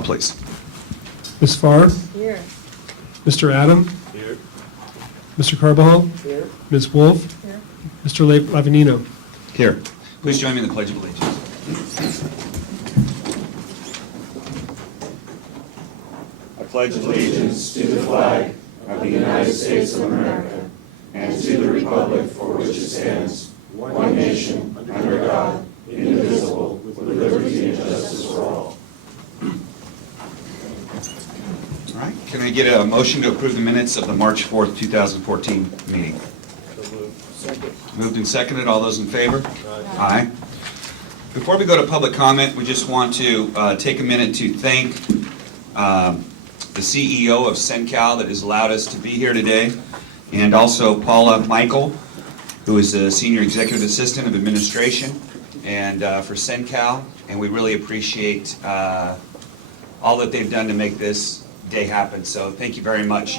call, please. Ms. Farr? Here. Mr. Adam? Here. Mr. Carbajal? Here. Ms. Wolf? Here. Mr. Lavanino? Here. Please join me in the Pledge of Allegiance. I pledge allegiance to the flag of the United States of America and to the republic for which it stands, one nation, under God, indivisible, with liberty and justice for all. All right. Can I get a motion to approve the minutes of the March 4th, 2014 meeting? Second. Moved and seconded. All those in favor? Aye. Before we go to public comment, we just want to take a minute to thank the CEO of CENCAL that has allowed us to be here today, and also Paula Michael, who is the Senior Executive Assistant of Administration and for CENCAL, and we really appreciate all that they've done to make this day happen. So thank you very much.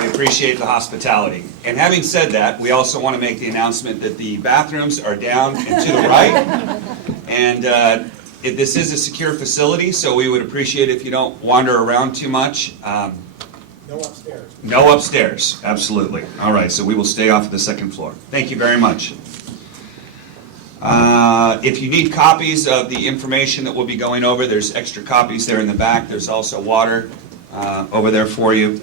We appreciate the hospitality. And having said that, we also want to make the announcement that the bathrooms are down and to the right. And this is a secure facility, so we would appreciate if you don't wander around too much. No upstairs. No upstairs, absolutely. All right, so we will stay off the second floor. Thank you very much. If you need copies of the information that we'll be going over, there's extra copies there in the back. There's also water over there for you.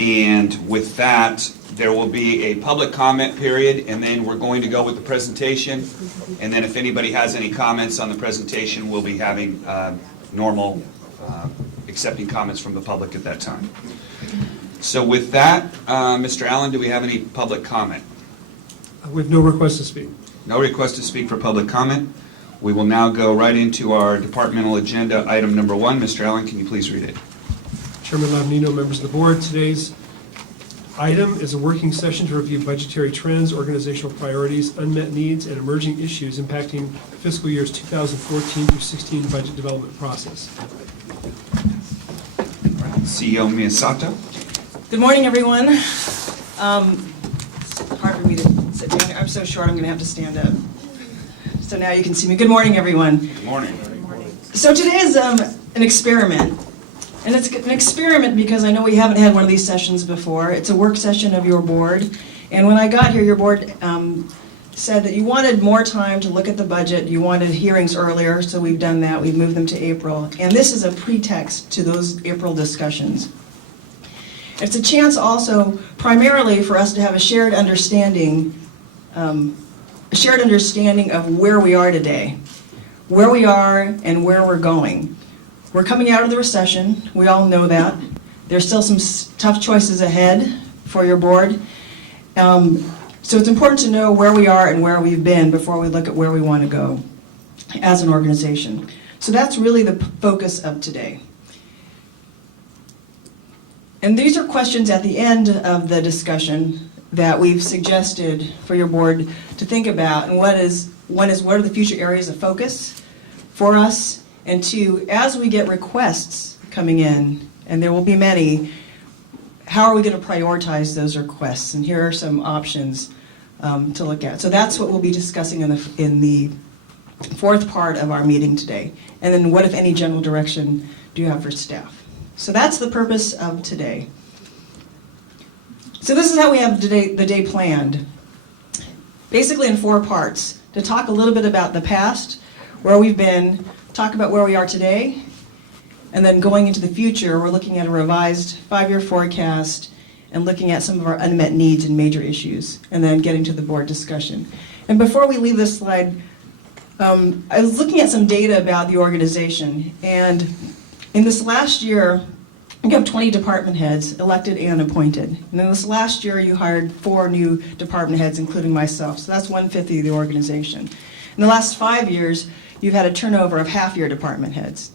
And with that, there will be a public comment period, and then we're going to go with the presentation. And then if anybody has any comments on the presentation, we'll be having normal accepting comments from the public at that time. So with that, Mr. Allen, do we have any public comment? We have no request to speak. No request to speak for public comment. We will now go right into our departmental agenda, item number 1. Mr. Allen, can you please read it? Chairman Lavanino, members of the board, today's item is a working session to review budgetary trends, organizational priorities, unmet needs, and emerging issues impacting fiscal years 2014 through 16 budget development process. CEO Miyasato. Good morning, everyone. It's hard for me to sit down. I'm so short, I'm going to have to stand up. So now you can see me. Good morning, everyone. Good morning. So today is an experiment. And it's an experiment because I know we haven't had one of these sessions before. It's a work session of your board. And when I got here, your board said that you wanted more time to look at the budget. You wanted hearings earlier, so we've done that. We've moved them to April. And this is a pretext to those April discussions. It's a chance also primarily for us to have a shared understanding of where we are today, where we are and where we're going. We're coming out of the recession. We all know that. There's still some tough choices ahead for your board. So it's important to know where we are and where we've been before we look at where we want to go as an organization. So that's really the focus of today. And these are questions at the end of the discussion that we've suggested for your board to think about. And what are the future areas of focus for us? And two, as we get requests coming in, and there will be many, how are we going to prioritize those requests? And here are some options to look at. So that's what we'll be discussing in the fourth part of our meeting today. And then what, if any, general direction do you have for staff? So that's the purpose of today. So this is how we have the day planned. Basically in 4 parts. To talk a little bit about the past, where we've been, talk about where we are today, and then going into the future, we're looking at a revised 5-year forecast and looking at some of our unmet needs and major issues, and then getting to the board discussion. And before we leave this slide, I was looking at some data about the organization, and in this last year, you have 20 department heads, elected and appointed. And in this last year, you hired 4 new department heads, including myself, so that's 1/5 of the organization. In the last 5 years, you've had a turnover of half your department heads.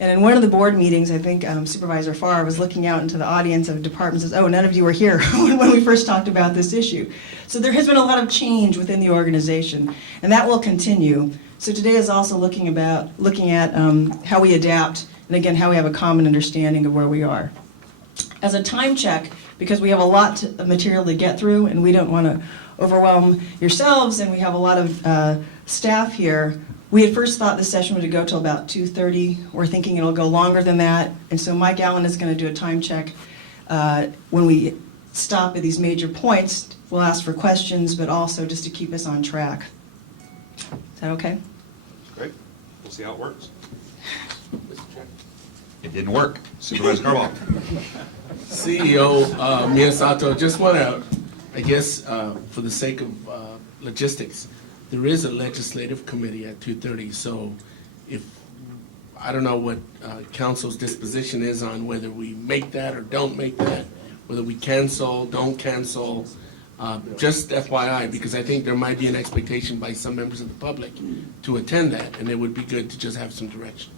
And in one of the board meetings, I think Supervisor Farr was looking out into the audience of departments and says, oh, none of you were here when we first talked about this issue. So there has been a lot of change within the organization, and that will continue. So today is also looking at how we adapt, and again, how we have a common understanding of where we are. As a time check, because we have a lot of material to get through, and we don't want to overwhelm yourselves, and we have a lot of staff here. We had first thought the session would go till about 2:30. We're thinking it'll go longer than that, and so Mike Allen is going to do a time check. When we stop at these major points, we'll ask for questions, but also just to keep us on track. Is that okay? Great. We'll see how it works. It didn't work. Supervisor Carball. CEO Miyasato, just want to, I guess, for the sake of logistics, there is a legislative committee at 2:30, so if, I don't know what council's disposition is on whether we make that or don't make that, whether we cancel, don't cancel, just FYI, because I think there might be an expectation by some members of the public to attend that, and it would be good to just have some direction.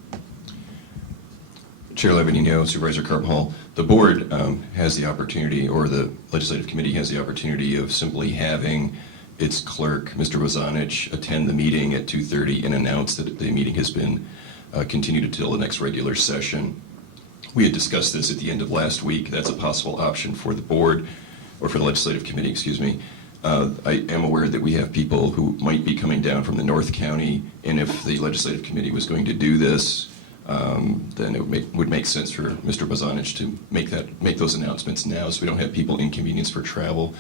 Chair Levinino, Supervisor Carp-Hall, the board has the opportunity, or the legislative committee has the opportunity of simply having its clerk, Mr. Bozanich, attend the meeting at 2:30 and announce that the meeting has been continued until the next regular session. We had discussed this at the end of last week. That's a possible option for the board, or for the legislative committee, excuse me. I am aware that we have people who might be coming down from the North County, and if the legislative committee was going to do this, then it would make sense for Mr. Bozanich to make those announcements now, so we don't have people inconvenienced for travel.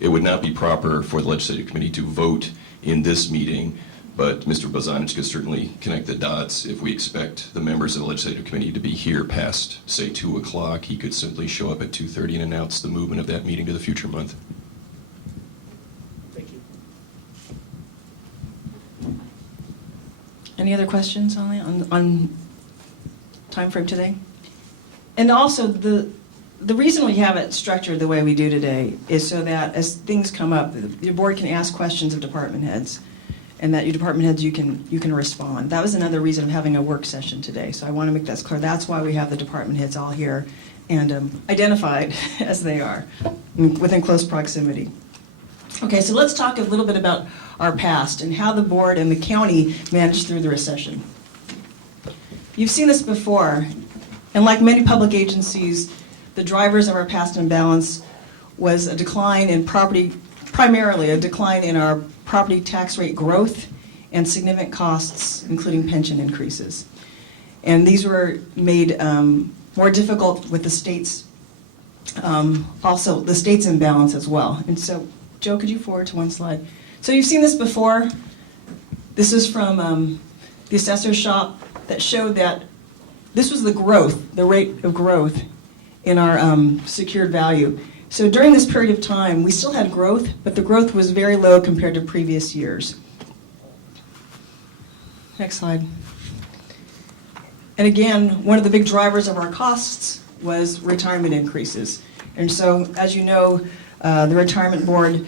It would not be proper for the legislative committee to vote in this meeting, but Mr. Bozanich could certainly connect the dots. If we expect the members of the legislative committee to be here past, say, 2 o'clock, he could simply show up at 2:30 and announce the movement of that meeting to the future month. Thank you. Any other questions on time frame today? And also, the reason we have it structured the way we do today is so that as things come up, your board can ask questions of department heads, and that your department heads, you can respond. That was another reason of having a work session today, so I want to make that clear. That's why we have the department heads all here and identified as they are, within close proximity. Okay, so let's talk a little bit about our past and how the board and the county managed through the recession. You've seen this before, and like many public agencies, the drivers of our past imbalance was a decline in property, primarily a decline in our property tax rate growth and significant costs, including pension increases. And these were made more difficult with the state's, also the state's imbalance as well. And so, Joe, could you forward to one slide? So you've seen this before. This is from the assessor's shop that showed that this was the growth, the rate of growth in our secured value. So during this period of time, we still had growth, but the growth was very low compared to previous years. Next slide. And again, one of the big drivers of our costs was retirement increases. And so, as you know, the retirement board,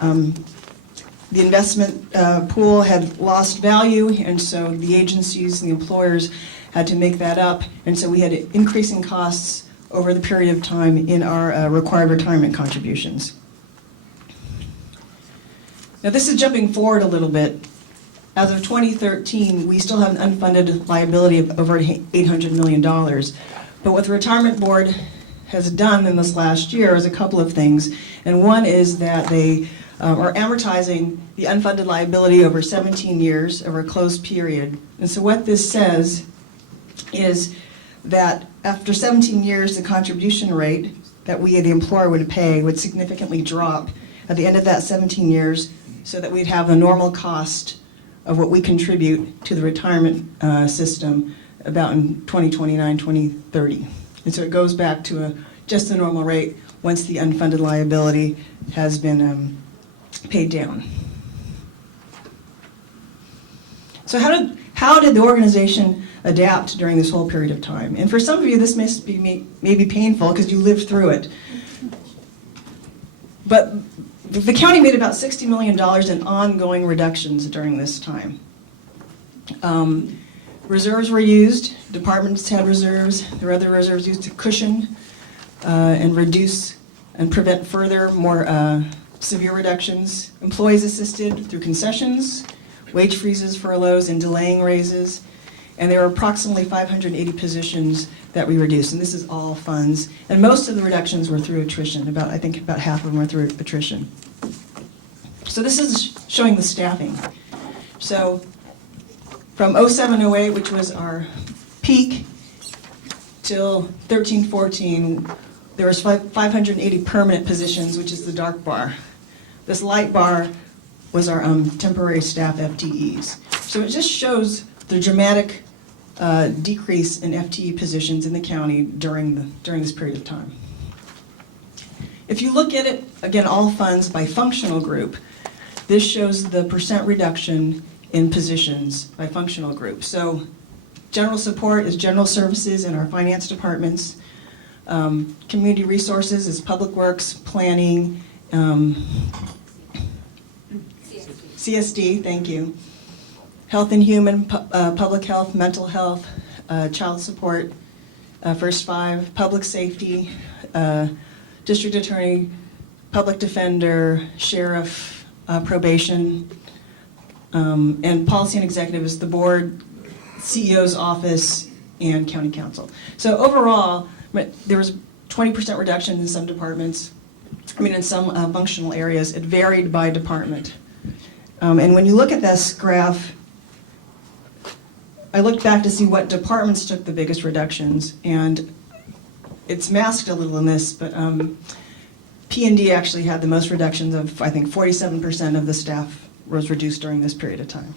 the investment pool had lost value, and so the agencies and the employers had to make that up. And so we had increasing costs over the period of time in our required retirement contributions. Now this is jumping forward a little bit. As of 2013, we still have an unfunded liability of over $800 million. But what the retirement board has done in this last year is a couple of things. And one is that they are amortizing the unfunded liability over 17 years over a closed period. And so what this says is that after 17 years, the contribution rate that we, the employer, would pay would significantly drop at the end of that 17 years, so that we'd have a normal cost of what we contribute to the retirement system about in 2029, 2030. And so it goes back to just the normal rate once the unfunded liability has been paid down. So how did the organization adapt during this whole period of time? And for some of you, this may be painful because you lived through it. But the county made about $60 million in ongoing reductions during this time. Reserves were used. Departments had reserves. There were other reserves used to cushion and reduce and prevent further, more severe reductions. Employees assisted through concessions, wage freezes, furloughs, and delaying raises. And there were approximately 580 positions that we reduced, and this is all funds. And most of the reductions were through attrition. I think about half of them were through attrition. So this is showing the staffing. So from 07-08, which was our peak, till 13-14, there was 580 permanent positions, which is the dark bar. This light bar was our temporary staff FTEs. So it just shows the dramatic decrease in FTE positions in the county during this period of time. If you look at it, again, all funds by functional group, this shows the percent reduction in positions by functional group. So general support is general services in our finance departments. Community resources is public works, planning, CSD, thank you. Health and human, public health, mental health, child support, first five, public safety, district attorney, public defender, sheriff, probation, and policy and executive is the board, CEO's office, and county council. So overall, there was 20% reduction in some departments, in some functional areas. It varied by department. And when you look at this graph, I looked back to see what departments took the biggest reductions, and it's masked a little in this, but P&D actually had the most reductions of, I think, 47% of the staff was reduced during this period of time.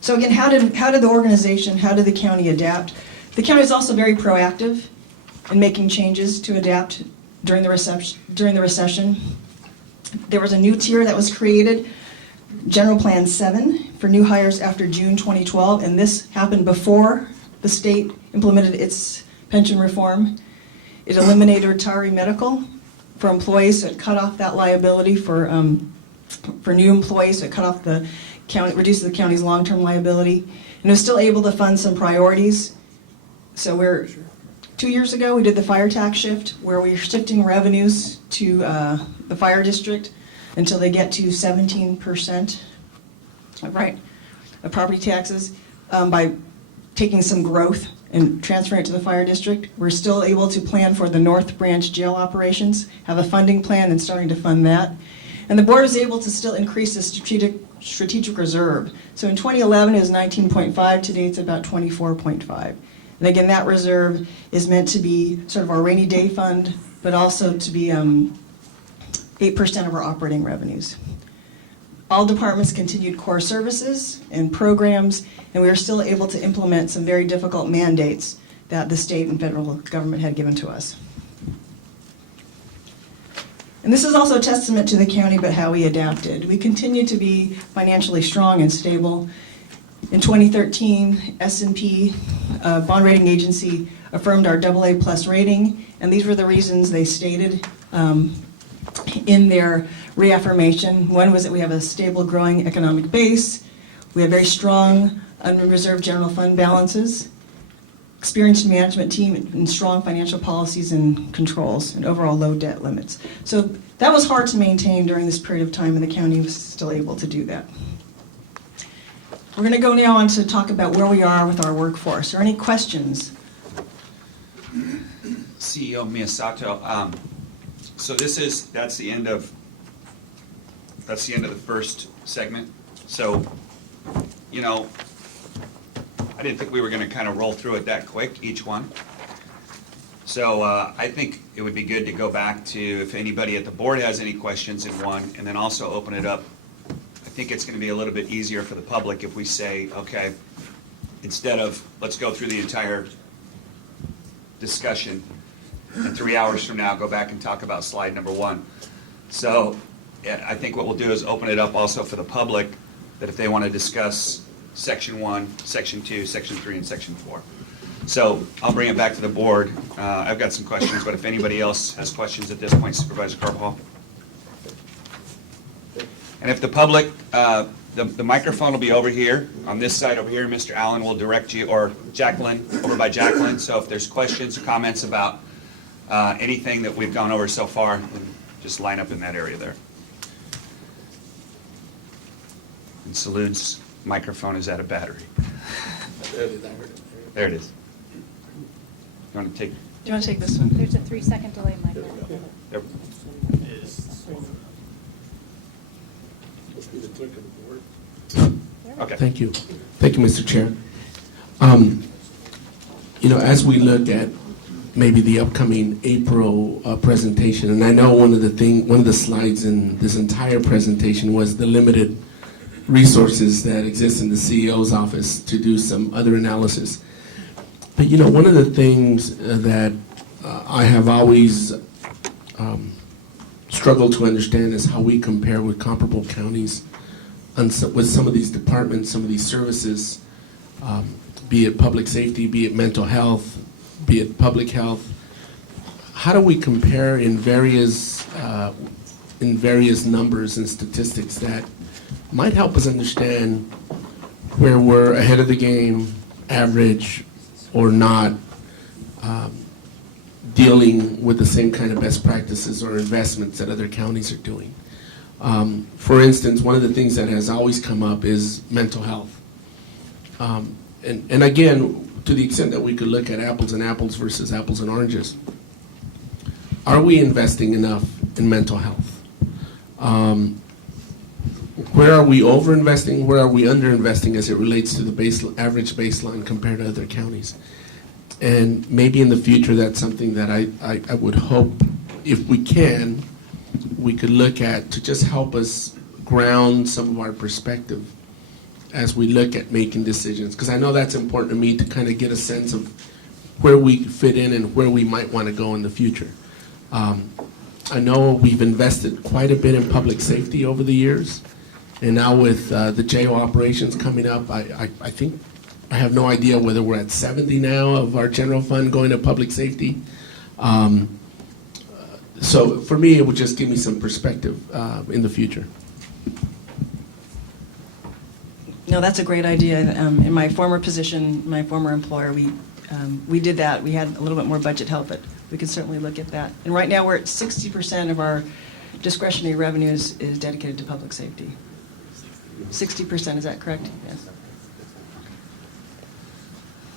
So again, how did the organization, how did the county adapt? The county is also very proactive in making changes to adapt during the recession. There was a new tier that was created, General Plan 7, for new hires after June 2012, and this happened before the state implemented its pension reform. It eliminated retiree medical for employees, so it cut off that liability for new employees, so it cut off the county, reduced the county's long-term liability, and it was still able to fund some priorities. So 2 years ago, we did the fire tax shift, where we're shifting revenues to the fire district until they get to 17%, right, of property taxes, by taking some growth and transferring it to the fire district. We're still able to plan for the North Branch jail operations, have a funding plan and starting to fund that. And the board was able to still increase the strategic reserve. So in 2011, it was 19.5, today it's about 24.5. And again, that reserve is meant to be sort of our rainy day fund, but also to be 8% of our operating revenues. All departments continued core services and programs, and we were still able to implement some very difficult mandates that the state and federal government had given to us. And this is also a testament to the county, but how we adapted. We continued to be financially strong and stable. In 2013, S&P, bond rating agency, affirmed our AA+ rating, and these were the reasons they stated in their reaffirmation. One was that we have a stable, growing economic base, we have very strong unreserved general fund balances, experienced management team, and strong financial policies and controls, and overall low debt limits. So that was hard to maintain during this period of time, and the county was still able to do that. We're going to go now on to talk about where we are with our workforce. Are there any questions? CEO Miyasato, so that's the end of the first segment. So, I didn't think we were going to kind of roll through it that quick, each one. So I think it would be good to go back to, if anybody at the board has any questions in one, and then also open it up. I think it's going to be a little bit easier for the public if we say, okay, instead of let's go through the entire discussion, and 3 hours from now go back and talk about slide number 1. So I think what we'll do is open it up also for the public, that if they want to discuss section 1, section 2, section 3, and section 4. So I'll bring it back to the board. I've got some questions, but if anybody else has questions at this point, Supervisor Carvajal. And if the public, the microphone will be over here, on this side over here. Mr. Allen will direct you, or Jacqueline, over by Jacqueline. So if there's questions or comments about anything that we've gone over so far, then just line up in that area there. And Salud's microphone is out of battery. There it is. You want to take? Do you want to take this one? There's a 3-second delay, Michael. There. Okay. Thank you. Thank you, Mr. Chair. You know, as we look at maybe the upcoming April presentation, and I know one of the slides in this entire presentation was the limited resources that exist in the CEO's office to do some other analysis. But you know, one of the things that I have always struggled to understand is how we compare with comparable counties with some of these departments, some of these services, be it public safety, be it mental health, be it public health. How do we compare in various numbers and statistics that might help us understand where we're ahead of the game, average, or not, dealing with the same kind of best practices or investments that other counties are doing? For instance, one of the things that has always come up is mental health. And again, to the extent that we could look at apples and apples versus apples and oranges, are we investing enough in mental health? Where are we over-investing? Where are we under-investing as it relates to the average baseline compared to other counties? And maybe in the future, that's something that I would hope, if we can, we could look at to just help us ground some of our perspective as we look at making decisions. Because I know that's important to me to kind of get a sense of where we fit in and where we might want to go in the future. I know we've invested quite a bit in public safety over the years. And now with the jail operations coming up, I think I have no idea whether we're at 70 now of our general fund going to public safety. So for me, it would just give me some perspective in the future. No, that's a great idea. In my former position, my former employer, we did that. We had a little bit more budget help, but we could certainly look at that. And right now, we're at 60% of our discretionary revenues is dedicated to public safety. 60%, is that correct? Yes.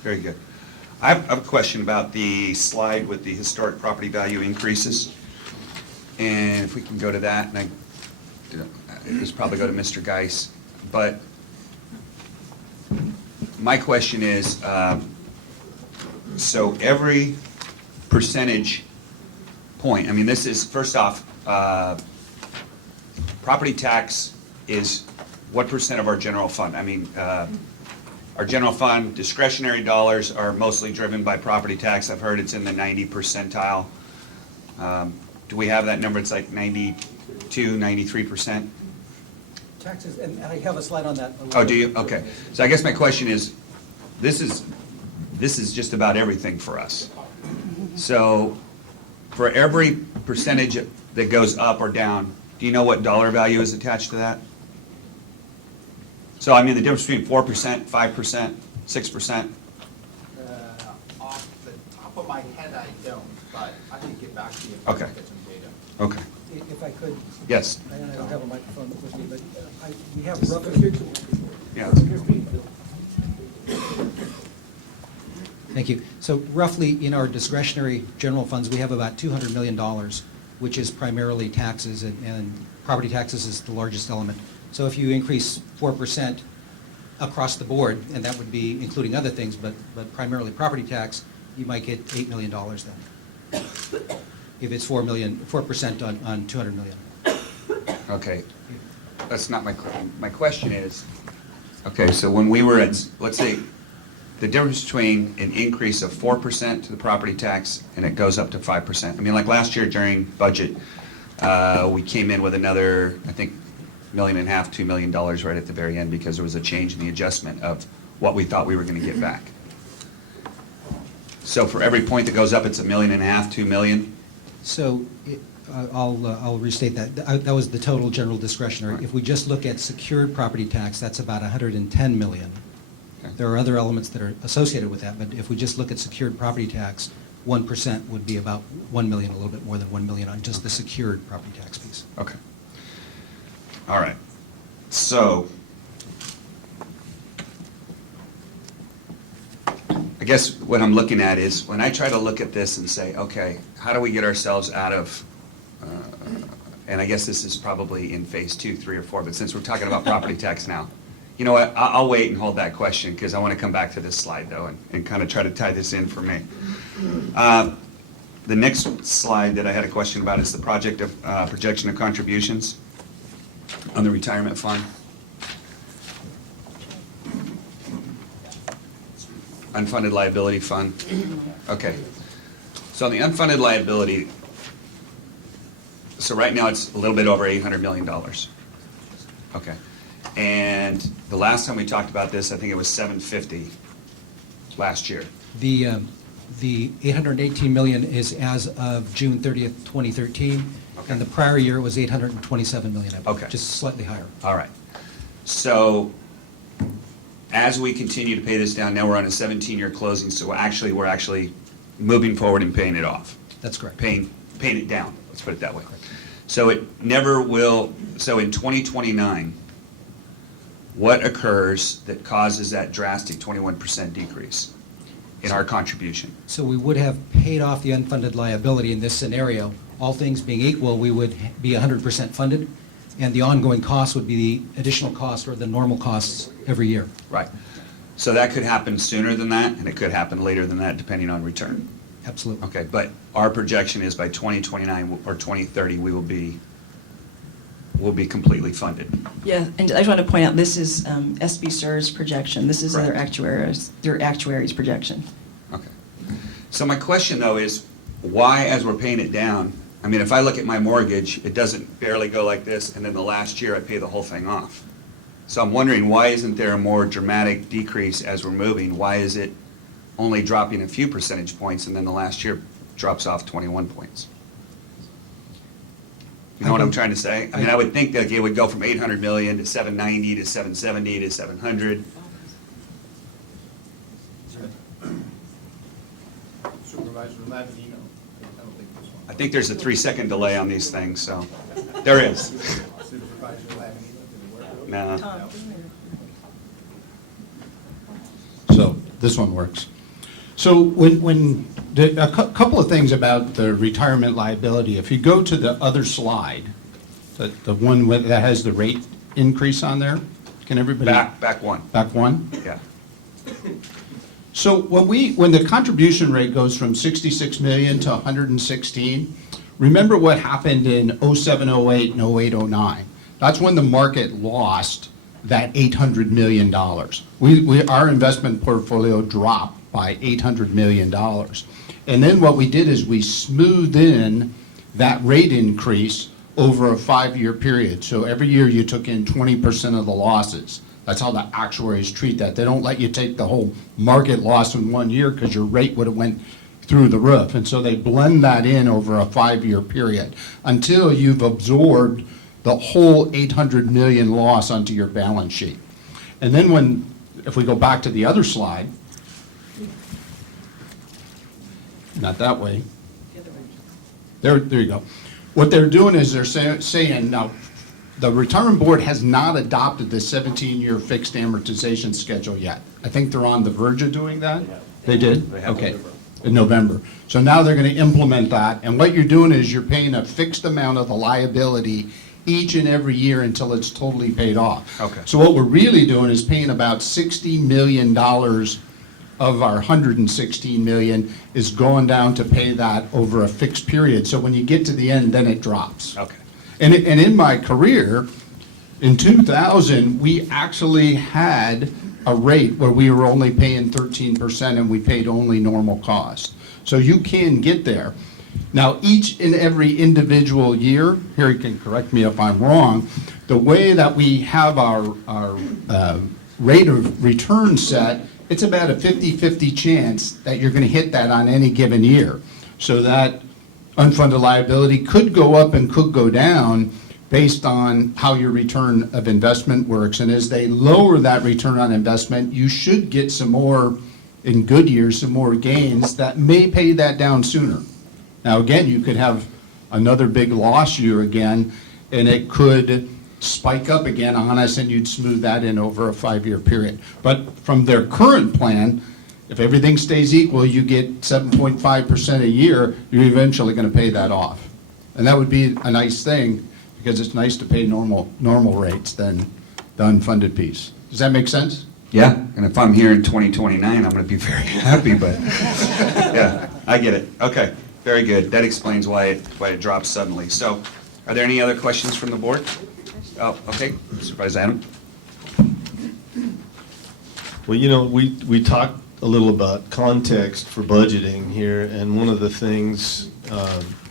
Very good. I have a question about the slide with the historic property value increases. And if we can go to that, and this probably go to Mr. Geis. But my question is, so every percentage point, I mean, this is, first off, property tax is what percent of our general fund? I mean, our general fund discretionary dollars are mostly driven by property tax. I've heard it's in the 90 percentile. Do we have that number? It's like 92, 93%? Taxes, and I have a slide on that. Oh, do you? Okay. So I guess my question is, this is just about everything for us. So for every percentage that goes up or down, do you know what dollar value is attached to that? So I mean the difference between 4%, 5%, 6%? Off the top of my head, I don't, but I can get back to you if Okay. I get some data. Okay. If I could, Yes. I don't have a microphone with me, but we have roughly. Yeah. Thank you. So roughly in our discretionary general funds, we have about $200 million, which is primarily taxes, and property taxes is the largest element. So if you increase 4% across the board, and that would be including other things, but primarily property tax, you might get $8 million then. If it's 4% on 200 million. Okay. That's not my question is, okay, so when we were at, let's say, the difference between an increase of 4% to the property tax and it goes up to 5%. I mean, like last year during budget, we came in with another, I think, $1.5 million, $2 million right at the very end because there was a change in the adjustment of what we thought we were going to get back. So for every point that goes up, it's $1.5 million, $2 million? So I'll restate that. That was the total general discretionary. If we just look at secured property tax, that's about 110 million. Okay. There are other elements that are associated with that, but if we just look at secured property tax, 1% would be about 1 million, a little bit more than 1 million on just the secured property tax piece. Okay. All right. So I guess what I'm looking at is when I try to look at this and say, okay, how do we get ourselves out of and I guess this is probably in phase 2, 3, or 4, but since we're talking about property tax now, you know what, I'll wait and hold that question, because I want to come back to this slide, though, and kind of try to tie this in for me. The next slide that I had a question about is the projection of contributions on the retirement fund. Unfunded liability fund. Okay. So on the unfunded liability, so right now it's a little bit over $800 million. Okay. And the last time we talked about this, I think it was 750 last year. The 818 million is as of June 30th, 2013, Okay. and the prior year was 827 million, I believe, Okay. just slightly higher. All right. So as we continue to pay this down, now we're on a 17-year closing, so we're actually moving forward and paying it off. That's correct. Paying it down, let's put it that way. So it never will, so in 2029, what occurs that causes that drastic 21% decrease in our contribution? So we would have paid off the unfunded liability in this scenario. All things being equal, we would be 100% funded, and the ongoing cost would be the additional cost or the normal costs every year. Right. So that could happen sooner than that, and it could happen later than that, depending on return. Absolutely. Okay, but our projection is by 2029 or 2030, we will be completely funded. Yeah, and I just want to point out, this is SB SIR's projection. This is their Correct. actuaries' projection. Okay. So my question, though, is why, as we're paying it down, I mean, if I look at my mortgage, it doesn't barely go like this, and then the last year I pay the whole thing off. So I'm wondering, why isn't there a more dramatic decrease as we're moving? Why is it only dropping a few percentage points, and then the last year drops off 21 points? You know what I'm trying to say? I mean, I would think that it would go from 800 million to 790 to 770 to 700. Supervisor Lavadino, I don't think this one. I think there's a 3-second delay on these things, so there is. Supervisor Lavadino, did it work? No. So this one works. So a couple of things about the retirement liability. If you go to the other slide, the one that has the rate increase on there, can everybody? Back one. Back one? Yeah. So when the contribution rate goes from 66 million to 116, remember what happened in 07, 08, and 08, 09. That's when the market lost that $800 million. Our investment portfolio dropped by $800 million. And then what we did is we smoothed in that rate increase over a 5-year period. So every year you took in 20% of the losses. That's how the actuaries treat that. They don't let you take the whole market loss in 1 year because your rate would have went through the roof. And so they blend that in over a 5-year period until you've absorbed the whole 800 million loss onto your balance sheet. And then if we go back to the other slide, not that way. There you go. What they're doing is they're saying, now, the retirement board has not adopted the 17-year fixed amortization schedule yet. I think they're on the verge of doing that. They did? They have Okay. In November. So now they're going to implement that, and what you're doing is you're paying a fixed amount of the liability each and every year until it's totally paid off. Okay. So what we're really doing is paying about $60 million of our 116 million is going down to pay that over a fixed period. So when you get to the end, then it drops. Okay. And in my career, in 2000, we actually had a rate where we were only paying 13% and we paid only normal cost. So you can get there. Now, each and every individual year, here you can correct me if I'm wrong, the way that we have our rate of return set, it's about a 50-50 chance that you're going to hit that on any given year. So that unfunded liability could go up and could go down based on how your return of investment works. And as they lower that return on investment, you should get some more, in good years, some more gains that may pay that down sooner. Now, again, you could have another big loss year again, and it could spike up again on us, and you'd smooth that in over a 5-year period. But from their current plan, if everything stays equal, you get 7.5% a year, you're eventually going to pay that off. And that would be a nice thing because it's nice to pay normal rates than the unfunded piece. Does that make sense? Yeah, and if I'm here in 2029, I'm going to be very happy, but, yeah, I get it. Okay, very good. That explains why it dropped suddenly. So, are there any other questions from the board? Oh, okay, Supervisor Adam? Well, you know, we talked a little about context for budgeting here, and one of the things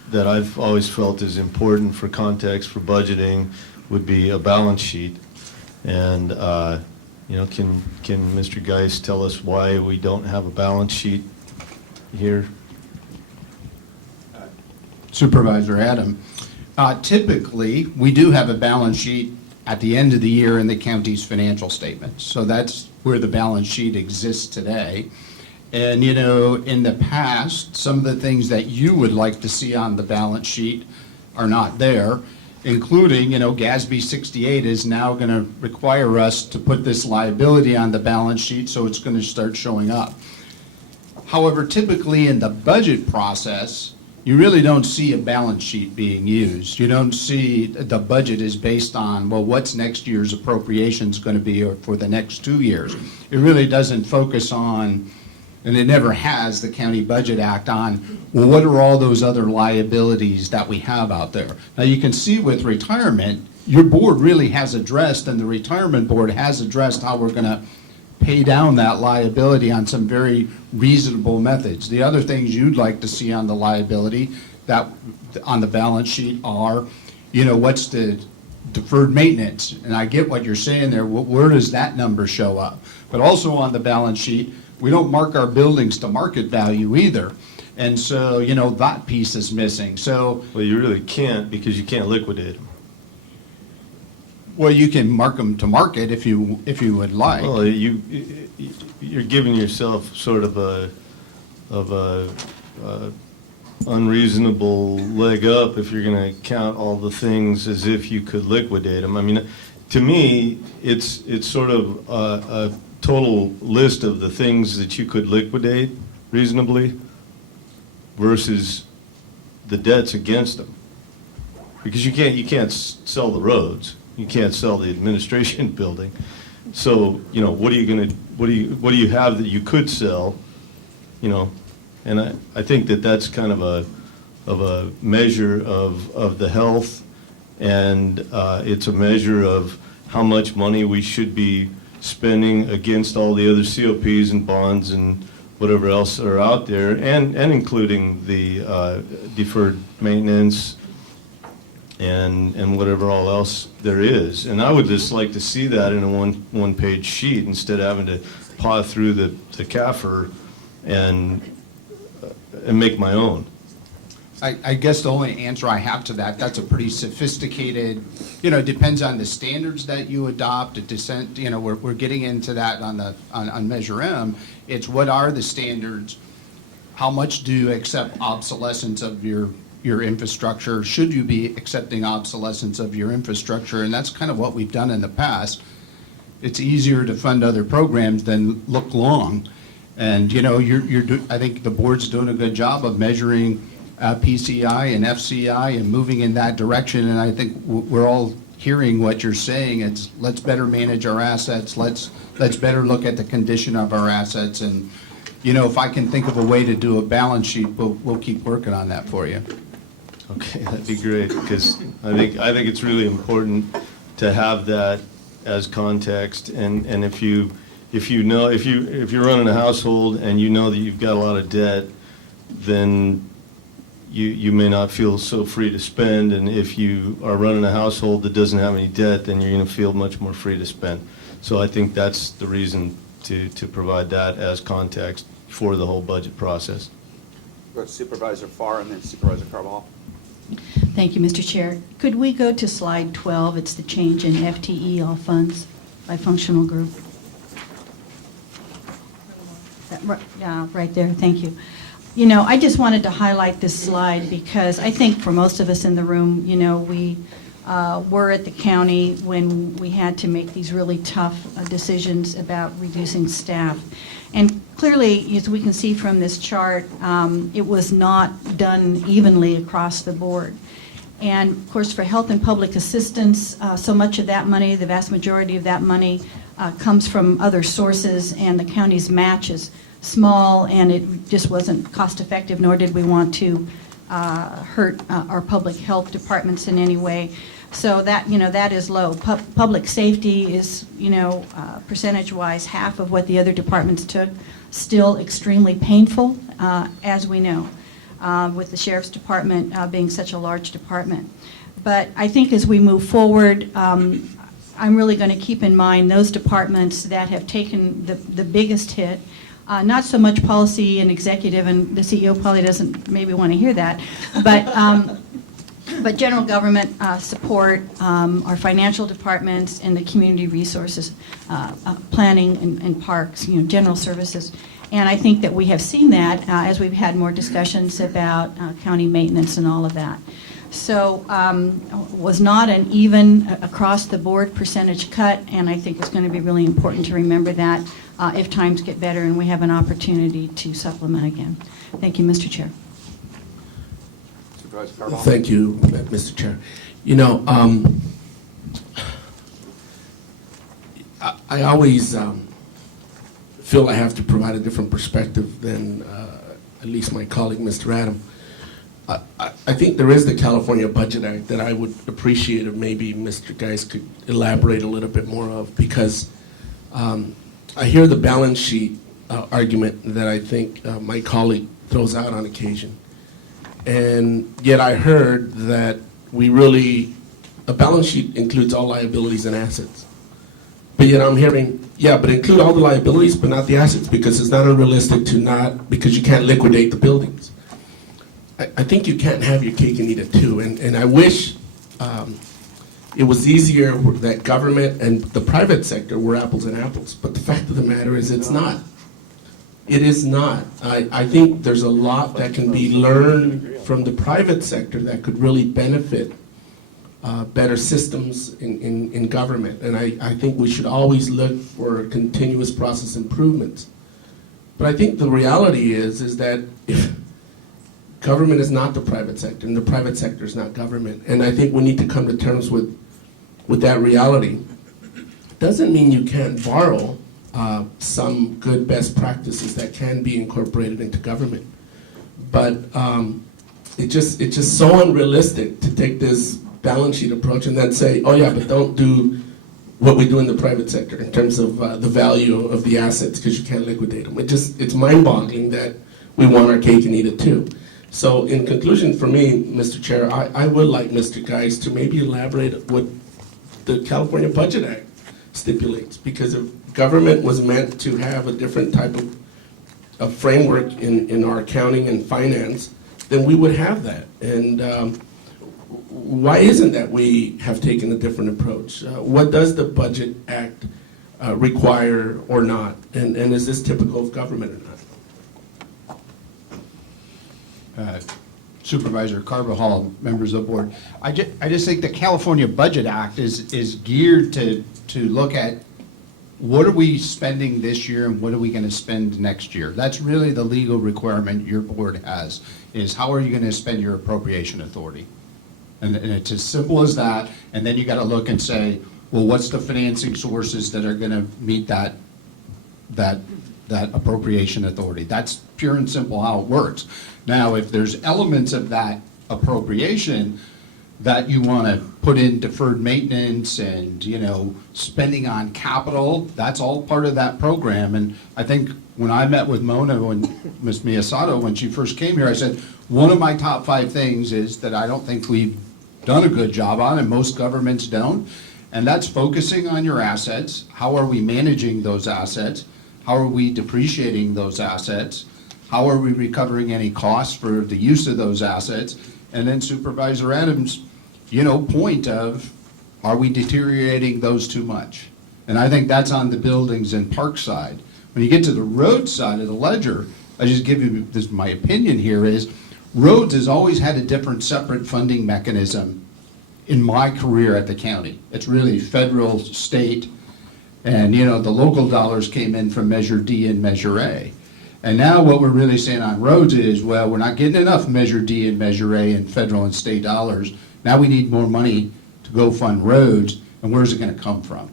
that I've always felt is important for context for budgeting would be a balance sheet. And, you know, can Mr. Geis tell us why we don't have a balance sheet here? Supervisor Adam, typically, we do have a balance sheet at the end of the year in the county's financial statements. So that's where the balance sheet exists today. And, you know, in the past, some of the things that you would like to see on the balance sheet are not there, including, you know, GASB 68 is now going to require us to put this liability on the balance sheet, so it's going to start showing up. However, typically in the budget process, you really don't see a balance sheet being used. You don't see the budget is based on, well, what's next year's appropriations going to be or for the next 2 years. It really doesn't focus on, and it never has, the County Budget Act on, well, what are all those other liabilities that we have out there? Now, you can see with retirement, your board really has addressed, and the retirement board has addressed how we're going to pay down that liability on some very reasonable methods. The other things you'd like to see on the liability that on the balance sheet are, you know, what's the deferred maintenance? And I get what you're saying there. Where does that number show up? But also on the balance sheet, we don't mark our buildings to market value either. And so, you know, that piece is missing. So, Well, you really can't, because you can't liquidate them. well, you can mark them to market if you would like. Well, you're giving yourself sort of a unreasonable leg up if you're going to count all the things as if you could liquidate them. I mean, to me, it's sort of a total list of the things that you could liquidate reasonably versus the debts against them. Because you can't sell the roads. You can't sell the administration building. So, you know, what do you have that you could sell, you know? And I think that's kind of a measure of the health, and it's a measure of how much money we should be spending against all the other COPs and bonds and whatever else are out there, and including the deferred maintenance and whatever all else there is. And I would just like to see that in a one-page sheet instead of having to paw through the CAFR and make my own. I guess the only answer I have to that's a pretty sophisticated, you know, it depends on the standards that you adopt, a descent, you know, we're getting into that on Measure M. It's what are the standards? How much do you accept obsolescence of your infrastructure? Should you be accepting obsolescence of your infrastructure? And that's kind of what we've done in the past. It's easier to fund other programs than look long. And, you know, I think the board's doing a good job of measuring PCI and FCI and moving in that direction. And I think we're all hearing what you're saying. It's let's better manage our assets. Let's better look at the condition of our assets. And, you know, if I can think of a way to do a balance sheet, we'll keep working on that for you. Okay, that'd be great, because I think it's really important to have that as context. And if you're running a household and you know that you've got a lot of debt, then you may not feel so free to spend. And if you are running a household that doesn't have any debt, then you're going to feel much more free to spend. So I think that's the reason to provide that as context for the whole budget process. Go to Supervisor Farr and then Supervisor Carbajal. Thank you, Mr. Chair. Could we go to slide 12? It's the change in FTE all funds by functional group. Yeah, right there. Thank you. You know, I just wanted to highlight this slide because I think for most of us in the room, you know, we were at the county when we had to make these really tough decisions about reducing staff. And clearly, as we can see from this chart, it was not done evenly across the board. And of course, for health and public assistance, so much of that money, the vast majority of that money, comes from other sources, and the county's match is small, and it just wasn't cost effective, nor did we want to hurt our public health departments in any way. So that, that is low. Public safety is, percentage-wise, half of what the other departments took. Still extremely painful, as we know, with the sheriff's department being such a large department. But I think as we move forward, I'm really going to keep in mind those departments that have taken the biggest hit. Not so much policy and executive, and the CEO probably doesn't maybe want to hear that, but general government support, our financial departments, and the community resources, planning and parks, general services. And I think that we have seen that as we've had more discussions about county maintenance and all of that. So was not an even across-the-board percentage cut, and I think it's going to be really important to remember that if times get better and we have an opportunity to supplement again. Thank you, Mr. Chair. Thank you, Mr. Chair. I always feel I have to provide a different perspective than at least my colleague, Mr. Adam. I think there is the California Budget Act that I would appreciate if maybe Mr. Geis could elaborate a little bit more of, because I hear the balance sheet argument that I think my colleague throws out on occasion. And yet I heard that a balance sheet includes all liabilities and assets. But yet I'm hearing, yeah, but include all the liabilities but not the assets, because it's not unrealistic because you can't liquidate the buildings. I think you can't have your cake and eat it too. And I wish it was easier that government and the private sector were apples and apples. But the fact of the matter is it's not. It is not. I think there's a lot that can be learned from the private sector that could really benefit better systems in government. And I think we should always look for continuous process improvements. But I think the reality is that if government is not the private sector, and the private sector is not government. And I think we need to come to terms with that reality. Doesn't mean you can't borrow some good best practices that can be incorporated into government. But it's just so unrealistic to take this balance sheet approach and then say, oh yeah, but don't do what we do in the private sector in terms of the value of the assets because you can't liquidate them. It's mind-boggling that we want our cake and eat it too. So in conclusion for me, Mr. Chair, I would like Mr. Geis to maybe elaborate what the California Budget Act stipulates, because if government was meant to have a different type of framework in our accounting and finance, then we would have that. And why isn't that we have taken a different approach? What does the Budget Act require or not? And is this typical of government or not? Supervisor Carbajal, members of the board. I just think the California Budget Act is geared to look at what are we spending this year and what are we going to spend next year. That's really the legal requirement your board has, is how are you going to spend your appropriation authority? And it's as simple as that. And then you got to look and say, well, what's the financing sources that are going to meet that appropriation authority? That's pure and simple how it works. Now, if there's elements of that appropriation that you want to put in deferred maintenance and, spending on capital, that's all part of that program. And I think when I met with Mona and Ms. Miyasato, when she first came here, I said, one of my top 5 things is that I don't think we've done a good job on, and most governments don't, and that's focusing on your assets. How are we managing those assets? How are we depreciating those assets? How are we recovering any costs for the use of those assets? And then Supervisor Adams' point of, are we deteriorating those too much? And I think that's on the buildings and park side. When you get to the road side of the ledger, I just give you this, my opinion here is, roads has always had a different separate funding mechanism in my career at the county. It's really federal, state, and the local dollars came in from Measure D and Measure A. And now what we're really saying on roads is, well, we're not getting enough Measure D and Measure A in federal and state dollars. Now we need more money to go fund roads, and where's it gonna come from?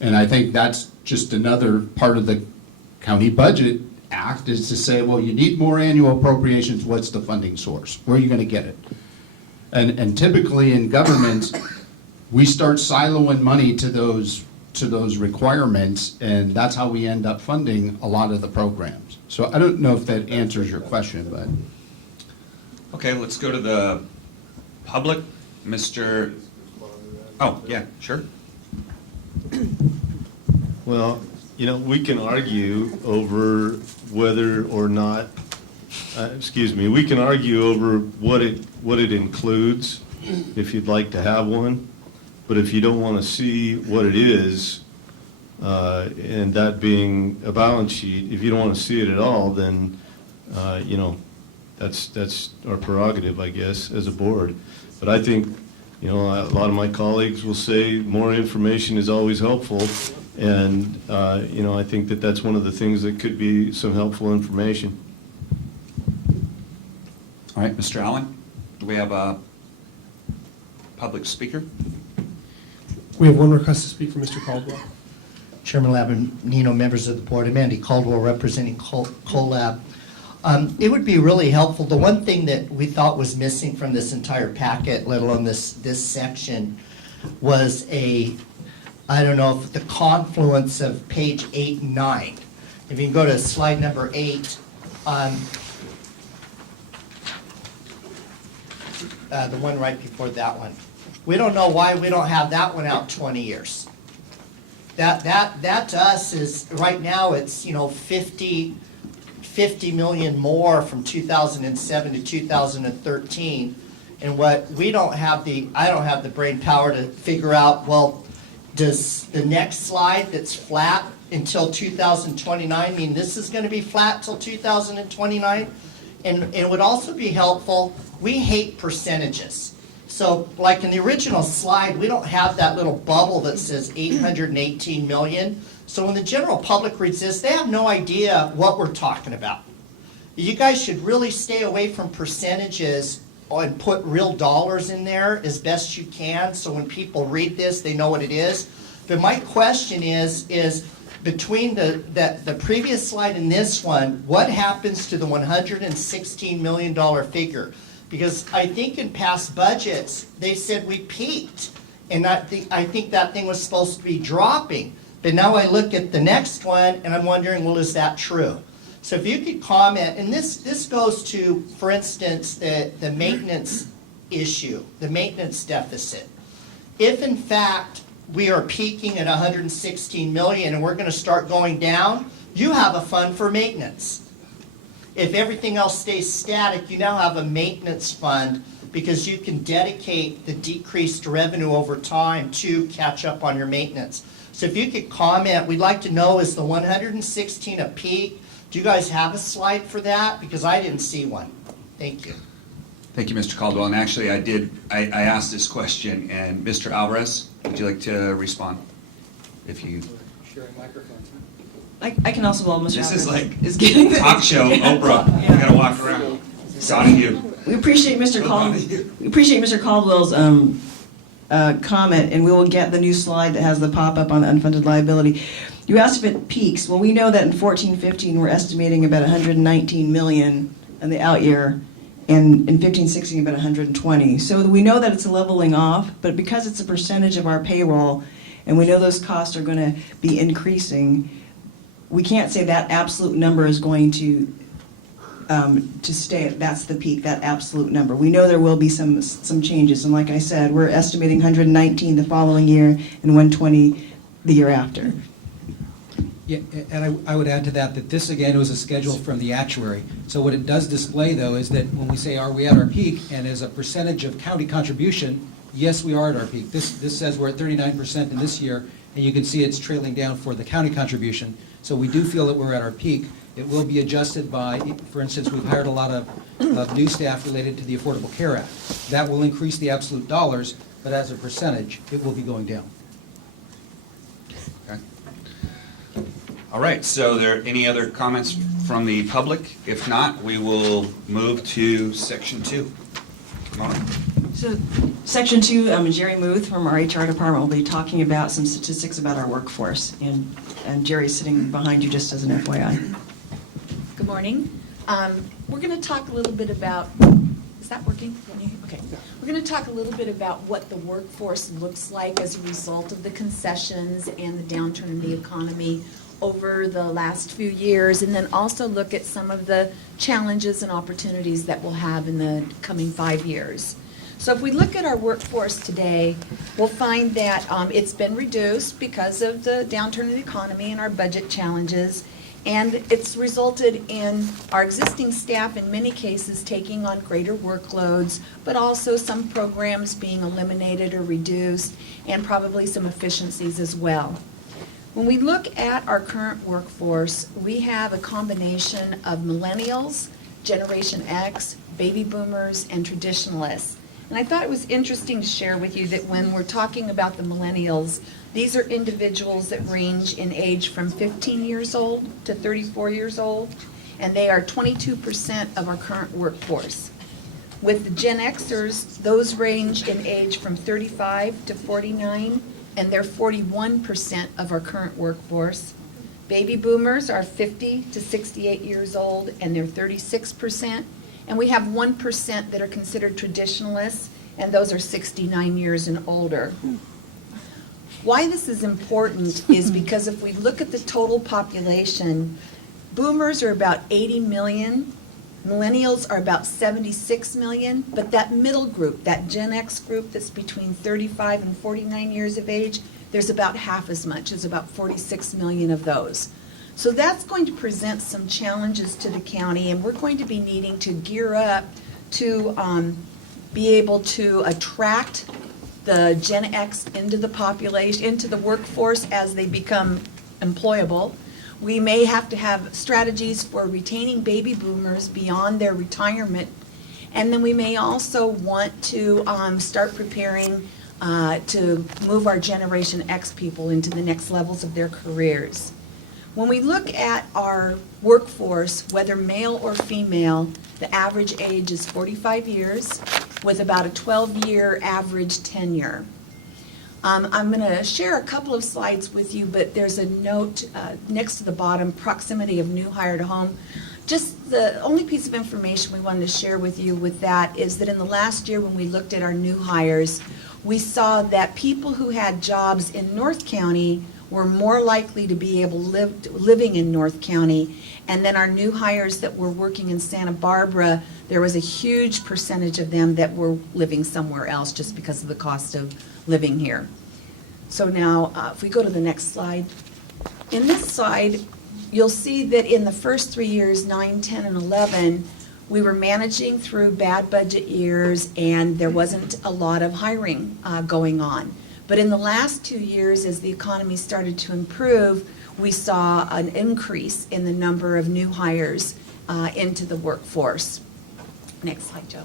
And I think that's just another part of the county budget act, is to say, well, you need more annual appropriations, what's the funding source? Where are you gonna get it? And typically in governments, we start siloing money to those requirements, and that's how we end up funding a lot of the programs. So I don't know if that answers your question, but. Okay, let's go to the public. Mr. Oh, yeah, sure. Well, we can argue over whether or not, we can argue over what it includes, if you'd like to have one. But if you don't want to see what it is, and that being a balance sheet, if you don't want to see it at all, then, that's our prerogative, I guess, as a board. But I think, a lot of my colleagues will say more information is always helpful. And, I think that that's one of the things that could be some helpful information. All right, Mr. Allen, do we have a public speaker? We have one request to speak from Mr. Caldwell. Chairman Labonino, members of the board, I'm Andy Caldwell representing CoLab. It would be really helpful. The one thing that we thought was missing from this entire packet, let alone this section, was I don't know, if the confluence of page 8 and 9. If you can go to slide number 8, the one right before that one. We don't know why we don't have that one out 20 years. That to us is, right now, it's, 50 million more from 2007 to 2013. And what I don't have the brain power to figure out, well, does the next slide that's flat until 2029 mean this is going to be flat till 2029? And it would also be helpful, we hate percentages. So like in the original slide, we don't have that little bubble that says 818 million. So when the general public reads this, they have no idea what we're talking about. You guys should really stay away from percentages and put real dollars in there as best you can, so when people read this, they know what it is. But my question is between the previous slide and this one, what happens to the $116 million figure? Because I think in past budgets, they said we peaked, and I think that thing was supposed to be dropping. But now I look at the next one, and I'm wondering, well, is that true? So if you could comment, and this goes to, for instance, the maintenance issue, the maintenance deficit. If in fact we are peaking at 116 million and we're going to start going down, you have a fund for maintenance. If everything else stays static, you now have a maintenance fund because you can dedicate the decreased revenue over time to catch up on your maintenance. So if you could comment, we'd like to know, is the 116 a peak? Do you guys have a slide for that? Because I didn't see one. Thank you. Thank you, Mr. Caldwell. And actually, I asked this question, and Mr. Alvarez, would you like to respond? If you... Sharing microphones. I can also, while Mr. This Alvarez is like is getting the talk show, Oprah. You gotta walk around. It's on you. We appreciate Mr. Caldwell's comment, and we will get the new slide that has the pop-up on the unfunded liability. You asked if it peaks. Well, we know that in 14-15 we're estimating about 119 million in the out year, and in 15-16 about 120. So we know that it's leveling off, but because it's a percentage of our payroll, and we know those costs are going to be increasing, we can't say that absolute number is going to stay. That's the peak, that absolute number. We know there will be some changes, and like I said, we're estimating 119 the following year and 120 the year after. Yeah, and I would add to that this again was a schedule from the actuary. So what it does display though is that when we say are we at our peak, and as a percentage of county contribution, yes we are at our peak. This says we're at 39% in this year, and you can see it's trailing down for the county contribution. So we do feel that we're at our peak. It will be adjusted by, for instance, we've hired a lot of new staff related to the Affordable Care Act. That will increase the absolute dollars, but as a percentage, it will be going down. Okay. All right, so are there any other comments from the public? If not, we will move to section 2. Come on. So, Section 2, Jerry Muth from our HR department will be talking about some statistics about our workforce, and Jerry's sitting behind you just as an FYI. Good morning. We're going to talk a little bit about, is that working? Okay. We're going to talk a little bit about what the workforce looks like as a result of the concessions and the downturn in the economy over the last few years, and then also look at some of the challenges and opportunities that we'll have in the coming 5 years. So if we look at our workforce today, we'll find that it's been reduced because of the downturn in the economy and our budget challenges, and it's resulted in our existing staff in many cases taking on greater workloads, but also some programs being eliminated or reduced, and probably some efficiencies as well. When we look at our current workforce, we have a combination of millennials, Generation X, baby boomers, and traditionalists. And I thought it was interesting to share with you that when we're talking about the millennials, these are individuals that range in age from 15 years old to 34 years old, and they are 22% of our current workforce. With the Gen Xers, those range in age from 35 to 49, and they're 41% of our current workforce. Baby boomers are 50 to 68 years old, and they're 36%. And we have 1% that are considered traditionalists, and those are 69 years and older. Why this is important is because if we look at the total population, boomers are about 80 million, millennials are about 76 million, but that middle group, that Gen X group that's between 35 and 49 years of age, there's about half as much, as about 46 million of those. So that's going to present some challenges to the county, and we're going to be needing to gear up to be able to attract the Gen X into the population, into the workforce as they become employable. We may have to have strategies for retaining baby boomers beyond their retirement, and then we may also want to start preparing to move our Generation X people into the next levels of their careers. When we look at our workforce, whether male or female, the average age is 45 years with about a 12-year average tenure. I'm going to share a couple of slides with you, but there's a note next to the bottom, proximity of new hire to home. Just the only piece of information we wanted to share with you with that is that in the last year when we looked at our new hires, we saw that people who had jobs in North County were more likely to be able living in North County, and then our new hires that were working in Santa Barbara, there was a huge percentage of them that were living somewhere else just because of the cost of living here. So now, if we go to the next slide. In this slide, you'll see that in the first 3 years, 9, 10, and 11, we were managing through bad budget years, and there wasn't a lot of hiring going on. But in the last 2 years, as the economy started to improve, we saw an increase in the number of new hires into the workforce. Next slide, Joe.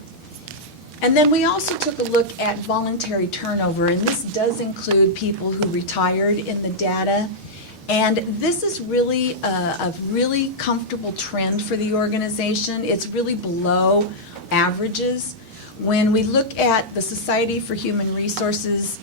And then we also took a look at voluntary turnover, and this does include people who retired in the data. And this is really a really comfortable trend for the organization. It's really below averages. When we look at the Society for Human Resources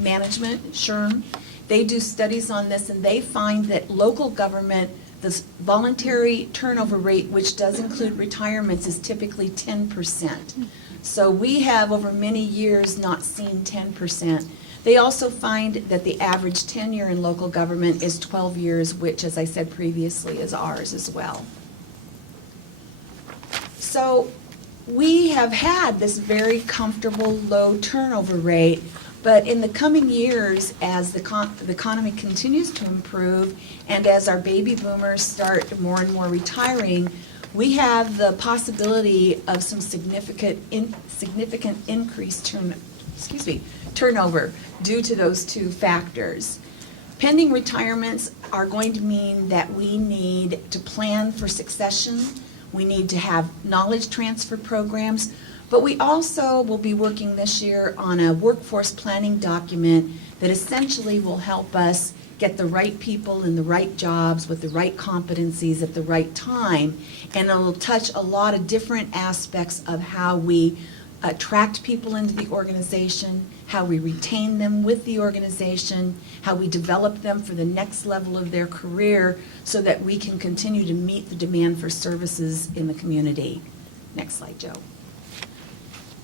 Management, SHRM, they do studies on this, and they find that local government, the voluntary turnover rate, which does include retirements, is typically 10%. So we have over many years not seen 10%. They also find that the average tenure in local government is 12 years, which, as I said previously, is ours as well. So we have had this very comfortable low turnover rate, but in the coming years, as the economy continues to improve and as our baby boomers start more and more retiring, we have the possibility of some significant increased turnover due to those two factors. Pending retirements are going to mean that we need to plan for succession. We need to have knowledge transfer programs, but we also will be working this year on a workforce planning document that essentially will help us get the right people in the right jobs with the right competencies at the right time, and it'll touch a lot of different aspects of how we attract people into the organization, how we retain them with the organization, how we develop them for the next level of their career so that we can continue to meet the demand for services in the community. Next slide, Joe.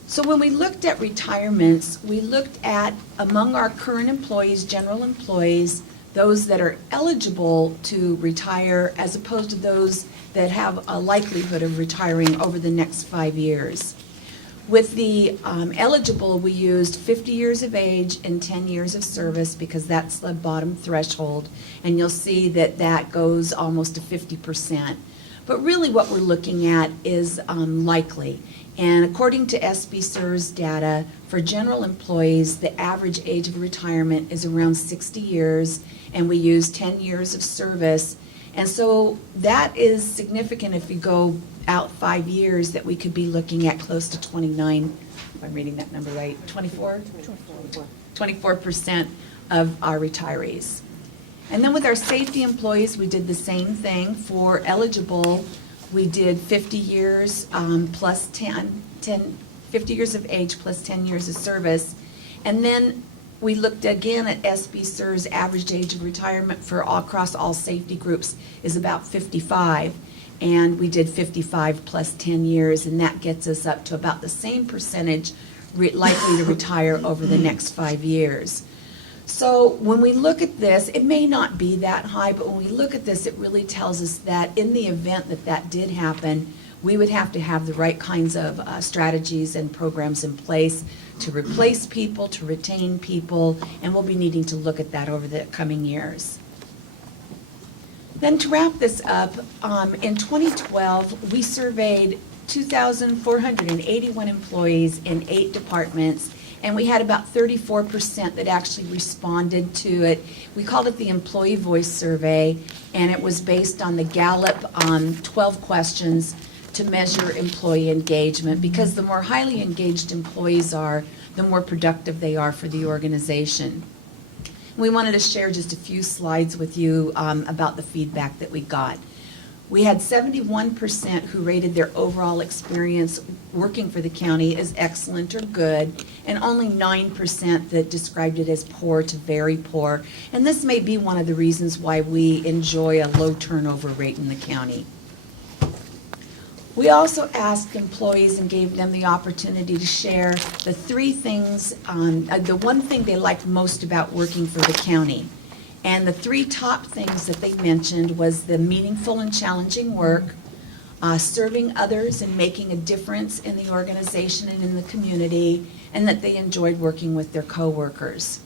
So when we looked at retirements, we looked at among our current employees, general employees, those that are eligible to retire as opposed to those that have a likelihood of retiring over the next 5 years. With the eligible, we used 50 years of age and 10 years of service because that's the bottom threshold. And you'll see that that goes almost to 50%. But really what we're looking at is likely. And according to SBCER's data, for general employees, the average age of retirement is around 60 years, and we use 10 years of service. And so that is significant if you go out 5 years, that we could be looking at close to 29, if I'm reading that number right, 24? 24% of our retirees. And then with our safety employees, we did the same thing. For eligible, we did 50 years plus 50 years of age plus 10 years of service. And then we looked again at SBCER's average age of retirement for across all safety groups is about 55. And we did 55 plus 10 years, and that gets us up to about the same percentage likely to retire over the next 5 years. So when we look at this, it may not be that high, but when we look at this, it really tells us that in the event that that did happen, we would have to have the right kinds of strategies and programs in place to replace people, to retain people, and we'll be needing to look at that over the coming years. Then to wrap this up, in 2012, we surveyed 2,481 employees in 8 departments, and we had about 34% that actually responded to it. We called it the Employee Voice Survey, and it was based on the Gallup 12 questions to measure employee engagement, because the more highly engaged employees are, the more productive they are for the organization. We wanted to share just a few slides with you about the feedback that we got. We had 71% who rated their overall experience working for the county as excellent or good, and only 9% that described it as poor to very poor. And this may be one of the reasons why we enjoy a low turnover rate in the county. We also asked employees and gave them the opportunity to share the 3 things, the one thing they liked most about working for the county. And the 3 top things that they mentioned was the meaningful and challenging work, serving others and making a difference in the organization and in the community, and that they enjoyed working with their coworkers.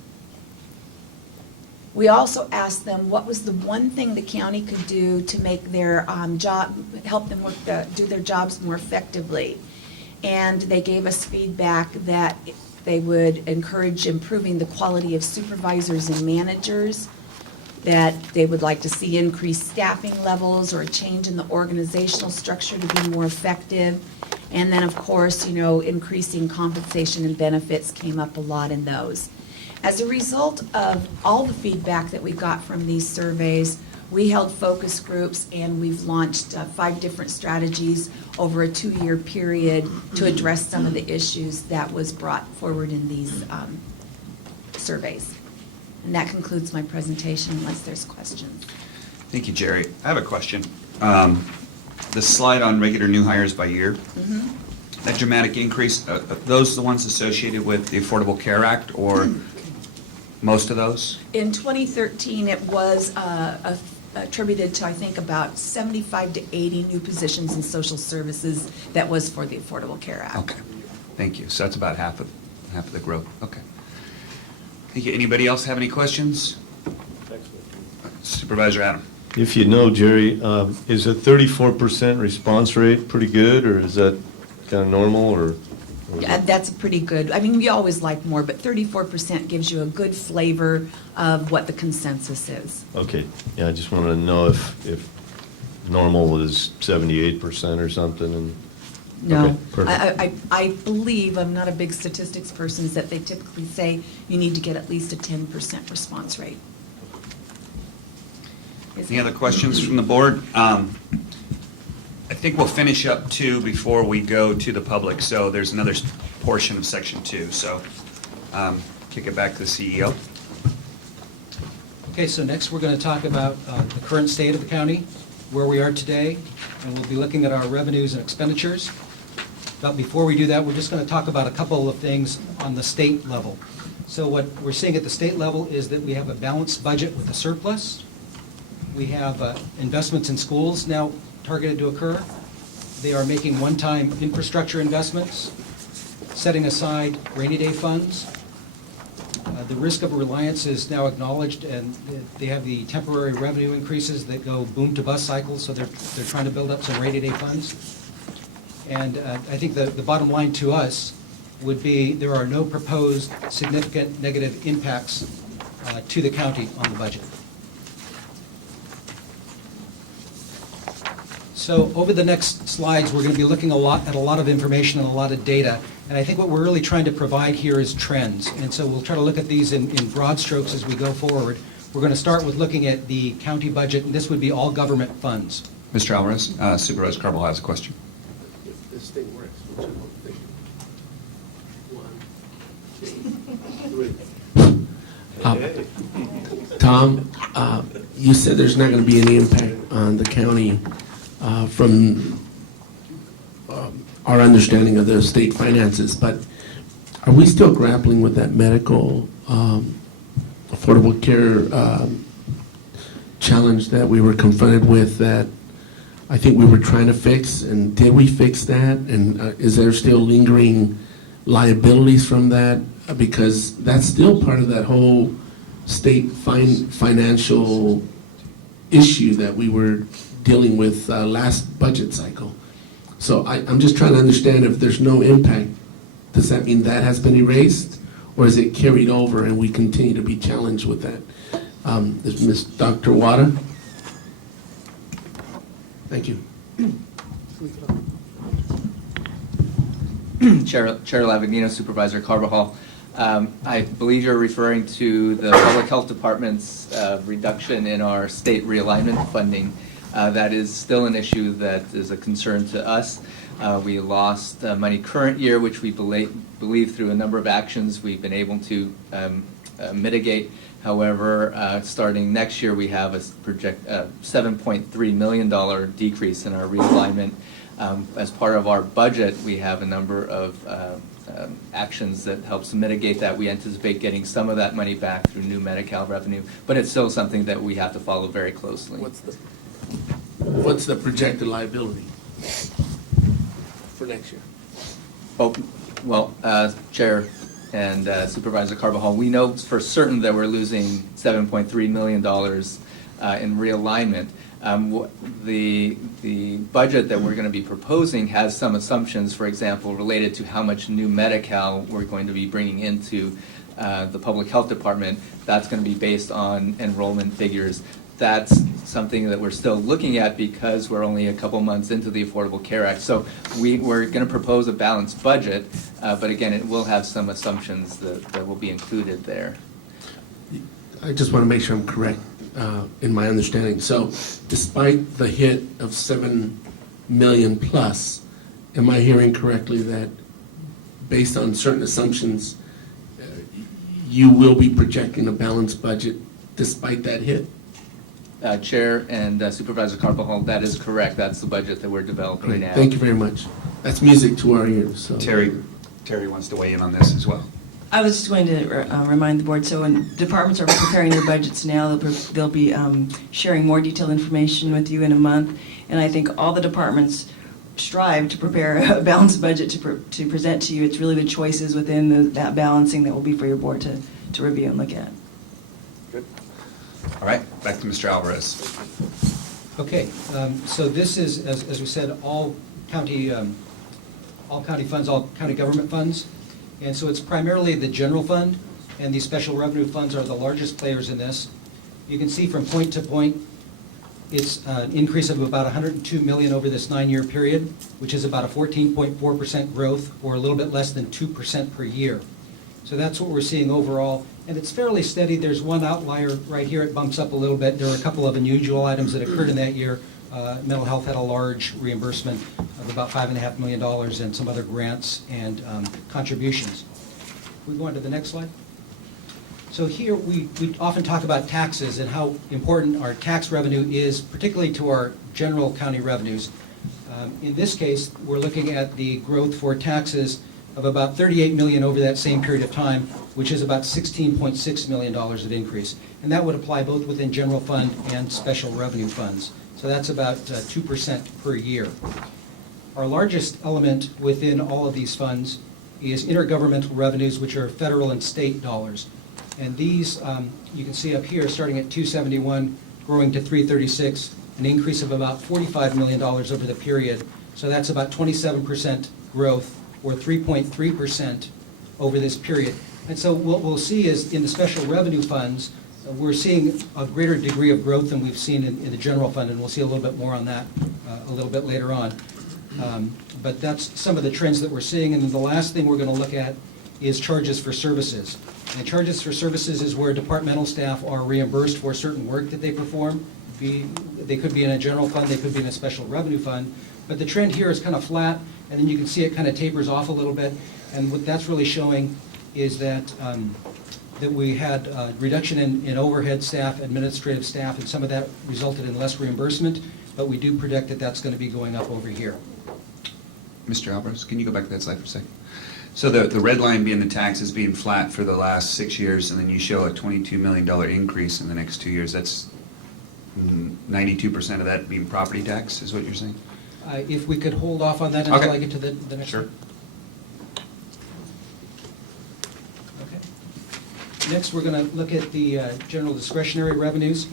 We also asked them what was the one thing the county could do to make their job, help them do their jobs more effectively. And they gave us feedback that they would encourage improving the quality of supervisors and managers, that they would like to see increased staffing levels or a change in the organizational structure to be more effective. And then, of course, increasing compensation and benefits came up a lot in those. As a result of all the feedback that we got from these surveys, we held focus groups, and we've launched 5 different strategies over a 2-year period to address some of the issues that was brought forward in these surveys. And that concludes my presentation, unless there's questions. Thank you, Jerry. I have a question. The slide on regular new hires by year, that dramatic increase, those the ones associated with the Affordable Care Act, or most of those? In 2013, it was attributed to, I think, about 75 to 80 new positions in social services that was for the Affordable Care Act. Okay, thank you. So that's about half of the growth. Okay. Thank you. Anybody else have any questions? Supervisor Adam. If you know, Jerry, is a 34% response rate pretty good, or is that kind of normal, or? Yeah, that's pretty good. I mean, we always like more, but 34% gives you a good flavor of what the consensus is. Okay, yeah, I just wanted to know if normal is 78% or something, and. No, Okay, perfect. I believe, I'm not a big statistics person, is that they typically say you need to get at least a 10% response rate. Any other questions from the board? I think we'll finish up 2 before we go to the public. So there's another portion of Section 2. So kick it back to the CEO. Okay, so next we're going to talk about the current state of the county, where we are today, and we'll be looking at our revenues and expenditures. But before we do that, we're just going to talk about a couple of things on the state level. So what we're seeing at the state level is that we have a balanced budget with a surplus. We have investments in schools now targeted to occur. They are making one-time infrastructure investments, setting aside rainy day funds. The risk of reliance is now acknowledged, and they have the temporary revenue increases that go boom to bust cycles, so they're trying to build up some rainy day funds. And I think the bottom line to us would be there are no proposed significant negative impacts to the county on the budget. So over the next slides, we're going to be looking at a lot of information and a lot of data. And I think what we're really trying to provide here is trends. And so we'll try to look at these in broad strokes as we go forward. We're going to start with looking at the county budget, and this would be all government funds. Mr. Alvarez, Supervisor Carbajal has a question. If this thing works, which I don't think. 1, 2, 3. Tom, you said there's not going to be any impact on the county from our understanding of the state finances, but are we still grappling with that medical affordable care challenge that we were confronted with that I think we were trying to fix, and did we fix that? And is there still lingering liabilities from that? Because that's still part of that whole state financial issue that we were dealing with last budget cycle. So I'm just trying to understand, if there's no impact, does that mean that has been erased, or is it carried over and we continue to be challenged with that? Is Ms. Dr. Wada? Thank you. Chair Lavigno, Supervisor Carbajal. I believe you're referring to the Public Health Department's reduction in our state realignment funding. That is still an issue that is a concern to us. We lost money current year, which we believe through a number of actions we've been able to mitigate. However, starting next year, we have a $7.3 million decrease in our realignment. As part of our budget, we have a number of actions that helps mitigate that. We anticipate getting some of that money back through new Medi-Cal revenue, but it's still something that we have to follow very closely. What's the projected liability for next year? Oh, well, Chair and Supervisor Carbajal, we know for certain that we're losing $7.3 million in realignment. The budget that we're going to be proposing has some assumptions, for example, related to how much new Medi-Cal we're going to be bringing into the Public Health Department. That's going to be based on enrollment figures. That's something that we're still looking at because we're only a couple months into the Affordable Care Act. So we're going to propose a balanced budget, but again, it will have some assumptions that will be included there. I just want to make sure I'm correct in my understanding. So despite the hit of $7 million plus, am I hearing correctly that based on certain assumptions, you will be projecting a balanced budget despite that hit? Chair and Supervisor Carbajal, that is correct. That's the budget that we're developing Great. now. Thank you very much. That's music to our ears. So. Terry wants to weigh in on this as well. I was just going to remind the board, so when departments are preparing their budgets now, they'll be sharing more detailed information with you in a month. And I think all the departments strive to prepare a balanced budget to present to you. It's really the choices within that balancing that will be for your board to review and look at. Good. All right, back to Mr. Alvarez. Okay, so this is, as we said, all county funds, all county government funds. And so it's primarily the general fund, and these special revenue funds are the largest players in this. You can see from point to point, it's an increase of about $102 million over this 9-year period, which is about a 14.4% growth, or a little bit less than 2% per year. So that's what we're seeing overall. And it's fairly steady. There's one outlier right here. It bumps up a little bit. There are a couple of unusual items that occurred in that year. Mental health had a large reimbursement of about $5.5 million and some other grants and contributions. We go on to the next slide. So here we often talk about taxes and how important our tax revenue is, particularly to our general county revenues. In this case, we're looking at the growth for taxes of about $38 million over that same period of time, which is about $16.6 million of increase. And that would apply both within general fund and special revenue funds. So that's about 2% per year. Our largest element within all of these funds is intergovernmental revenues, which are federal and state dollars. And these, you can see up here, starting at 271, growing to 336, an increase of about $45 million over the period. So that's about 27% growth, or 3.3% over this period. And so what we'll see is in the special revenue funds, we're seeing a greater degree of growth than we've seen in the general fund, and we'll see a little bit more on that a little bit later on. But that's some of the trends that we're seeing. And then the last thing we're going to look at is charges for services. And charges for services is where departmental staff are reimbursed for certain work that they perform. They could be in a general fund, they could be in a special revenue fund. But the trend here is kind of flat, and then you can see it kind of tapers off a little bit. And what that's really showing is that that we had a reduction in overhead staff, administrative staff, and some of that resulted in less reimbursement. But we do predict that that's going to be going up over here. Mr. Alvarez, can you go back to that slide for a second? So the red line being the taxes being flat for the last 6 years, and then you show a $22 million increase in the next 2 years. That's 92% of that being property tax, is what you're saying? If we could hold off on that until Okay. I get to the next Sure. one. Okay. Next, we're going to look at the general discretionary revenues.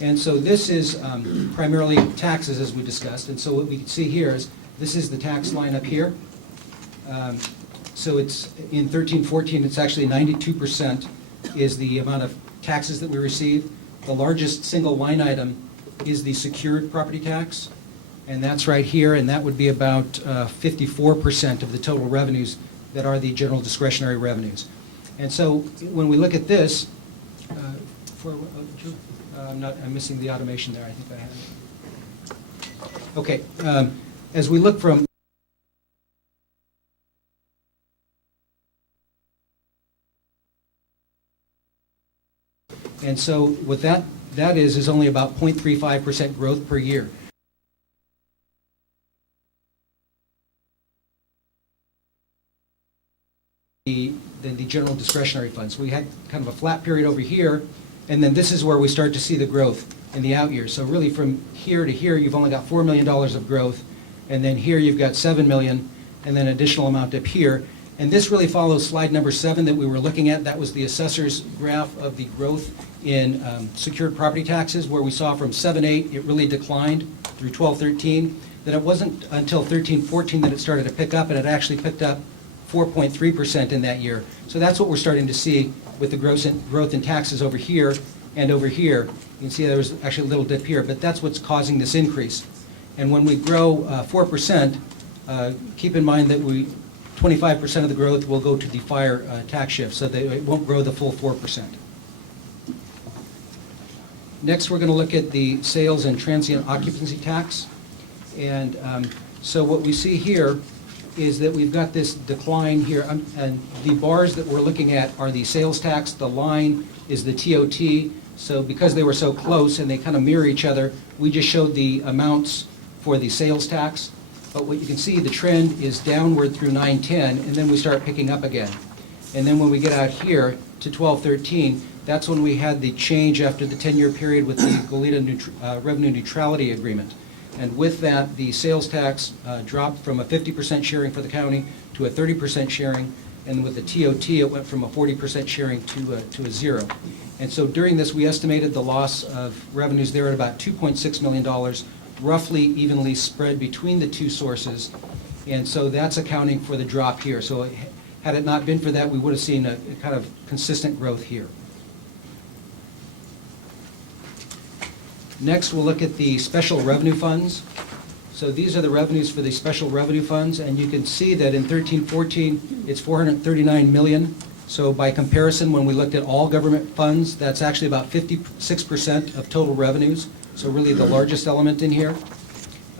And so this is primarily taxes, as we discussed. And so what we can see here is this is the tax line up here. So it's in 13-14, it's actually 92% is the amount of taxes that we receive. The largest single line item is the secured property tax, and that's right here, and that would be about 54% of the total revenues that are the general discretionary revenues. And so when we look at this, I'm missing the automation there, I think I have it. Okay, as we look from and so what that is only about 0.35% growth per year. Than the general discretionary funds. We had kind of a flat period over here, and then this is where we start to see the growth in the out years. So really from here to here, you've only got $4 million of growth, and then here you've got $7 million, and then additional amount up here. And this really follows slide number 7 that we were looking at. That was the assessor's graph of the growth in secured property taxes, where we saw from 7-8 it really declined through 12-13. Then it wasn't until 13-14 that it started to pick up, and it actually picked up 4.3% in that year. So that's what we're starting to see with the growth in taxes over here and over here. You can see there was actually a little dip here, but that's what's causing this increase. And when we grow 4%, keep in mind that 25% of the growth will go to the fire tax shift, so that it won't grow the full 4%. Next, we're going to look at the sales and transient occupancy tax. And so what we see here is that we've got this decline here, and the bars that we're looking at are the sales tax, the line is the TOT, so because they were so close and they kind of mirror each other, we just showed the amounts for the sales tax. But what you can see, the trend is downward through 9-10, and then we start picking up again. And then when we get out here to 12-13, that's when we had the change after the 10-year period with the Goleta revenue neutrality agreement. And with that, the sales tax dropped from a 50% sharing for the county to a 30% sharing, and with the TOT, it went from a 40% sharing to a 0. And so during this, we estimated the loss of revenues there at about $2.6 million, roughly evenly spread between the two sources. And so that's accounting for the drop here. So had it not been for that, we would have seen a kind of consistent growth here. Next, we'll look at the special revenue funds. So these are the revenues for the special revenue funds, and you can see that in 13-14, it's $439 million. So by comparison, when we looked at all government funds, that's actually about 56% of total revenues, so really the largest element in here.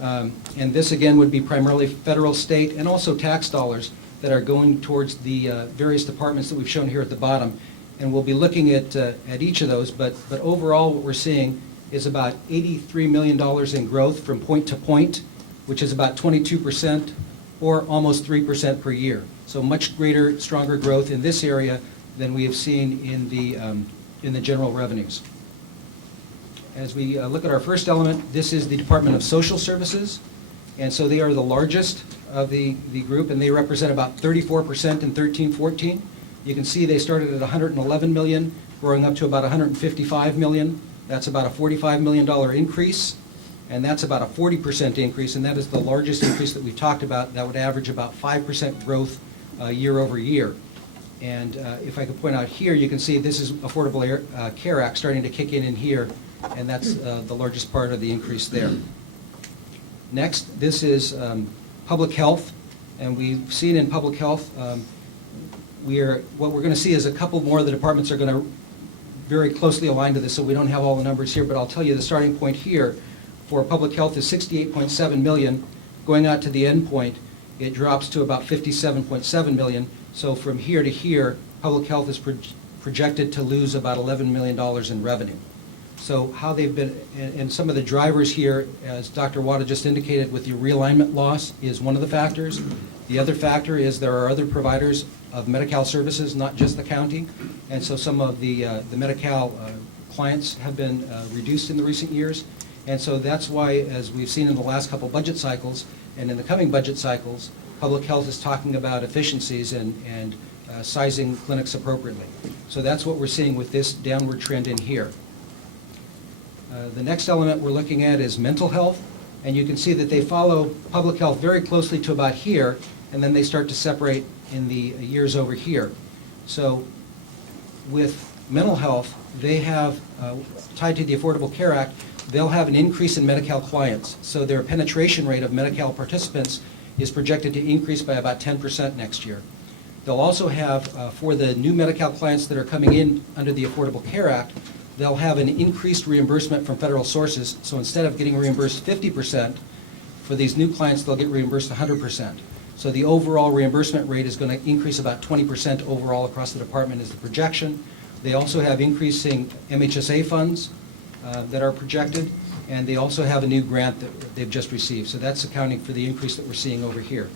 And this, again, would be primarily federal, state, and also tax dollars that are going towards the various departments that we've shown here at the bottom. And we'll be looking at each of those, but overall what we're seeing is about $83 million in growth from point to point, which is about 22% or almost 3% per year. So much greater, stronger growth in this area than we have seen in the general revenues. As we look at our first element, this is the Department of Social Services, and so they are the largest of the group, and they represent about 34% in 13-14. You can see they started at $111 million, growing up to about $155 million. That's about a $45 million increase, and that's about a 40% increase, and that is the largest increase that we've talked about. That would average about 5% growth year over year. And if I could point out here, you can see this is Affordable Care Act starting to kick in here, and that's the largest part of the increase there. Next, this is public health, and we've seen in public health, what we're going to see is a couple more of the departments are going to very closely align to this, so we don't have all the numbers here, but I'll tell you the starting point here for public health is $68.7 million. Going out to the end point, it drops to about $57.7 million. So from here to here, public health is projected to lose about $11 million in revenue. So how they've been, and some of the drivers here, as Dr. Wada just indicated, with the realignment loss is one of the factors. The other factor is there are other providers of Medi-Cal services, not just the county, and so some of the Medi-Cal clients have been reduced in the recent years. And so that's why, as we've seen in the last couple budget cycles, and in the coming budget cycles, public health is talking about efficiencies and sizing clinics appropriately. So that's what we're seeing with this downward trend in here. The next element we're looking at is mental health, and you can see that they follow public health very closely to about here, and then they start to separate in the years over here. So with mental health, they have, tied to the Affordable Care Act, they'll have an increase in Medi-Cal clients. So their penetration rate of Medi-Cal participants is projected to increase by about 10% next year. They'll also have, for the new Medi-Cal clients that are coming in under the Affordable Care Act, they'll have an increased reimbursement from federal sources. So instead of getting reimbursed 50%, for these new clients, they'll get reimbursed 100%. So the overall reimbursement rate is going to increase about 20% overall across the department is the projection. They also have increasing MHSA funds that are projected, and they also have a new grant that they've just received. So that's accounting for the increase that we're seeing over here.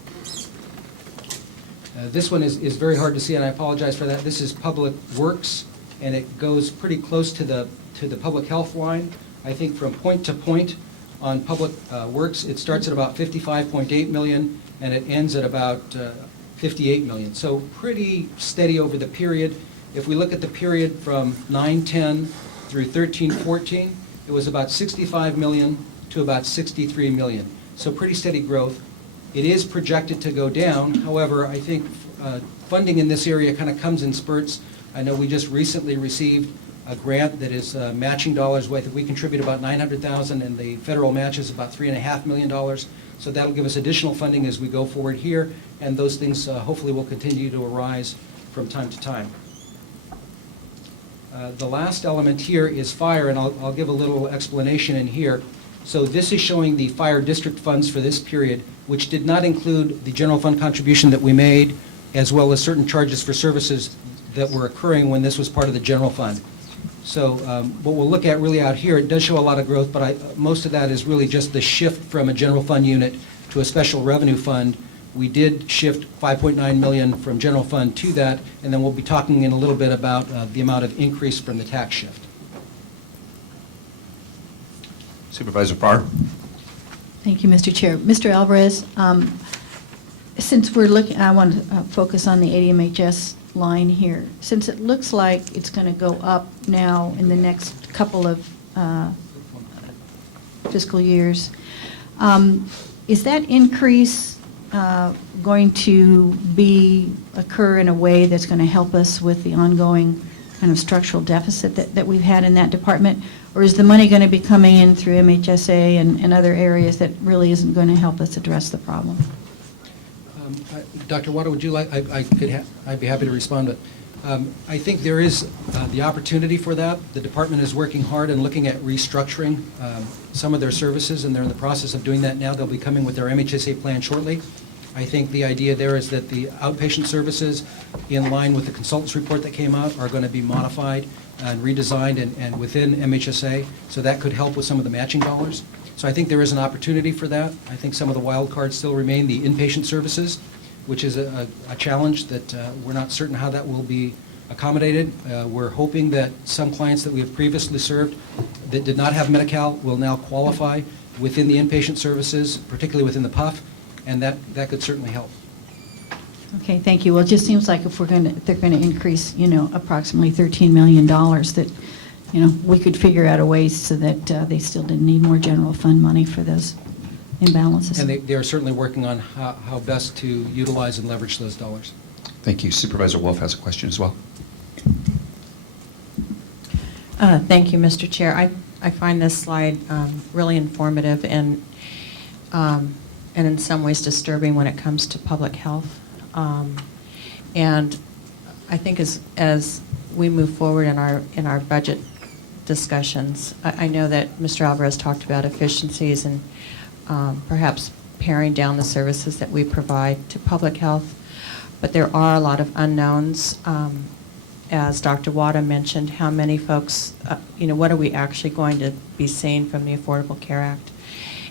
This one is very hard to see, and I apologize for that. This is Public Works, and it goes pretty close to the public health line. I think from point to point on Public Works, it starts at about $55.8 million, and it ends at about $58 million. So pretty steady over the period. If we look at the period from 9-10 through 13-14, it was about $65 million to about $63 million. So pretty steady growth. It is projected to go down. However, I think funding in this area kind of comes in spurts. I know we just recently received a grant that is matching dollars with. We contribute about $900,000, and the federal match is about $3.5 million. So that'll give us additional funding as we go forward here, and those things hopefully will continue to arise from time to time. The last element here is fire, and I'll give a little explanation in here. So this is showing the fire district funds for this period, which did not include the general fund contribution that we made, as well as certain charges for services that were occurring when this was part of the general fund. So what we'll look at really out here, it does show a lot of growth, but most of that is really just the shift from a general fund unit to a special revenue fund. We did shift $5.9 million from general fund to that, and then we'll be talking in a little bit about the amount of increase from the tax shift. Supervisor Farr? Thank you, Mr. Chair. Mr. Alvarez, since we're looking, I want to focus on the ADMHS line here. Since it looks like it's going to go up now in the next couple of fiscal years, is that increase going to occur in a way that's going to help us with the ongoing kind of structural deficit that we've had in that department? Or is the money going to be coming in through MHSA and other areas that really isn't going to help us address the problem? Dr. Wada, would you like, I'd be happy to respond, but I think there is the opportunity for that. The department is working hard and looking at restructuring some of their services, and they're in the process of doing that now. They'll be coming with their MHSA plan shortly. I think the idea there is that the outpatient services, in line with the consultants report that came out, are going to be modified and redesigned and within MHSA, so that could help with some of the matching dollars. So I think there is an opportunity for that. I think some of the wild cards still remain the inpatient services, which is a challenge that we're not certain how that will be accommodated. We're hoping that some clients that we have previously served that did not have Medi-Cal will now qualify within the inpatient services, particularly within the PUF, and that could certainly help. Okay, thank you. Well, it just seems like if they're going to increase, approximately $13 million, that, we could figure out a way so that they still didn't need more general fund money for those imbalances. And they are certainly working on how best to utilize and leverage those dollars. Thank you. Supervisor Wolf has a question as well. Thank you, Mr. Chair. I find this slide really informative and in some ways disturbing when it comes to public health. And I think as we move forward in our budget discussions, I know that Mr. Alvarez talked about efficiencies and perhaps paring down the services that we provide to public health, but there are a lot of unknowns. As Dr. Wada mentioned, how many folks, what are we actually going to be seeing from the Affordable Care Act?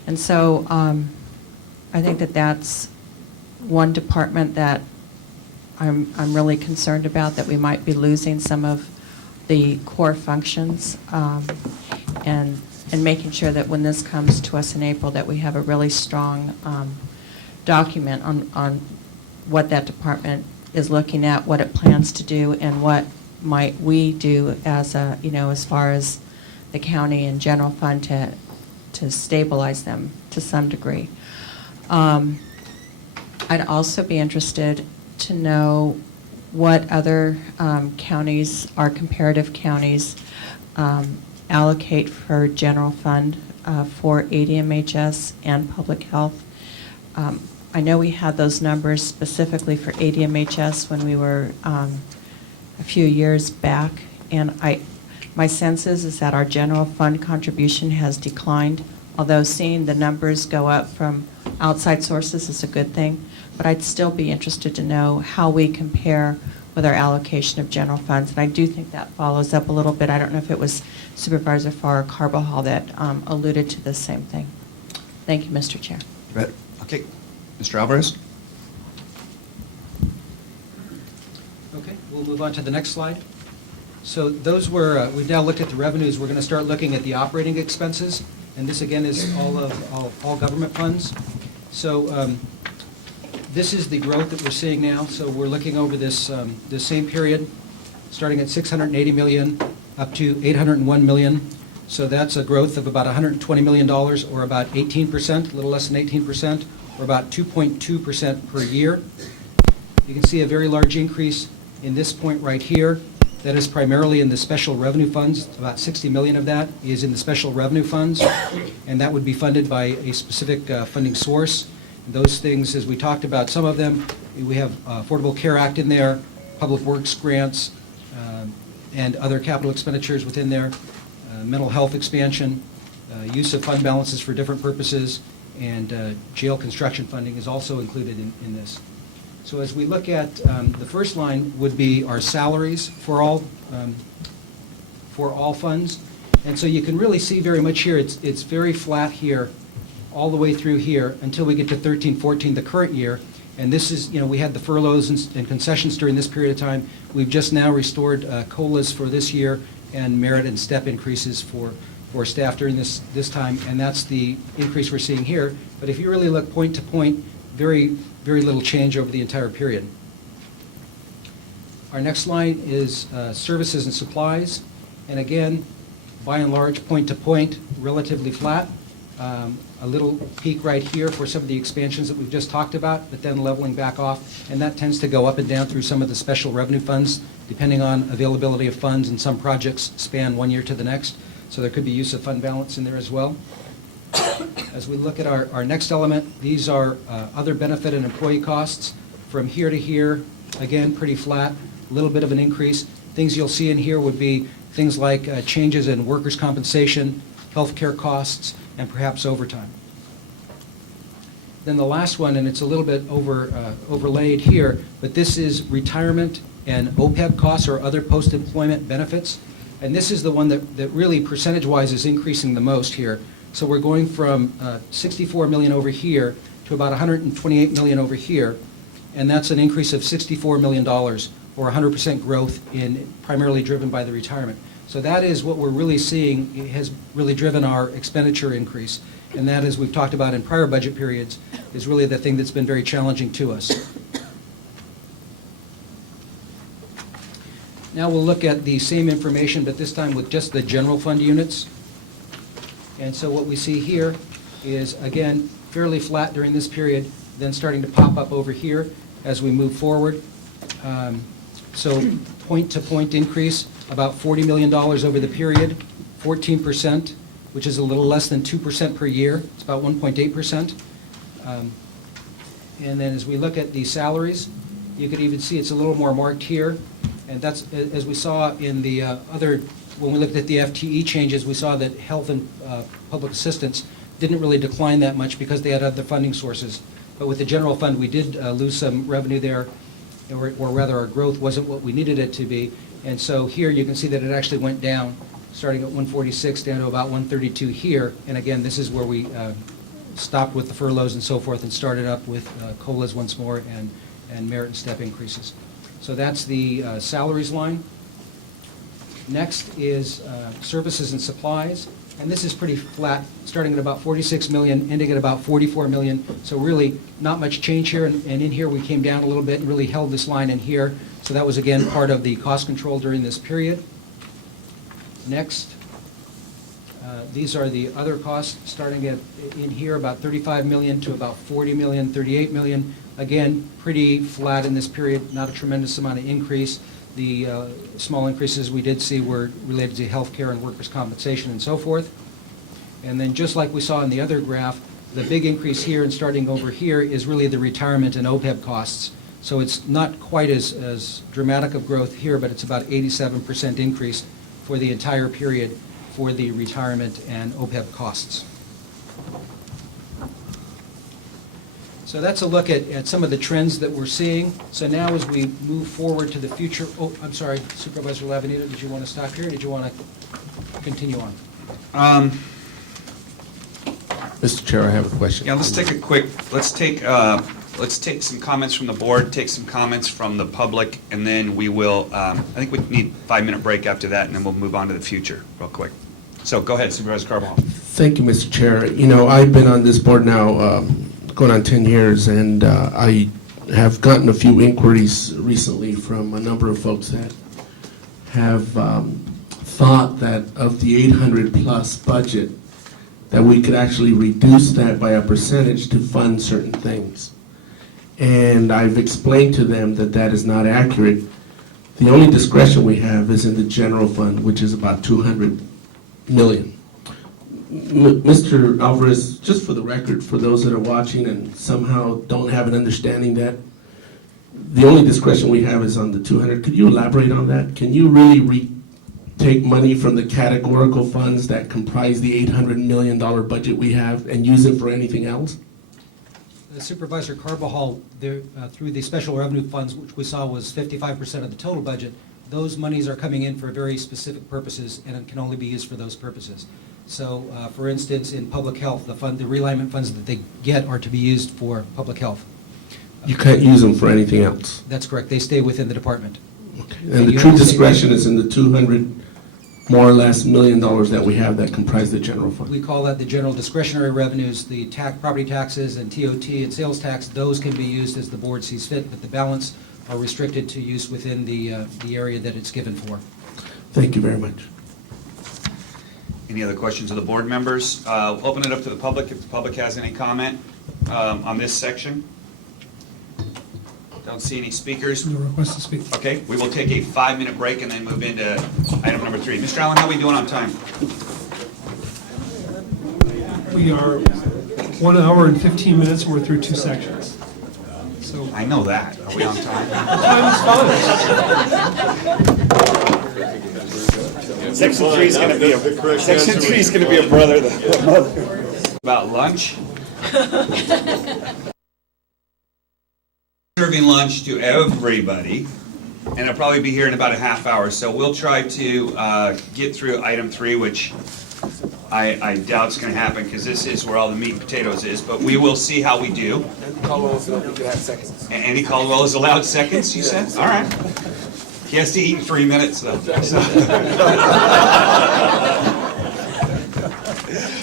And so I think that that's one department that I'm really concerned about, that we might be losing some of the core functions, and making sure that when this comes to us in April that we have a really strong document on what that department is looking at, what it plans to do, and what might we do as as far as the county and general fund to stabilize them to some degree. I'd also be interested to know what other counties, our comparative counties, allocate for general fund for ADMHS and public health. I know we had those numbers specifically for ADMHS when we were a few years back, and my sense is that our general fund contribution has declined, although seeing the numbers go up from outside sources is a good thing. But I'd still be interested to know how we compare with our allocation of general funds. And I do think that follows up a little bit. I don't know if it was Supervisor Farr or Carbajal that alluded to the same thing. Thank you, Mr. Chair. Okay. Mr. Alvarez? Okay, we'll move on to the next slide. So those were, we've now looked at the revenues. We're going to start looking at the operating expenses. And this, again, is all government funds. So this is the growth that we're seeing now. So we're looking over this same period, starting at $680 million up to $801 million. So that's a growth of about $120 million, or about 18%, a little less than 18%, or about 2.2% per year. You can see a very large increase in this point right here. That is primarily in the special revenue funds. About 60 million of that is in the special revenue funds, and that would be funded by a specific funding source. Those things, as we talked about, some of them, we have Affordable Care Act in there, public works grants, and other capital expenditures within there, mental health expansion, use of fund balances for different purposes, and jail construction funding is also included in this. So as we look at, the first line would be our salaries for all funds. And so you can really see very much here, it's very flat here, all the way through here, until we get to 13-14, the current year. And this is, we had the furloughs and concessions during this period of time. We've just now restored COLAs for this year and merit and step increases for staff during this time, and that's the increase we're seeing here. But if you really look point to point, very, very little change over the entire period. Our next line is services and supplies. And again, by and large, point to point, relatively flat. A little peak right here for some of the expansions that we've just talked about, but then leveling back off. And that tends to go up and down through some of the special revenue funds, depending on availability of funds, and some projects span one year to the next. So there could be use of fund balance in there as well. As we look at our next element, these are other benefit and employee costs. From here to here, again, pretty flat, a little bit of an increase. Things you'll see in here would be things like changes in workers' compensation, healthcare costs, and perhaps overtime. Then the last one, and it's a little bit overlaid here, but this is retirement and OPEB costs or other post-employment benefits. And this is the one that really percentage-wise is increasing the most here. So we're going from 64 million over here to about 128 million over here, and that's an increase of $64 million, or 100% growth, primarily driven by the retirement. So that is what we're really seeing. It has really driven our expenditure increase, and that, as we've talked about in prior budget periods, is really the thing that's been very challenging to us. Now we'll look at the same information, but this time with just the general fund units. And so what we see here is, again, fairly flat during this period, then starting to pop up over here as we move forward. So point-to-point increase, about $40 million over the period, 14%, which is a little less than 2% per year. It's about 1.8%. And then as we look at the salaries, you could even see it's a little more marked here. And that's, as we saw in the when we looked at the FTE changes, we saw that health and public assistance didn't really decline that much because they had other funding sources. But with the general fund, we did lose some revenue there, or rather our growth wasn't what we needed it to be. And so here you can see that it actually went down, starting at 146 down to about 132 here. And again, this is where we stopped with the furloughs and so forth and started up with COLAs once more and merit and step increases. So that's the salaries line. Next is services and supplies, and this is pretty flat, starting at about 46 million, ending at about 44 million. So really not much change here, and in here we came down a little bit and really held this line in here. So that was again part of the cost control during this period. Next, these are the other costs, starting at in here about 35 million to about 40 million, 38 million. Again, pretty flat in this period, not a tremendous amount of increase. The small increases we did see were related to healthcare and workers' compensation and so forth. And then just like we saw in the other graph, the big increase here and starting over here is really the retirement and OPEB costs. So it's not quite as dramatic of growth here, but it's about 87% increase for the entire period for the retirement and OPEB costs. So that's a look at some of the trends that we're seeing. So now as we move forward to the future, I'm sorry, Supervisor Lavanito, did you want to stop here or did you want to continue on? Mr. Chair, I have a question. Yeah, let's take some comments from the board, take some comments from the public, and then we will, I think we need a 5-minute break after that, and then we'll move on to the future real quick. So go ahead, Supervisor Carbajal. Thank you, Mr. Chair. You know, I've been on this board now going on 10 years, and I have gotten a few inquiries recently from a number of folks that have thought that of the 800-plus budget, that we could actually reduce that by a percentage to fund certain things. And I've explained to them that that is not accurate. The only discretion we have is in the general fund, which is about 200 million. Mr. Alvarez, just for the record, for those that are watching and somehow don't have an understanding that the only discretion we have is on the 200, could you elaborate on that? Can you really take money from the categorical funds that comprise the $800 million budget we have and use it for anything else? Supervisor Carbajal, through the special revenue funds, which we saw was 55% of the total budget, those monies are coming in for very specific purposes and can only be used for those purposes. So, for instance, in public health, the realignment funds that they get are to be used for public health. You can't use them for anything else? That's correct. They stay within the department. Okay. And the true discretion is in the 200, more or less, $1 million that we have that comprise the general fund? We call that the general discretionary revenues, the property taxes and TOT and sales tax. Those can be used as the board sees fit, but the balance are restricted to use within the area that it's given for. Thank you very much. Any other questions of the board members? We'll open it up to the public if the public has any comment on this section. Don't see any speakers. No request to speak. Okay, we will take a 5-minute break and then move into item number 3. Mr. Allen, how are we doing on time? We are 1 hour and 15 minutes, and we're through 2 sections. So I know that. Are we on time? Section 3 is going to be a brother. About lunch? Serving lunch to everybody, and it'll probably be here in about a half hour. So we'll try to get through item 3, which I doubt it's going to happen because this is where all the meat and potatoes is, but we will see how we do. Andy Caldwell is allowed seconds, you said? All right. He has to eat in 3 minutes, though. So.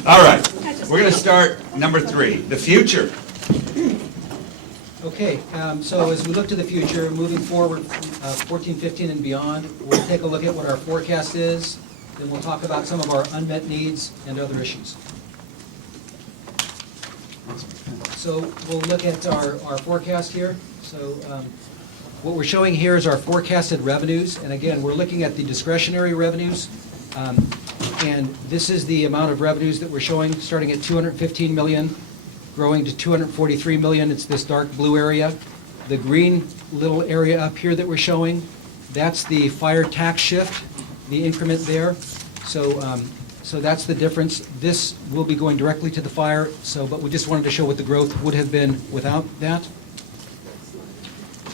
All right. We're going to start number 3, the future. Okay, so as we look to the future, moving forward, 14, 15 and beyond, we'll take a look at what our forecast is, then we'll talk about some of our unmet needs and other issues. So we'll look at our forecast here. So what we're showing here is our forecasted revenues, and again, we're looking at the discretionary revenues, and this is the amount of revenues that we're showing, starting at 215 million, growing to 243 million. It's this dark blue area. The green little area up here that we're showing, that's the fire tax shift, the increment there. So that's the difference. This will be going directly to the fire, but we just wanted to show what the growth would have been without that.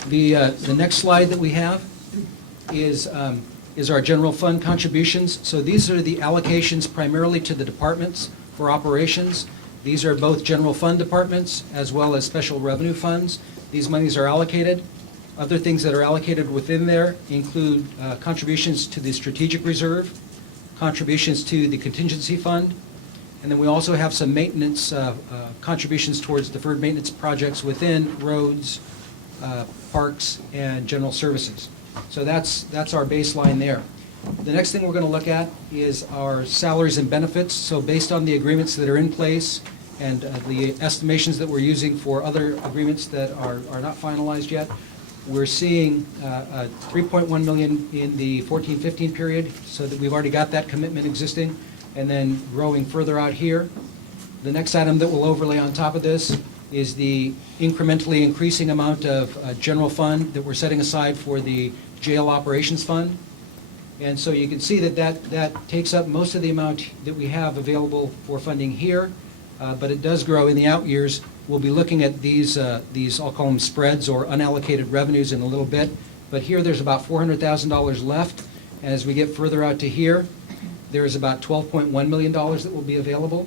The next slide that we have is our general fund contributions. So these are the allocations primarily to the departments for operations. These are both general fund departments as well as special revenue funds. These monies are allocated. Other things that are allocated within there include contributions to the strategic reserve, contributions to the contingency fund, and then we also have some maintenance contributions towards deferred maintenance projects within roads, parks, and general services. So that's our baseline there. The next thing we're going to look at is our salaries and benefits. So based on the agreements that are in place and the estimations that we're using for other agreements that are not finalized yet, we're seeing 3.1 million in the 14-15 period, so that we've already got that commitment existing, and then growing further out here. The next item that we'll overlay on top of this is the incrementally increasing amount of general fund that we're setting aside for the jail operations fund. And so you can see that takes up most of the amount that we have available for funding here, but it does grow in the out years. We'll be looking at these, I'll call them spreads or unallocated revenues in a little bit, but here there's about $400,000 left, and as we get further out to here, there is about $12.1 million that will be available.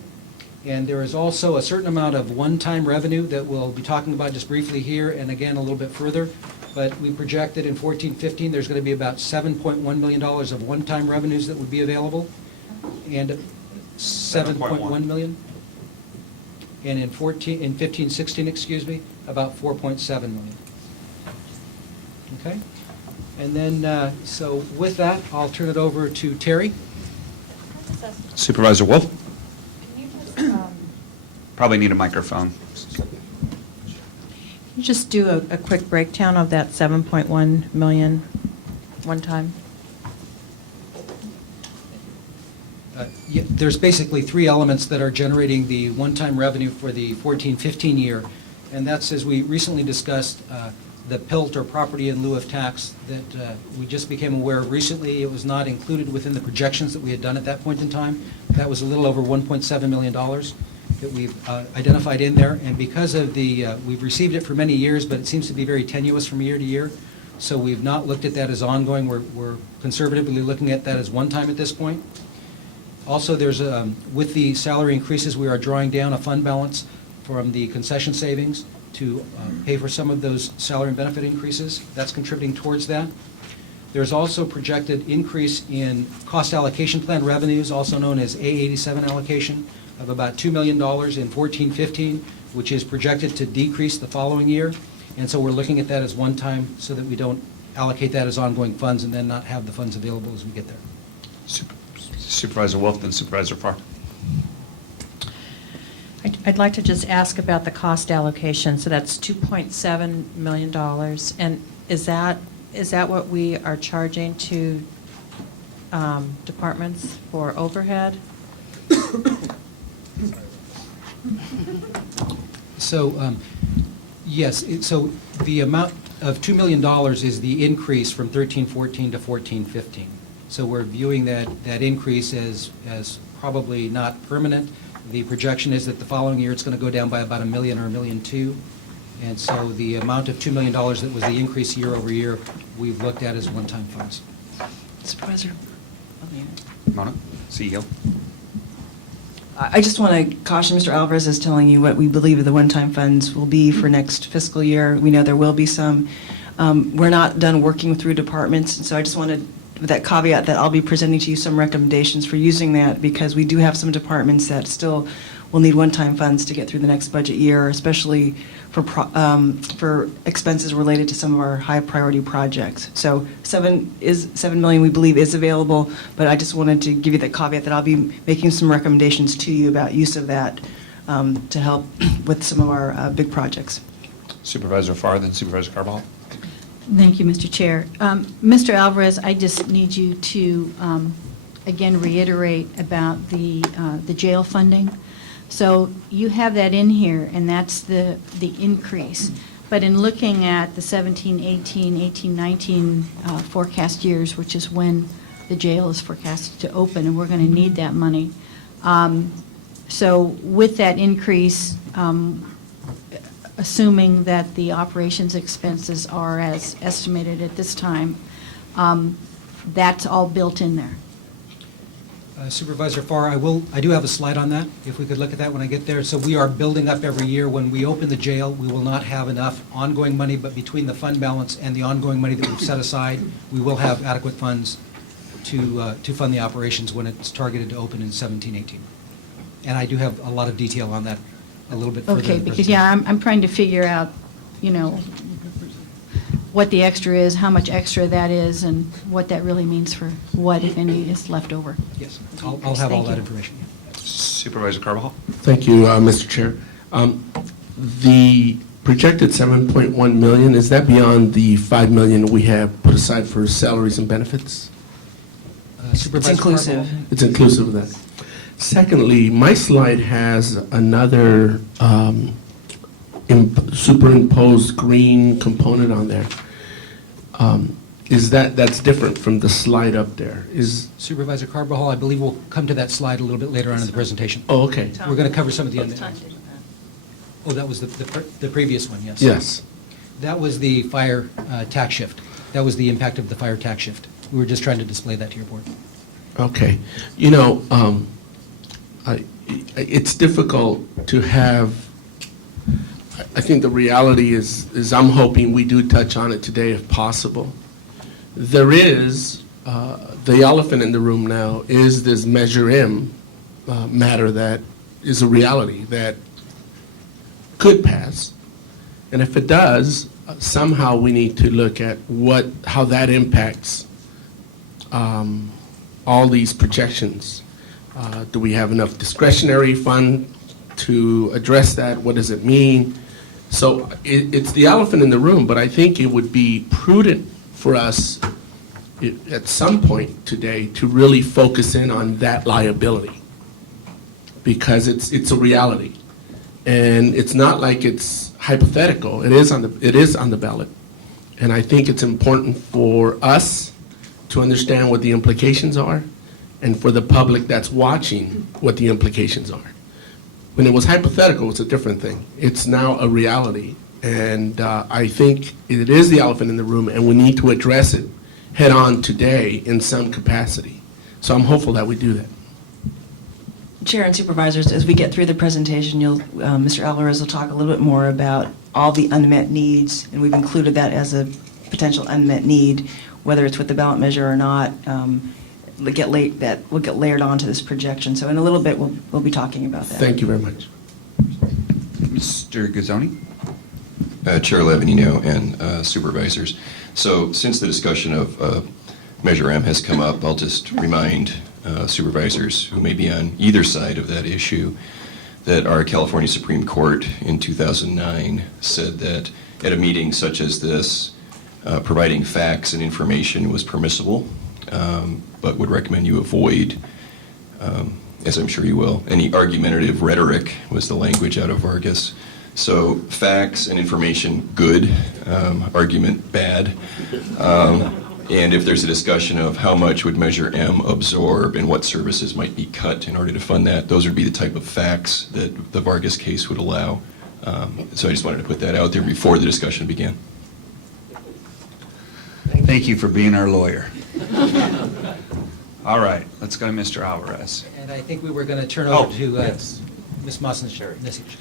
And there is also a certain amount of one-time revenue that we'll be talking about just briefly here and again a little bit further. But we project that in 14-15 there's going to be about $7.1 million of one-time revenues that would be available, and 7.1 million. And in 15-16, excuse me, about 4.7 million. Okay? And then, so with that, I'll turn it over to Terry. Supervisor Wolf? Can you just, Probably need a microphone. you just do a quick breakdown of that 7.1 million one time? Yeah, there's basically 3 elements that are generating the one-time revenue for the 14-15 year, and that's, as we recently discussed, the PILT, or property in lieu of tax, that we just became aware of recently. It was not included within the projections that we had done at that point in time. That was a little over $1.7 million that we've identified in there, and because of we've received it for many years, but it seems to be very tenuous from year to year, so we've not looked at that as ongoing. We're conservatively looking at that as one time at this point. Also, there's with the salary increases, we are drawing down a fund balance from the concession savings to pay for some of those salary and benefit increases. That's contributing towards that. There's also projected increase in cost allocation plan revenues, also known as A87 allocation, of about $2 million in 14-15, which is projected to decrease the following year. And so we're looking at that as one time so that we don't allocate that as ongoing funds and then not have the funds available as we get there. Supervisor Wolf, then Supervisor Farr. I'd like to just ask about the cost allocation. So that's $2.7 million. And is that what we are charging to departments for overhead? So, yes, so The amount of $2 million is the increase from 13-14 to 14-15. So we're viewing that increase as probably not permanent. The projection is that the following year it's going to go down by about $1 million or $1.2 million. And so the amount of $2 million that was the increase year over year, we've looked at as one-time funds. Supervisor. Mona, CEO. I just want to caution Mr. Alvarez is telling you what we believe the one-time funds will be for next fiscal year. We know there will be some. We're not done working through departments, and so I just wanted, with that caveat, that I'll be presenting to you some recommendations for using that, because we do have some departments that still will need one-time funds to get through the next budget year, especially for expenses related to some of our high-priority projects. So $7 million we believe is available, but I just wanted to give you the caveat that I'll be making some recommendations to you about use of that to help with some of our big projects. Supervisor Farr, then Supervisor Carbajal. Thank you, Mr. Chair. Mr. Alvarez, I just need you to, again, reiterate about the jail funding. So you have that in here, and that's the increase. But in looking at the 17, 18, 18, 19 forecast years, which is when the jail is forecasted to open, and we're going to need that money. So with that increase, assuming that the operations expenses are as estimated at this time, that's all built in there. Supervisor Farr, I do have a slide on that, if we could look at that when I get there. So we are building up every year. When we open the jail, we will not have enough ongoing money, but between the fund balance and the ongoing money that we've set aside, we will have adequate funds to fund the operations when it's targeted to open in 17, 18. And I do have a lot of detail on that a little bit further. Okay, because, yeah, I'm trying to figure out, what the extra is, how much extra that is, and what that really means for what, if any, is left over. Yes, I'll have all that information. Supervisor Carbajal. Thank you, Mr. Chair. The projected 7.1 million, is that beyond the 5 million we have put aside for salaries and benefits? Supervisor It's inclusive. Carbajal? It's inclusive of that. Secondly, my slide has another superimposed green component on there. That's different from the slide up there? Supervisor Carbajal, I believe we'll come to that slide a little bit later on in the presentation. Oh, okay. We're going to cover some of the unknowns. Oh, that was the previous one, yes. Yes. That was the fire tax shift. That was the impact of the fire tax shift. We were just trying to display that to your board. Okay. It's difficult to have, I think the reality is I'm hoping we do touch on it today if possible. There is, the elephant in the room now is this Measure M matter that is a reality that could pass. And if it does, somehow we need to look at how that impacts all these projections. Do we have enough discretionary fund to address that? What does it mean? So it's the elephant in the room, but I think it would be prudent for us at some point today to really focus in on that liability, because it's a reality. And it's not like it's hypothetical. It is on the ballot. And I think it's important for us to understand what the implications are, and for the public that's watching what the implications are. When it was hypothetical, it's a different thing. It's now a reality. And I think it is the elephant in the room, and we need to address it head on today in some capacity. So I'm hopeful that we do that. Chair and Supervisors, as we get through the presentation, Mr. Alvarez will talk a little bit more about all the unmet needs, and we've included that as a potential unmet need, whether it's with the ballot measure or not. That will get layered onto this projection. So in a little bit, we'll be talking about that. Thank you very much. Mr. Gazzoni. Chair Levinino and supervisors. So since the discussion of Measure M has come up, I'll just remind supervisors who may be on either side of that issue that our California Supreme Court in 2009 said that at a meeting such as this, providing facts and information was permissible, but would recommend you avoid, as I'm sure you will, any argumentative rhetoric was the language out of Vargas. So facts and information, good. Argument, bad. And if there's a discussion of how much would Measure M absorb and what services might be cut in order to fund that, those would be the type of facts that the Vargas case would allow. So I just wanted to put that out there before the discussion began. Thank you for being our lawyer. All right, let's go to Mr. Alvarez. And I think we were going to turn over to yes. Ms. Message.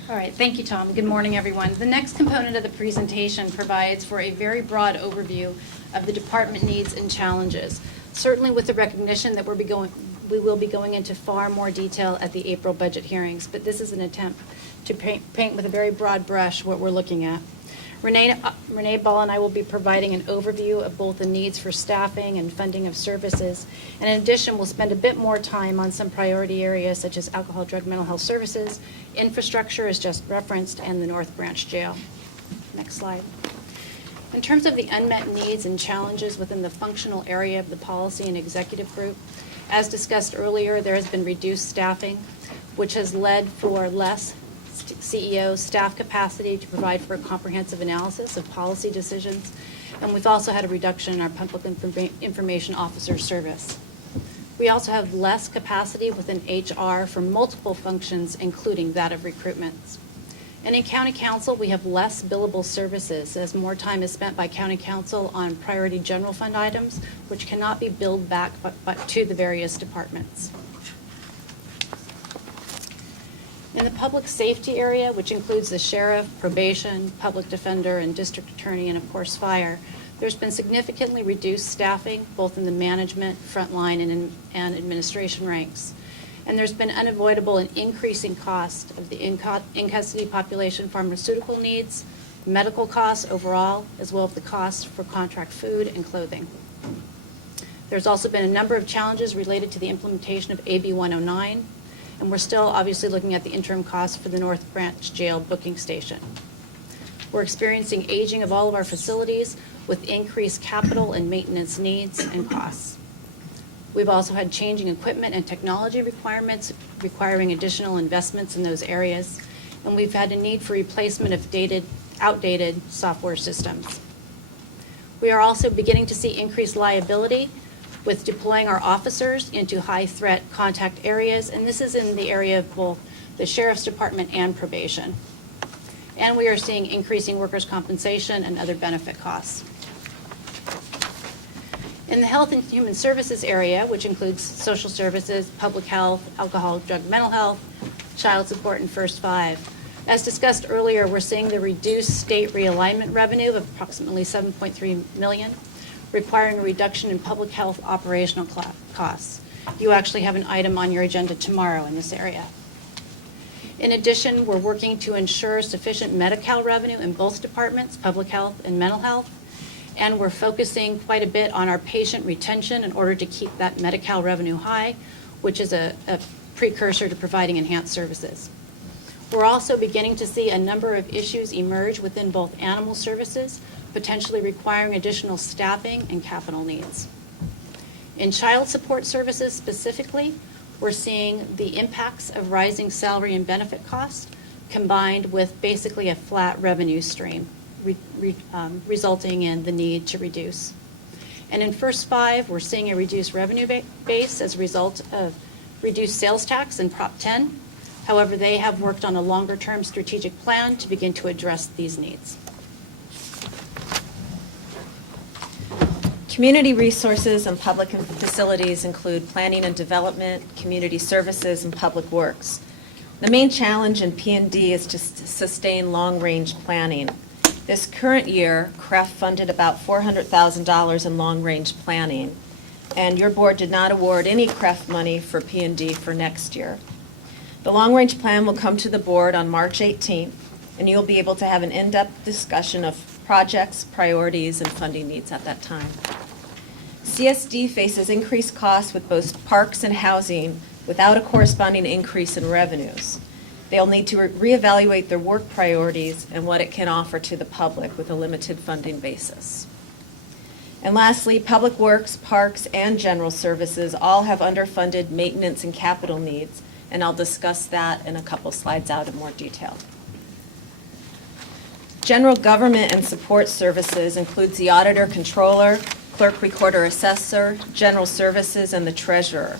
All right, thank you, Tom. Good morning, everyone. The next component of the presentation provides for a very broad overview of the department needs and challenges, certainly with the recognition that we will be going into far more detail at the April budget hearings, but this is an attempt to paint with a very broad brush what we're looking at. Renee Ball and I will be providing an overview of both the needs for staffing and funding of services. And in addition, we'll spend a bit more time on some priority areas such as alcohol, drug, mental health services, infrastructure as just referenced, and the North Branch Jail. Next slide. In terms of the unmet needs and challenges within the functional area of the policy and executive group, as discussed earlier, there has been reduced staffing, which has led for less CEO staff capacity to provide for a comprehensive analysis of policy decisions, and we've also had a reduction in our public information officer service. We also have less capacity within HR for multiple functions, including that of recruitments. And in county council, we have less billable services as more time is spent by county council on priority general fund items, which cannot be billed back but to the various departments. In the public safety area, which includes the sheriff, probation, public defender, and district attorney, and of course fire, there's been significantly reduced staffing, both in the management, frontline, and administration ranks. And there's been unavoidable and increasing cost of the in-custody population pharmaceutical needs, medical costs overall, as well as the cost for contract food and clothing. There's also been a number of challenges related to the implementation of AB 109, and we're still obviously looking at the interim costs for the North Branch Jail booking station. We're experiencing aging of all of our facilities with increased capital and maintenance needs and costs. We've also had changing equipment and technology requirements requiring additional investments in those areas, and we've had a need for replacement of outdated software systems. We are also beginning to see increased liability with deploying our officers into high-threat contact areas, and this is in the area of both the Sheriff's Department and probation. And we are seeing increasing workers' compensation and other benefit costs. In the Health and Human Services area, which includes social services, public health, alcohol, drug, mental health, child support, and First Five, as discussed earlier, we're seeing the reduced state realignment revenue of approximately $7.3 million, requiring a reduction in public health operational costs. You actually have an item on your agenda tomorrow in this area. In addition, we're working to ensure sufficient Medi-Cal revenue in both departments, public health and mental health, and we're focusing quite a bit on our patient retention in order to keep that Medi-Cal revenue high, which is a precursor to providing enhanced services. We're also beginning to see a number of issues emerge within both animal services, potentially requiring additional staffing and capital needs. In child support services specifically, we're seeing the impacts of rising salary and benefit costs combined with basically a flat revenue stream, resulting in the need to reduce. And in First Five, we're seeing a reduced revenue base as a result of reduced sales tax in Prop 10. However, they have worked on a longer-term strategic plan to begin to address these needs. Community resources and public facilities include planning and development, community services, and public works. The main challenge in P&D is to sustain long-range planning. This current year, CREF funded about $400,000 in long-range planning, and your board did not award any CREF money for P&D for next year. The long-range plan will come to the board on March 18th, and you'll be able to have an in-depth discussion of projects, priorities, and funding needs at that time. CSD faces increased costs with both parks and housing without a corresponding increase in revenues. They'll need to reevaluate their work priorities and what it can offer to the public with a limited funding basis. And lastly, Public Works, Parks, and General Services all have underfunded maintenance and capital needs, and I'll discuss that in a couple slides out in more detail. General government and support services includes the auditor, controller, clerk, recorder, assessor, general services, and the treasurer.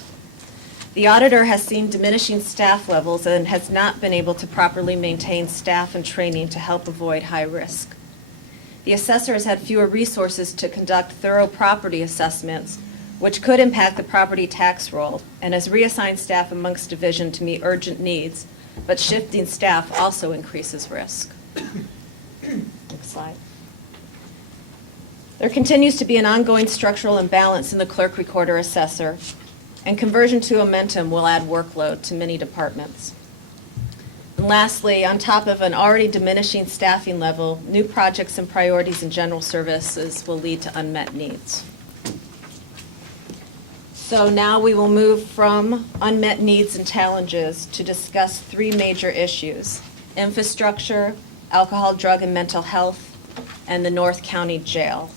The auditor has seen diminishing staff levels and has not been able to properly maintain staff and training to help avoid high risk. The assessor has had fewer resources to conduct thorough property assessments, which could impact the property tax roll, and has reassigned staff amongst division to meet urgent needs, but shifting staff also increases risk. Next slide. There continues to be an ongoing structural imbalance in the clerk, recorder, assessor, and conversion to Momentum will add workload to many departments. And lastly, on top of an already diminishing staffing level, new projects and priorities in general services will lead to unmet needs. So now we will move from unmet needs and challenges to discuss three major issues: infrastructure, alcohol, drug, and mental health, and the North County Jail.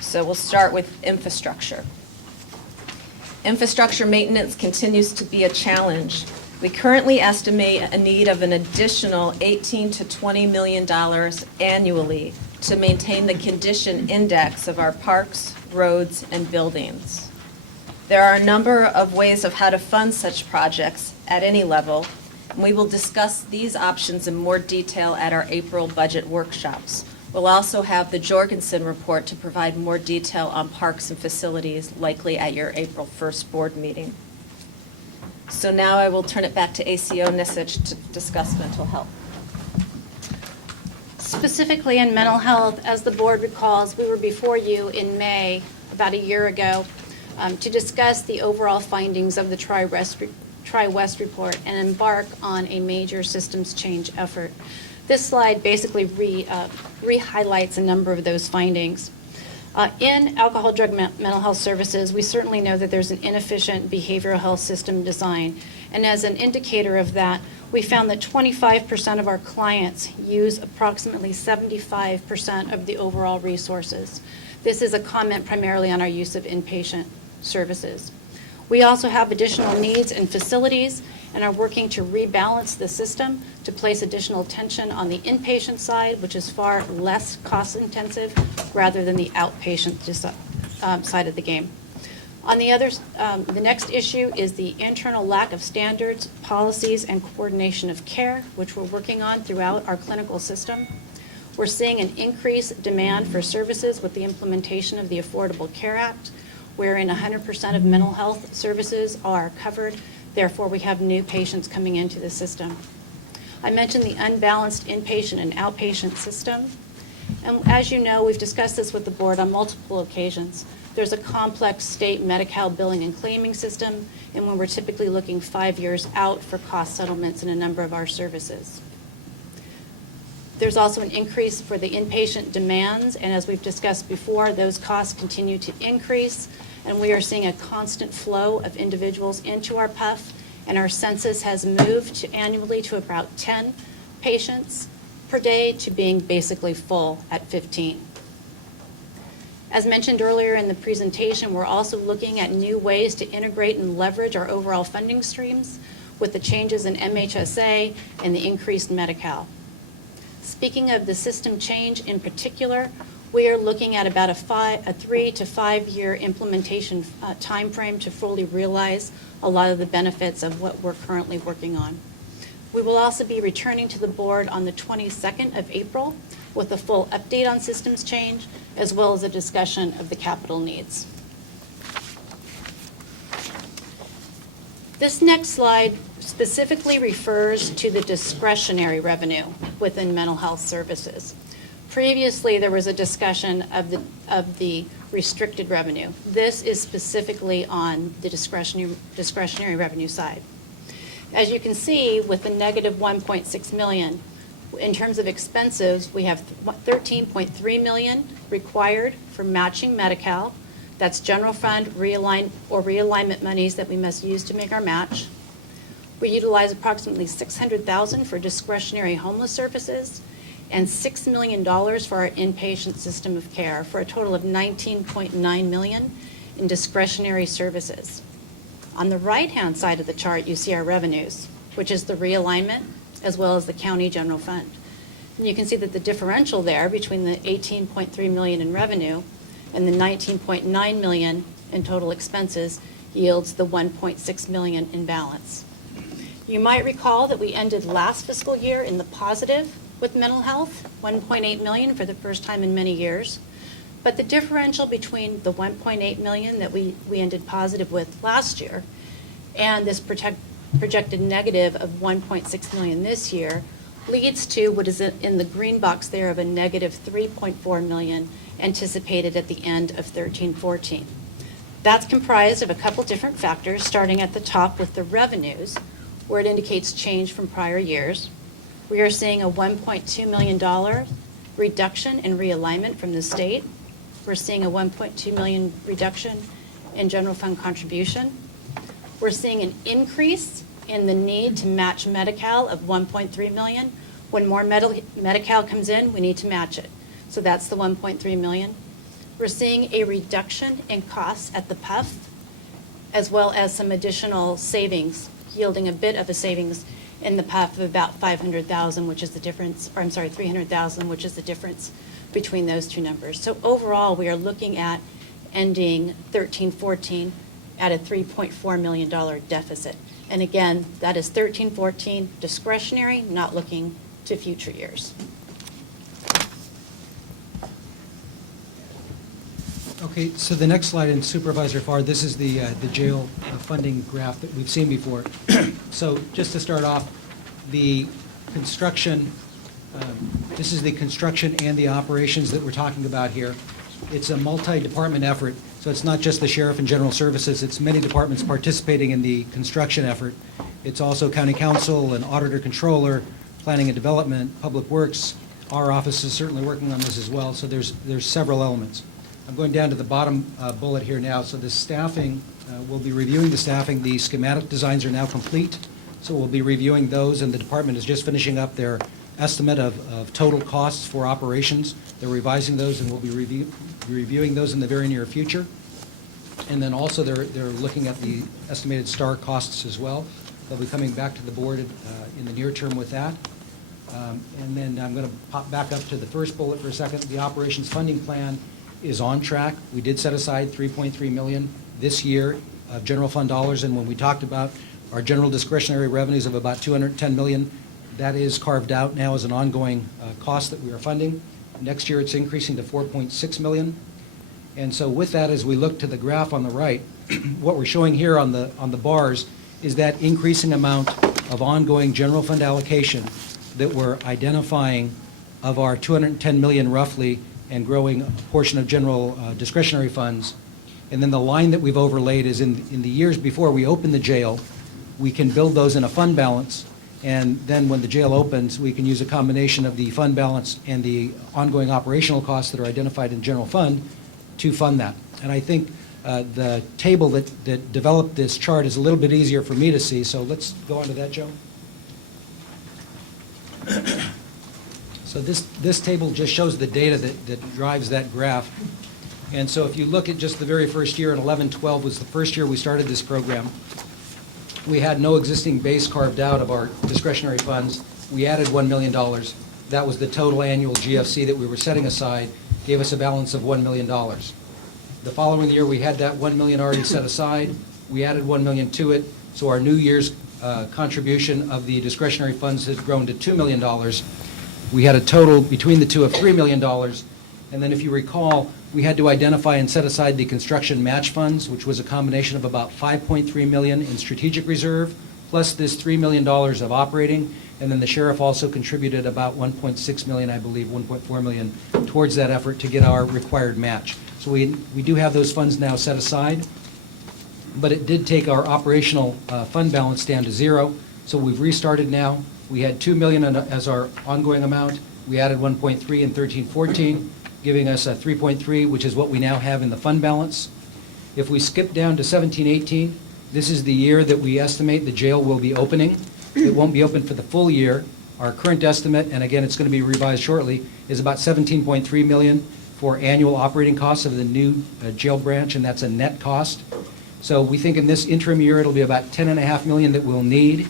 So we'll start with infrastructure. Infrastructure maintenance continues to be a challenge. We currently estimate a need of an additional $18 to $20 million annually to maintain the condition index of our parks, roads, and buildings. There are a number of ways of how to fund such projects at any level, and we will discuss these options in more detail at our April budget workshops. We'll also have the Jorgensen report to provide more detail on parks and facilities, likely at your April 1st board meeting. So now I will turn it back to ACO Nisich to discuss mental health. Specifically in mental health, as the board recalls, we were before you in May, about a year ago, to discuss the overall findings of the Tri-West report and embark on a major systems change effort. This slide basically re-highlights a number of those findings. In alcohol, drug, mental health services, we certainly know that there's an inefficient behavioral health system design. And as an indicator of that, we found that 25% of our clients use approximately 75% of the overall resources. This is a comment primarily on our use of inpatient services. We also have additional needs in facilities and are working to rebalance the system to place additional attention on the inpatient side, which is far less cost-intensive, rather than the outpatient side of the game. On the other, the next issue is the internal lack of standards, policies, and coordination of care, which we're working on throughout our clinical system. We're seeing an increased demand for services with the implementation of the Affordable Care Act, wherein 100% of mental health services are covered. Therefore, we have new patients coming into the system. I mentioned the unbalanced inpatient and outpatient system. And as you know, we've discussed this with the board on multiple occasions. There's a complex state Medi-Cal billing and claiming system, and when we're typically looking 5 years out for cost settlements in a number of our services. There's also an increase for the inpatient demands, and as we've discussed before, those costs continue to increase, and we are seeing a constant flow of individuals into our PUF, and our census has moved to annually to about 10 patients per day to being basically full at 15. As mentioned earlier in the presentation, we're also looking at new ways to integrate and leverage our overall funding streams with the changes in MHSA and the increased Medi-Cal. Speaking of the system change in particular, we are looking at about a 3 to 5 year implementation time frame to fully realize a lot of the benefits of what we're currently working on. We will also be returning to the board on the 22nd of April with a full update on systems change, as well as a discussion of the capital needs. This next slide specifically refers to the discretionary revenue within mental health services. Previously, there was a discussion of the restricted revenue. This is specifically on the discretionary revenue side. As you can see, with the negative 1.6 million, in terms of expenses, we have 13.3 million required for matching Medi-Cal. That's general fund realignment monies that we must use to make our match. We utilize approximately $600,000 for discretionary homeless services and $6 million for our inpatient system of care, for a total of $19.9 million in discretionary services. On the right-hand side of the chart, you see our revenues, which is the realignment as well as the county general fund. And you can see that the differential there between the 18.3 million in revenue and the 19.9 million in total expenses yields the 1.6 million in balance. You might recall that we ended last fiscal year in the positive with mental health, 1.8 million for the first time in many years. But the differential between the 1.8 million that we ended positive with last year and this projected negative of 1.6 million this year leads to what is in the green box there of a negative 3.4 million anticipated at the end of 13-14. That's comprised of a couple different factors, starting at the top with the revenues, where it indicates change from prior years. We are seeing a $1.2 million reduction in realignment from the state. We're seeing a 1.2 million reduction in general fund contribution. We're seeing an increase in the need to match Medi-Cal of 1.3 million. When more Medi-Cal comes in, we need to match it. So that's the 1.3 million. We're seeing a reduction in costs at the PUF, as well as some additional savings, yielding a bit of a savings in the PUF of about 500,000, which is the difference, or I'm sorry, 300,000, which is the difference between those two numbers. So overall, we are looking at ending 13-14 at a $3.4 million deficit. And again, that is 13-14 discretionary, not looking to future years. Okay, so the next slide in Supervisor Farr, this is the jail funding graph that we've seen before. So just to start off, the construction, this is the construction and the operations that we're talking about here. It's a multi-department effort, so it's not just the sheriff and general services, it's many departments participating in the construction effort. It's also county council and auditor controller, planning and development, public works. Our office is certainly working on this as well, so there's several elements. I'm going down to the bottom bullet here now. So the staffing, we'll be reviewing the staffing. The schematic designs are now complete, so we'll be reviewing those, and the department is just finishing up their estimate of total costs for operations. They're revising those, and we'll be reviewing those in the very near future. And then also they're looking at the estimated STAR costs as well. They'll be coming back to the board in the near term with that. And then I'm going to pop back up to the first bullet for a second. The operations funding plan is on track. We did set aside $3.3 million this year of general fund dollars, and when we talked about our general discretionary revenues of about $210 million, that is carved out now as an ongoing cost that we are funding. Next year it's increasing to $4.6 million. And so with that, as we look to the graph on the right, what we're showing here on the bars is that increasing amount of ongoing general fund allocation that we're identifying of our $210 million roughly and growing a portion of general discretionary funds. And then the line that we've overlaid is in the years before we open the jail, we can build those in a fund balance, and then when the jail opens, we can use a combination of the fund balance and the ongoing operational costs that are identified in general fund to fund that. And I think the table that developed this chart is a little bit easier for me to see, so let's go on to that, Joe. So this table just shows the data that drives that graph. And so if you look at just the very first year, in 11-12 was the first year we started this program. We had no existing base carved out of our discretionary funds. We added $1 million. That was the total annual GFC that we were setting aside, gave us a balance of $1 million. The following year, we had that $1 million already set aside. We added $1 million to it, so our new year's contribution of the discretionary funds has grown to $2 million. We had a total between the two of $3 million. And then if you recall, we had to identify and set aside the construction match funds, which was a combination of about $5.3 million in strategic reserve, plus this $3 million of operating. And then the sheriff also contributed about $1.6 million, I believe, $1.4 million towards that effort to get our required match. So we do have those funds now set aside, but it did take our operational fund balance down to zero. So we've restarted now. We had $2 million as our ongoing amount. We added 1.3 in 13-14, giving us a 3.3, which is what we now have in the fund balance. If we skip down to 17-18, this is the year that we estimate the jail will be opening. It won't be open for the full year. Our current estimate, and again, it's going to be revised shortly, is about $17.3 million for annual operating costs of the new jail branch, and that's a net cost. So we think in this interim year, it'll be about $10.5 million that we'll need.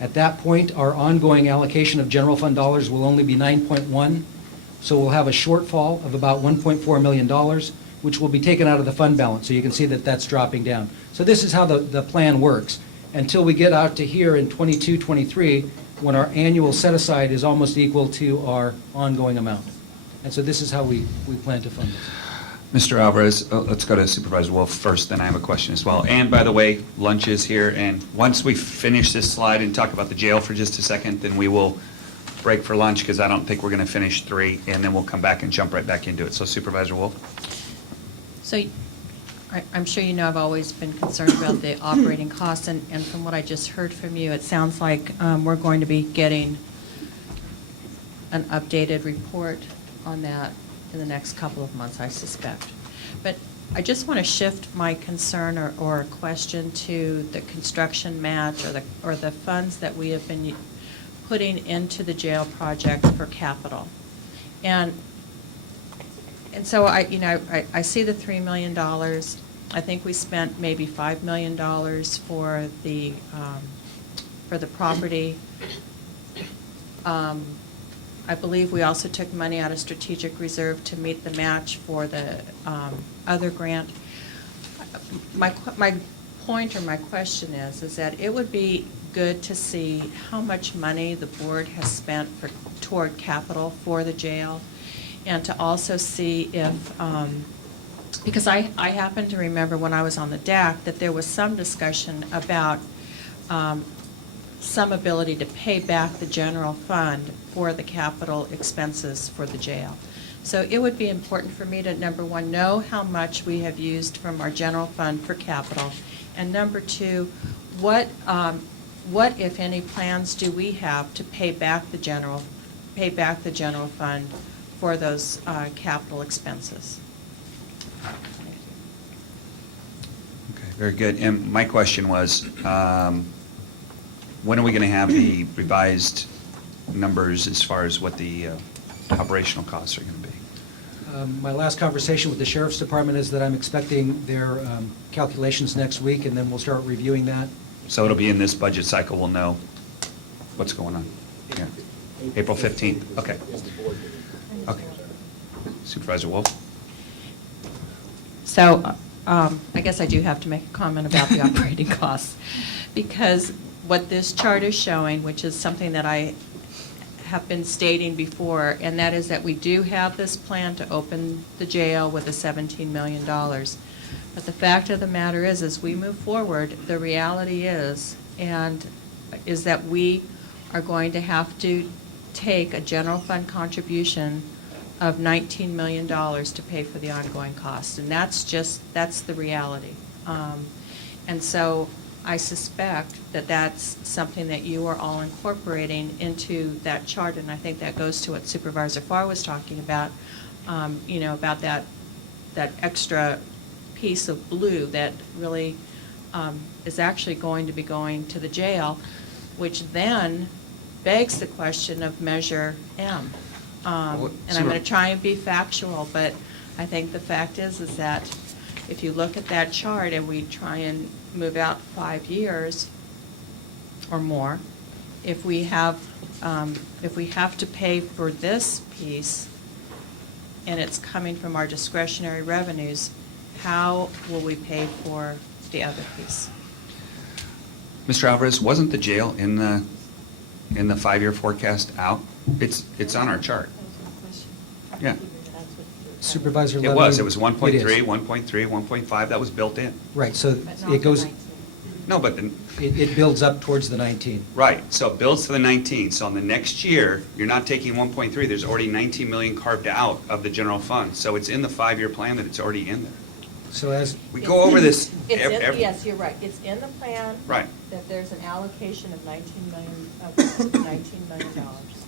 At that point, our ongoing allocation of general fund dollars will only be 9.1, so we'll have a shortfall of about $1.4 million, which will be taken out of the fund balance. So you can see that that's dropping down. So this is how the plan works. Until we get out to here in 22, 23, when our annual set-aside is almost equal to our ongoing amount. And so this is how we plan to fund this. Mr. Alvarez, let's go to Supervisor Wolf first, then I have a question as well. And by the way, lunch is here, and once we finish this slide and talk about the jail for just a second, then we will break for lunch, because I don't think we're going to finish 3, and then we'll come back and jump right back into it. So Supervisor Wolf? So I'm sure you know I've always been concerned about the operating costs, and from what I just heard from you, it sounds like we're going to be getting an updated report on that in the next couple of months, I suspect. But I just want to shift my concern or question to the construction match or the funds that we have been putting into the jail project for capital. And so I see the $3 million. I think we spent maybe $5 million for the property. I believe we also took money out of strategic reserve to meet the match for the other grant. My point or my question is that it would be good to see how much money the board has spent toward capital for the jail, and to also see if, because I happen to remember when I was on the DAC that there was some discussion about some ability to pay back the general fund for the capital expenses for the jail. So it would be important for me to, number one, know how much we have used from our general fund for capital, and number two, what if any plans do we have to pay back the general fund for those capital expenses? Okay, very good. And my question was, when are we going to have the revised numbers as far as what the operational costs are going to be? My last conversation with the Sheriff's Department is that I'm expecting their calculations next week, and then we'll start reviewing that. So it'll be in this budget cycle, we'll know what's going on. Yeah. April 15th, okay. Okay. Supervisor Wolf? So I guess I do have to make a comment about the operating costs, because what this chart is showing, which is something that I have been stating before, and that is that we do have this plan to open the jail with the $17 million. But the fact of the matter is, as we move forward, the reality is that we are going to have to take a general fund contribution of $19 million to pay for the ongoing costs, and that's the reality. And so I suspect that that's something that you are all incorporating into that chart, and I think that goes to what Supervisor Farr was talking about, about that extra piece of blue that really is actually going to be going to the jail, which then begs the question of Measure M. And I'm going to try and be factual, but I think the fact is that if you look at that chart and we try and move out 5 years or more, if we have to pay for this piece and it's coming from our discretionary revenues, how will we pay for the other piece? Mr. Alvarez, wasn't the jail in the 5-year forecast out? It's on our chart. Yeah. Supervisor It Levy? was 1.3, It is. 1.3, 1.5, that was built in. Right, so it goes, No, but then, it builds up towards the 19. right, so it builds to the 19, so in the next year, you're not taking 1.3, there's already 19 million carved out of the general fund, so it's in the 5-year plan that it's already in there. So as, We go over this Yes, you're right. It's in the plan. Right. That there's an allocation of $19 million.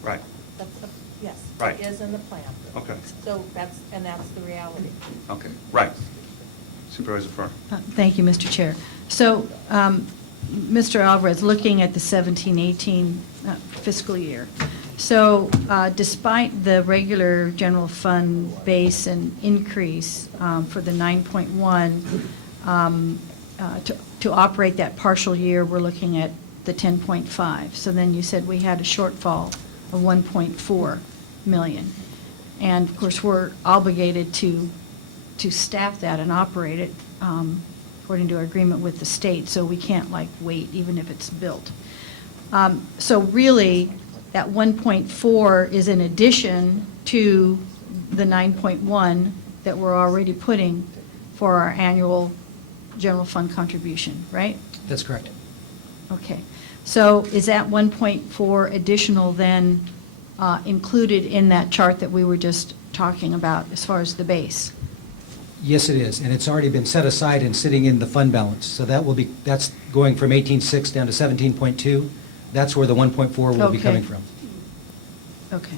Right, Yes. Right. It is in the plan. okay, So that's the reality. okay, right. Supervisor Farr. Thank you, Mr. Chair. So, Mr. Alvarez, looking at the 17-18 fiscal year, so despite the regular general fund base and increase for the 9.1, to operate that partial year, we're looking at the 10.5. So then you said we had a shortfall of 1.4 million. And of course, we're obligated to staff that and operate it according to our agreement with the state, so we can't like wait even if it's built. So really, that 1.4 is in addition to the 9.1 that we're already putting for our annual general fund contribution, right? That's correct. Okay. So is that 1.4 additional then included in that chart that we were just talking about as far as the base? Yes, it is, and it's already been set aside and sitting in the fund balance. So that's going from 18.6 down to 17.2. That's where the 1.4 will be Okay. coming from. Okay.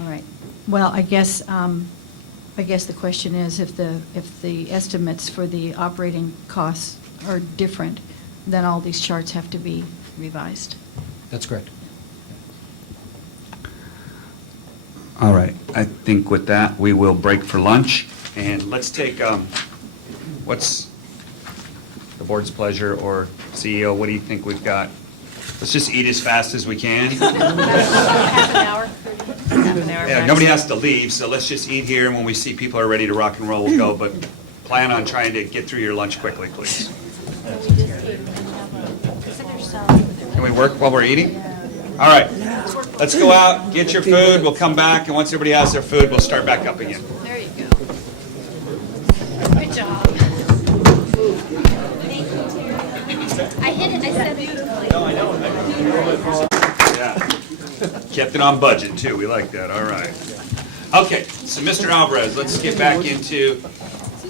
All right. Well, I guess the question is if the estimates for the operating costs are different, then all these charts have to be revised. That's correct. All right, I think with that, we will break for lunch, and let's take, what's the board's pleasure, or CEO, what do you think we've got? Let's just eat as fast as we can. Half an hour, 30 minutes. Half an hour. Yeah, nobody has to leave, so let's just eat here, and when we see people are ready to rock and roll, we'll go, but plan on trying to get through your lunch quickly, please. Can we work while we're eating? All right, let's go out, get your food, we'll come back, and once everybody has their food, we'll start back up again. There you go. Good job. I hit it, I said beautifully. No, I know. Yeah. Kept it on budget, too, we like that, all right. Okay, so Mr. Alvarez, let's get back into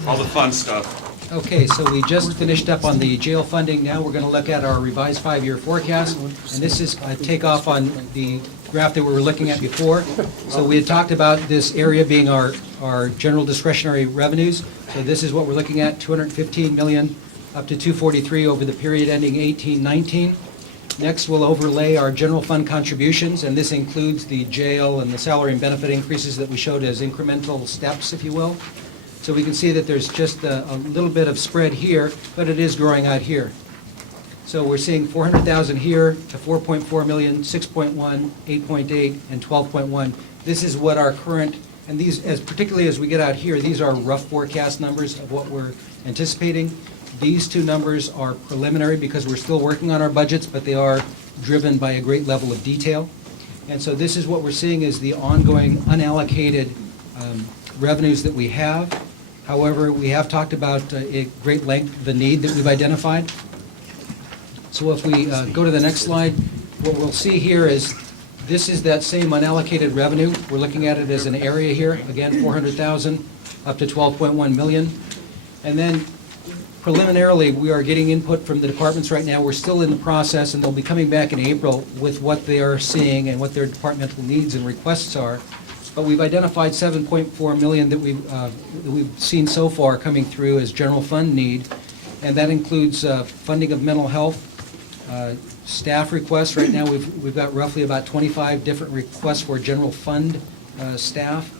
all the fun stuff. Okay, so we just finished up on the jail funding. Now we're going to look at our revised 5-year forecast. And this is a takeoff on the graph that we were looking at before. So we had talked about this area being our general discretionary revenues. So this is what we're looking at, 215 million up to 243 over the period ending 18-19. Next, we'll overlay our general fund contributions, and this includes the jail and the salary and benefit increases that we showed as incremental steps, if you will. So we can see that there's just a little bit of spread here, but it is growing out here. So we're seeing 400,000 here to 4.4 million, 6.1, 8.8, and 12.1. This is what our current, and these, particularly as we get out here, these are rough forecast numbers of what we're anticipating. These two numbers are preliminary because we're still working on our budgets, but they are driven by a great level of detail. And so this is what we're seeing is the ongoing unallocated revenues that we have. However, we have talked about at great length the need that we've identified. So if we go to the next slide, what we'll see here is this is that same unallocated revenue. We're looking at it as an area here, again, 400,000 up to 12.1 million. And then preliminarily, we are getting input from the departments right now. We're still in the process, and they'll be coming back in April with what they are seeing and what their departmental needs and requests are. But we've identified 7.4 million that we've seen so far coming through as general fund need, and that includes funding of mental health, staff requests. Right now, we've got roughly about 25 different requests for general fund staff,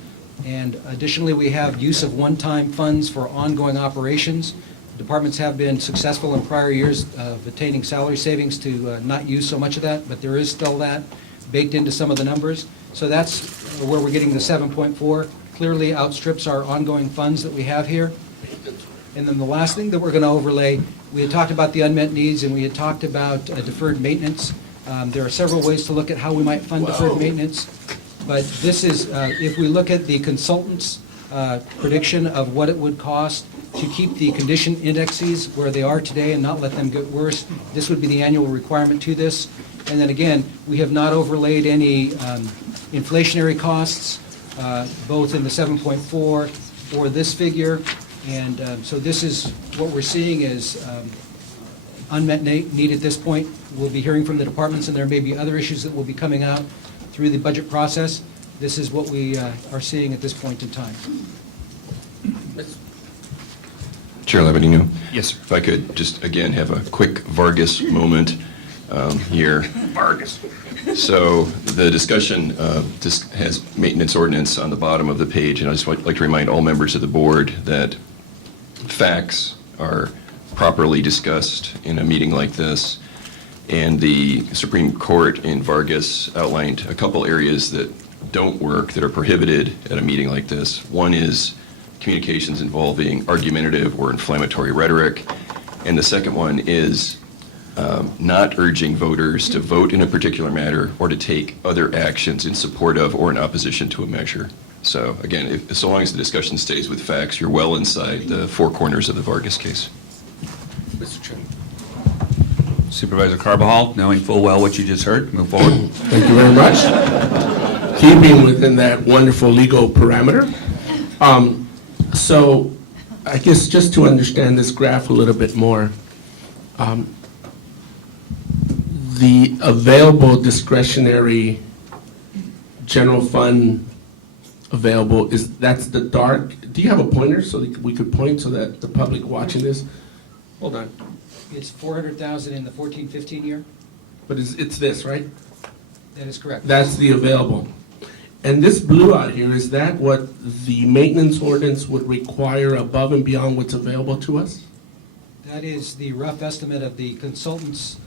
and additionally, we have use of one-time funds for ongoing operations. Departments have been successful in prior years of attaining salary savings to not use so much of that, but there is still that baked into some of the numbers. So that's where we're getting the 7.4. Clearly outstrips our ongoing funds that we have here. And then the last thing that we're going to overlay, we had talked about the unmet needs and we had talked about deferred maintenance. There are several ways to look at how we might fund deferred maintenance. But this is, if we look at the consultant's prediction of what it would cost to keep the condition indexes where they are today and not let them get worse, this would be the annual requirement to this. And then again, we have not overlaid any inflationary costs, both in the 7.4 or this figure. And so this is what we're seeing is unmet need at this point. We'll be hearing from the departments, and there may be other issues that will be coming out through the budget process. This is what we are seeing at this point in time. Chair Labadino? Yes, sir. If I could just, again, have a quick Vargas moment here. Vargas. So the discussion has maintenance ordinance on the bottom of the page, and I just like to remind all members of the board that facts are properly discussed in a meeting like this. And the Supreme Court in Vargas outlined a couple areas that don't work, that are prohibited at a meeting like this. One is communications involving argumentative or inflammatory rhetoric. And the second one is not urging voters to vote in a particular matter or to take other actions in support of or in opposition to a measure. So again, so long as the discussion stays with facts, you're well inside the four corners of the Vargas case. Mr. Chairman. Supervisor Carbajal, knowing full well what you just heard, move forward. Thank you very much. Keeping within that wonderful legal parameter. So I guess just to understand this graph a little bit more, the available discretionary general fund available, that's the dark, do you have a pointer so that we could point so that the public watching this? Hold on. It's 400,000 in the 14-15 year? But it's this, right? That is correct. That's the available. And this blue out here, is that what the maintenance ordinance would require above and beyond what's available to us? That is the rough estimate of the consultant's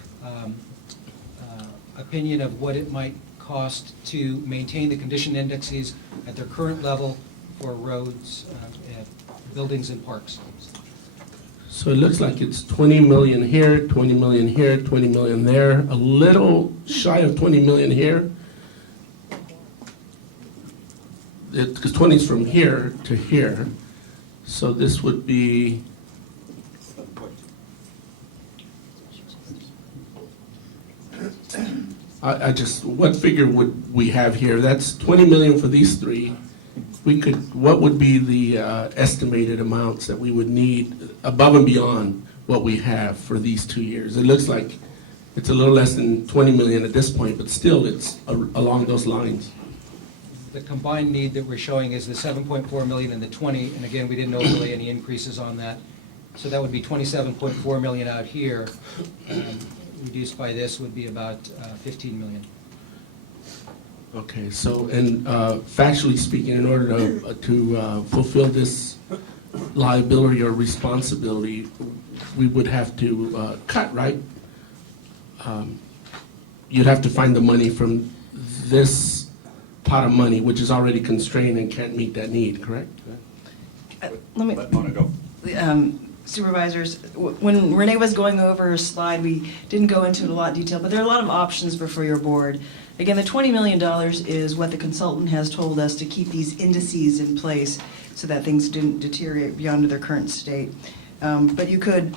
opinion of what it might cost to maintain the condition indexes at their current level for roads, buildings, and parks. So it looks like it's 20 million here, 20 million here, 20 million there, a little shy of 20 million here. Because 20 is from here to here, so this would be, what figure would we have here? That's 20 million for these three. What would be the estimated amounts that we would need above and beyond what we have for these 2 years? It looks like it's a little less than 20 million at this point, but still it's along those lines. The combined need that we're showing is the 7.4 million and the 20, and again, we didn't overlay any increases on that. So that would be 27.4 million out here. Reduced by this would be about 15 million. Okay, so, and factually speaking, in order to fulfill this liability or responsibility, we would have to cut, right? You'd have to find the money from this pot of money, which is already constrained and can't meet that need, correct? Let me. Let Mona go. Supervisors, when Renee was going over her slide, we didn't go into it in a lot of detail, but there are a lot of options before your board. Again, the $20 million is what the consultant has told us to keep these indices in place so that things didn't deteriorate beyond their current state. But you could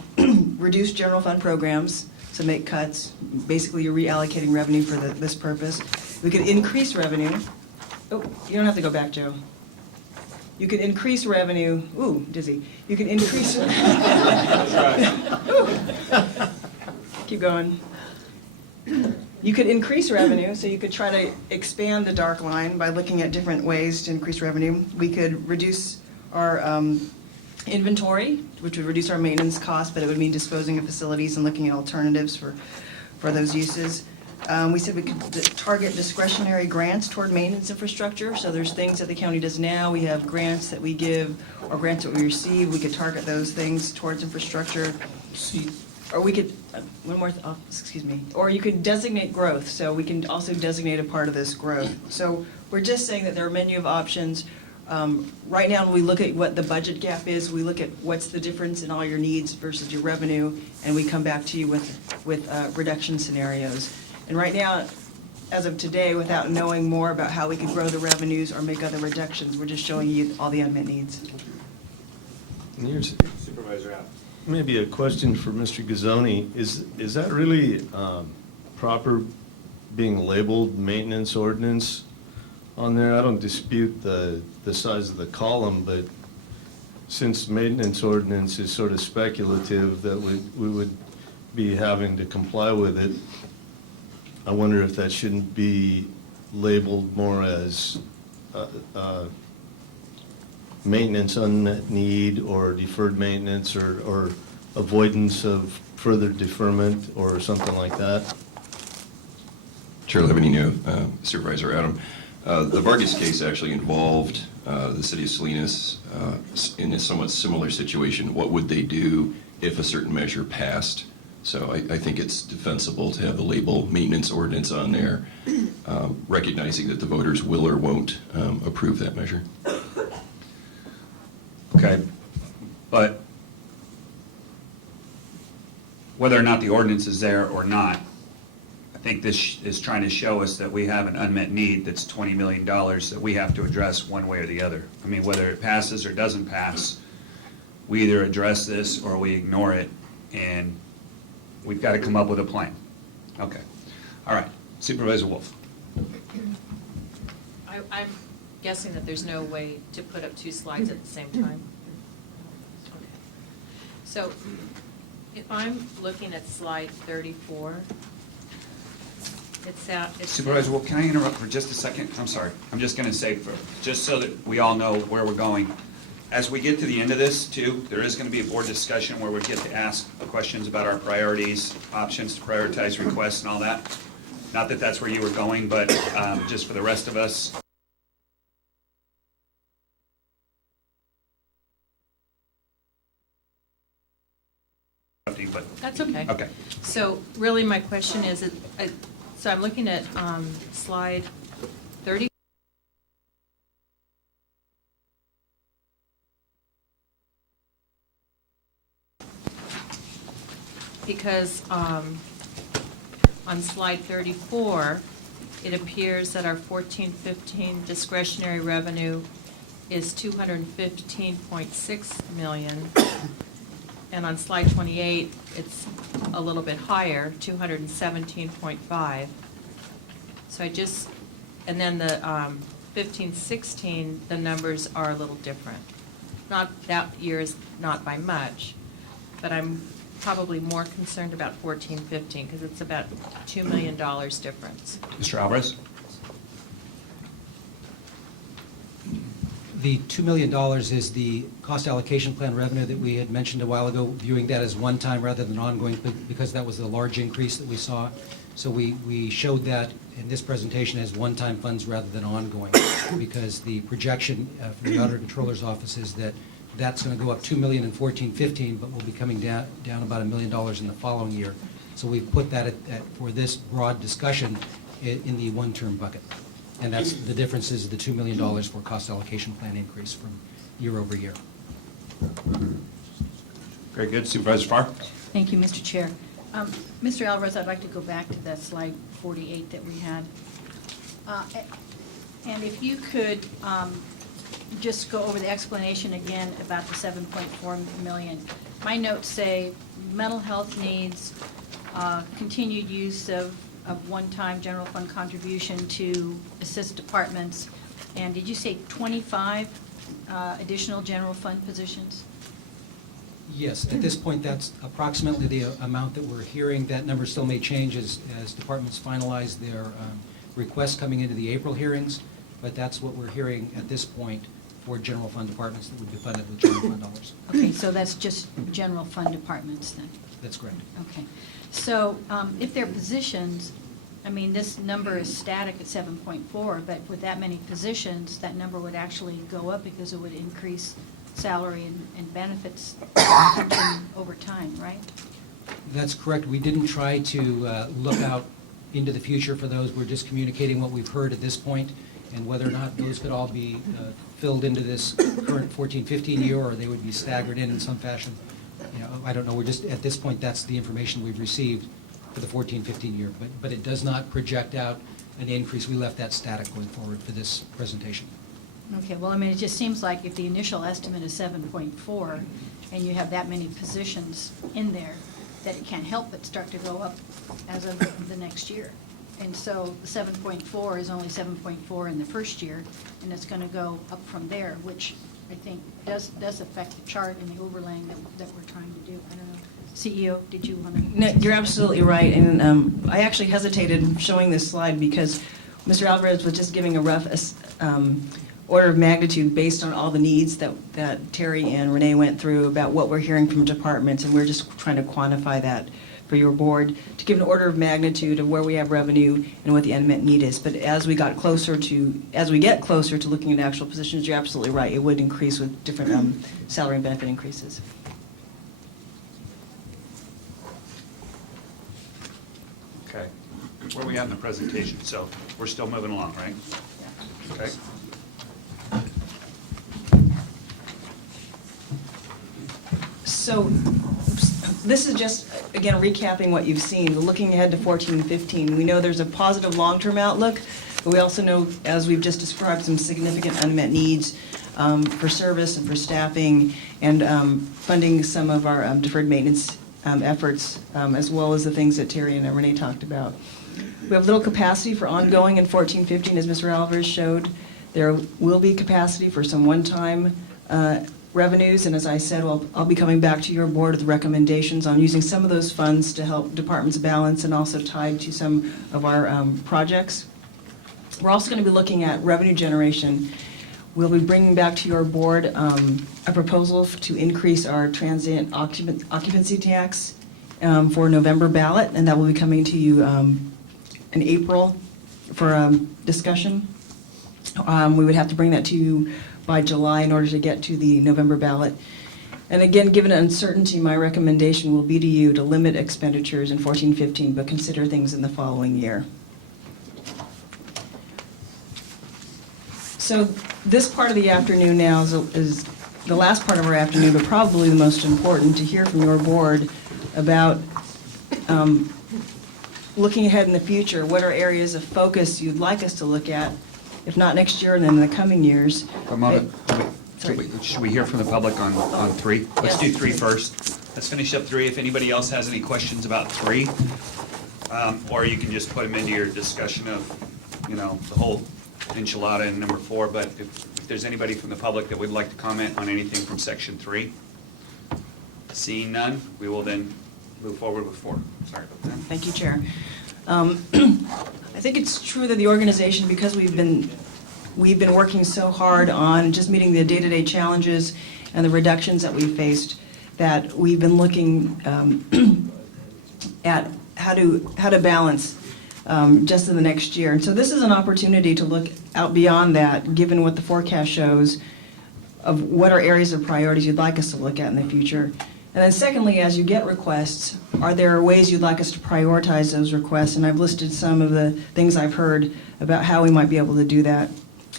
reduce general fund programs, so make cuts. Basically, you're reallocating revenue for this purpose. We could increase revenue. Oh, you don't have to go back, Joe. You can increase revenue. Ooh, dizzy. You can increase. Keep going. You could increase revenue, so you could try to expand the dark line by looking at different ways to increase revenue. We could reduce our inventory, which would reduce our maintenance costs, but it would mean disposing of facilities and looking at alternatives for those uses. We said we could target discretionary grants toward maintenance infrastructure. So there's things that the county does now. We have grants that we give or grants that we receive. We could target those things towards infrastructure. Or we could, excuse me, or you could designate growth. So we can also designate a part of this growth. So we're just saying that there are a menu of options. Right now, when we look at what the budget gap is, we look at what's the difference in all your needs versus your revenue, and we come back to you with reduction scenarios. And right now, as of today, without knowing more about how we could grow the revenues or make other reductions, we're just showing you all the unmet needs. Supervisor out. Maybe a question for Mr. Gazzoni. Is that really proper being labeled maintenance ordinance on there? I don't dispute the size of the column, but since maintenance ordinance is sort of speculative that we would be having to comply with it, I wonder if that shouldn't be labeled more as maintenance unmet need or deferred maintenance or avoidance of further deferment or something like that. Chair Levenino, Supervisor Adam. The Vargas case actually involved the city of Salinas in a somewhat similar situation. What would they do if a certain measure passed? So I think it's defensible to have the label maintenance ordinance on there, recognizing that the voters will or won't approve that measure. Okay, but whether or not the ordinance is there or not, I think this is trying to show us that we have an unmet need that's $20 million that we have to address one way or the other. I mean, whether it passes or doesn't pass, we either address this or we ignore it, and we've got to come up with a plan. Okay, all right, Supervisor Wolf. I'm guessing that there's no way to put up two slides at the same time. Okay. So if I'm looking at slide 34, it's Supervisor Wolf, can I interrupt for just a second? I'm sorry. I'm just going to say, just so that we all know where we're going, as we get to the end of this, too, there is going to be a board discussion where we get to ask questions about our priorities, options to prioritize requests and all that. Not that that's where you were going, but just for the rest of us. That's okay. Okay. So really, my question is, so I'm looking at slide 30. Because on slide 34, it appears that our 14-15 discretionary revenue is $215.6 million. And on slide 28, it's a little bit higher, 217.5. So and then the 15-16, the numbers are a little different. Not, that year is not by much, but I'm probably more concerned about 14-15 because it's about $2 million difference. Mr. Alvarez? The $2 million is the cost allocation plan revenue that we had mentioned a while ago, viewing that as one-time rather than ongoing, because that was the large increase that we saw. So we showed that in this presentation as one-time funds rather than ongoing, because the projection from the Auditor Controller's Office is that that's going to go up $2 million in 14-15, but will be coming down about $1 million in the following year. So we've put that for this broad discussion in the one-term bucket. And that's the difference is the $2 million for cost allocation plan increase from year over year. Very good. Supervisor Farr? Thank you, Mr. Chair. Mr. Alvarez, I'd like to go back to that slide 48 that we had. And if you could just go over the explanation again about the 7.4 million. My notes say mental health needs, continued use of one-time general fund contribution to assist departments, and did you say 25 additional general fund positions? Yes, at this point, that's approximately the amount that we're hearing. That number still may change as departments finalize their requests coming into the April hearings, but that's what we're hearing at this point for general fund departments that would be funded with general fund dollars. Okay, so that's just general fund departments then? That's correct. Okay. So if they're positions, I mean, this number is static at 7.4, but with that many positions, that number would actually go up because it would increase salary and benefits over time, right? That's correct. We didn't try to look out into the future for those. We're just communicating what we've heard at this point, and whether or not those could all be filled into this current 14-15 year, or they would be staggered in some fashion. You know, I don't know. We're just, at this point, that's the information we've received for the 14-15 year. But it does not project out an increase. We left that static going forward for this presentation. Okay, well, I mean, it just seems like if the initial estimate is 7.4, and you have that many positions in there, that it can't help but start to go up as of the next year. And so the 7.4 is only 7.4 in the first year, and it's going to go up from there, which I think does affect the chart and the overlaying that we're trying to do. I don't know. CEO, did you want to? No, you're absolutely right, and I actually hesitated showing this slide because Mr. Alvarez was just giving a rough order of magnitude based on all the needs that Terry and Renee went through about what we're hearing from departments, and we're just trying to quantify that for your board to give an order of magnitude of where we have revenue and what the unmet need is. But as we get closer to looking at actual positions, you're absolutely right. It would increase with different salary and benefit increases. where we at in the presentation? So we're still moving along, right? Okay. So this is just, again, recapping what you've seen, looking ahead to 14 and 15. We know there's a positive long-term outlook, but we also know, as we've just described, some significant unmet needs for service and for staffing and funding some of our deferred maintenance efforts, as well as the things that Terry and Renee talked about. We have little capacity for ongoing in 14, 15, as Mr. Alvarez showed. There will be capacity for some one-time revenues, and as I said, I'll be coming back to your board with recommendations on using some of those funds to help departments balance and also tied to some of our projects. We're also going to be looking at revenue generation. We'll be bringing back to your board a proposal to increase our transient occupancy tax for November ballot, and that will be coming to you in April for discussion. We would have to bring that to you by July in order to get to the November ballot. And again, given uncertainty, my recommendation will be to you to limit expenditures in 14-15, but consider things in the following year. So this part of the afternoon now is the last part of our afternoon, but probably the most important, to hear from your board about looking ahead in the future. What are areas of focus you'd like us to look at, if not next year and then in the coming years? Should we hear from the public on 3? Let's do 3 first. Let's finish up 3. If anybody else has any questions about 3, or you can just put them into your discussion of, the whole enchilada in number 4. But if there's anybody from the public that would like to comment on anything from section 3, seeing none, we will then move forward with 4. Sorry about that. Thank you, Chair. I think it's true that the organization, because we've been working so hard on just meeting the day-to-day challenges and the reductions that we've faced, that we've been looking at how to balance just in the next year. And so this is an opportunity to look out beyond that, given what the forecast shows of what are areas of priorities you'd like us to look at in the future. And then secondly, as you get requests, are there ways you'd like us to prioritize those requests? And I've listed some of the things I've heard about how we might be able to do that.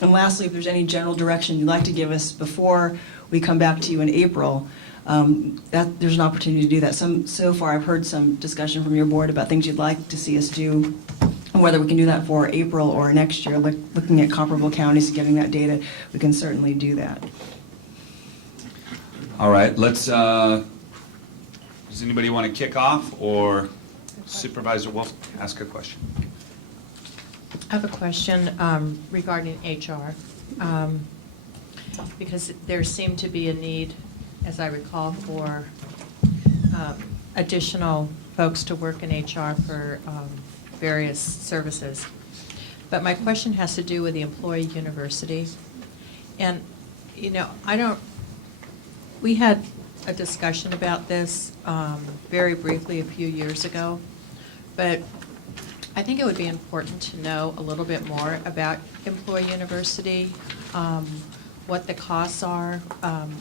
And lastly, if there's any general direction you'd like to give us before we come back to you in April, there's an opportunity to do that. So far, I've heard some discussion from your board about things you'd like to see us do, and whether we can do that for April or next year. Looking at comparable counties and getting that data, we can certainly do that. All right, let's, does anybody want to kick off, or Supervisor Wolf ask a question? I have a question regarding HR, because there seemed to be a need, as I recall, for additional folks to work in HR for various services. But my question has to do with the employee university. And, we had a discussion about this very briefly a few years ago, but I think it would be important to know a little bit more about employee university, what the costs are,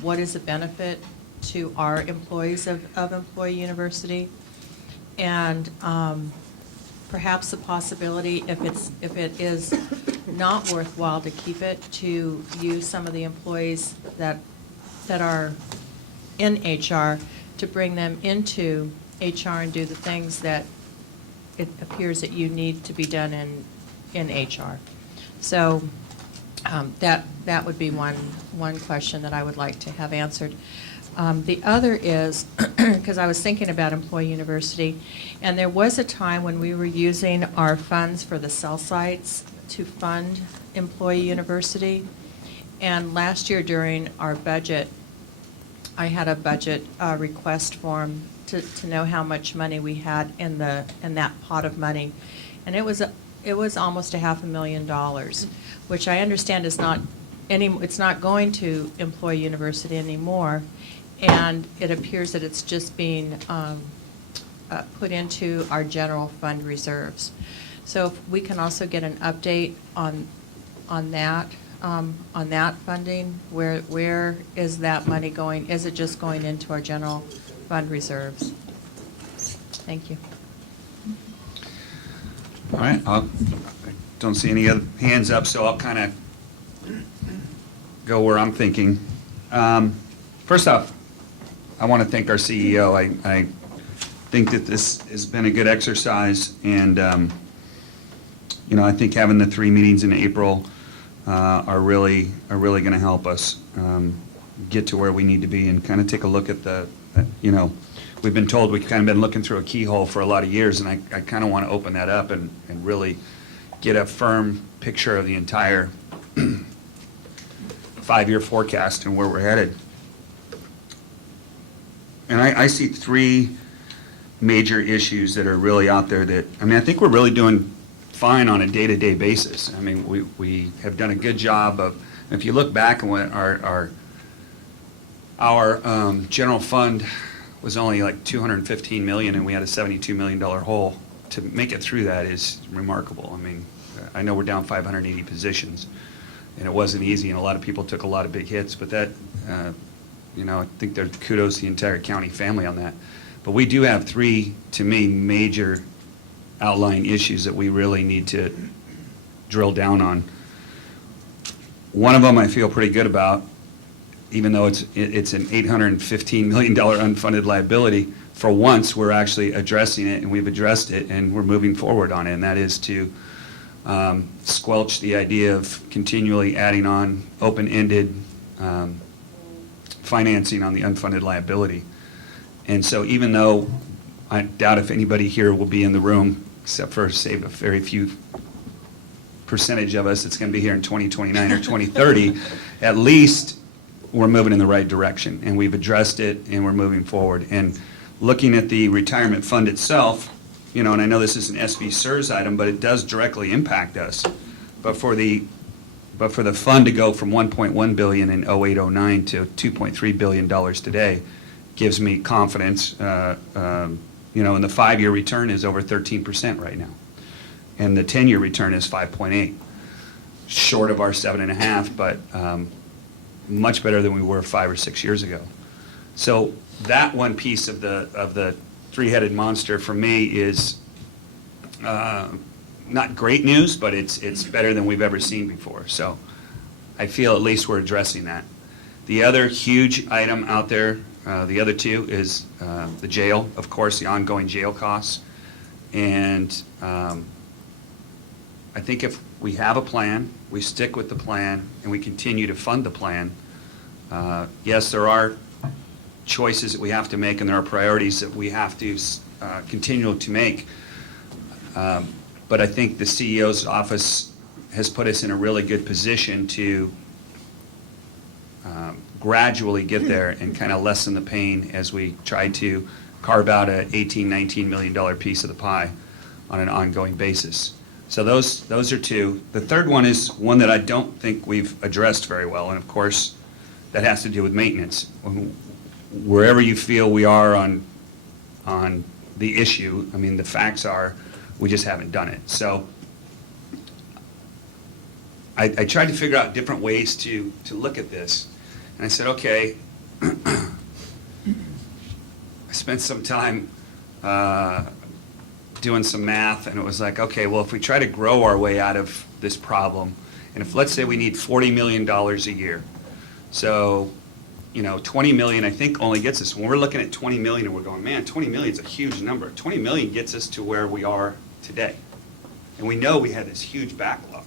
what is the benefit to our employees of employee university, and perhaps the possibility, if it is not worthwhile to keep it, to use some of the employees that are in HR to bring them into HR and do the things that it appears that you need to be done in HR. So that would be one question that I would like to have answered. The other is, because I was thinking about employee university, and there was a time when we were using our funds for the cell sites to fund employee university. And last year during our budget, I had a budget request form to know how much money we had in that pot of money, and it was almost $500,000, which I understand is it's not going to employee university anymore, and it appears that it's just being put into our general fund reserves. So if we can also get an update on that funding, where is that money going? Is it just going into our general fund reserves? Thank you. All right, I don't see any other hands up, so I'll kind of go where I'm thinking. First off, I want to thank our CEO. I think that this has been a good exercise, and I think having the 3 meetings in April are really going to help us get to where we need to be and kind of take a look at we've been told we've kind of been looking through a keyhole for a lot of years, and I kind of want to open that up and really get a firm picture of the entire 5-year forecast and where we're headed. And I see 3 major issues that are really out there that, I think we're really doing fine on a day-to-day basis. We have done a good job of, if you look back on what our general fund was only like $215 million, and we had a $72 million hole. To make it through that is remarkable. I know we're down 580 positions, and it wasn't easy, and a lot of people took a lot of big hits, but that, I think there's kudos to the entire county family on that. But we do have 3, to me, major outlying issues that we really need to drill down on. One of them I feel pretty good about, even though it's an $815 million unfunded liability. For once, we're actually addressing it, and we've addressed it, and we're moving forward on it, and that is to squelch the idea of continually adding on open-ended financing on the unfunded liability. And so even though I doubt if anybody here will be in the room, except for, say, a very few percentage of us that's going to be here in 2029 or 2030, at least we're moving in the right direction, and we've addressed it, and we're moving forward. And looking at the retirement fund itself, and I know this is an SV SERS item, but it does directly impact us. But for the fund to go from $1.1 billion in 08-09 to $2.3 billion today gives me confidence. And the 5-year return is over 13% right now, and the 10-year return is 5.8, short of our 7.5, but much better than we were 5 or 6 years ago. So that one piece of the 3-headed monster for me is not great news, but it's better than we've ever seen before. So I feel at least we're addressing that. The other huge item out there, the other 2, is the jail, of course, the ongoing jail costs. And I think if we have a plan, we stick with the plan, and we continue to fund the plan. Yes, there are choices that we have to make, and there are priorities that we have to continue to make. But I think the CEO's office has put us in a really good position to gradually get there and kind of lessen the pain as we try to carve out a $18, $19 million piece of the pie on an ongoing basis. So those are 2. The third one is one that I don't think we've addressed very well, and of course, that has to do with maintenance. Wherever you feel we are on the issue, the facts are we just haven't done it. So I tried to figure out different ways to look at this, and I said, okay, I spent some time doing some math, and it was like, okay, well, if we try to grow our way out of this problem, and if, let's say, we need $40 million a year, so 20 million, I think, only gets us, when we're looking at 20 million and we're going, man, 20 million is a huge number. 20 million gets us to where we are today. And we know we had this huge backlog.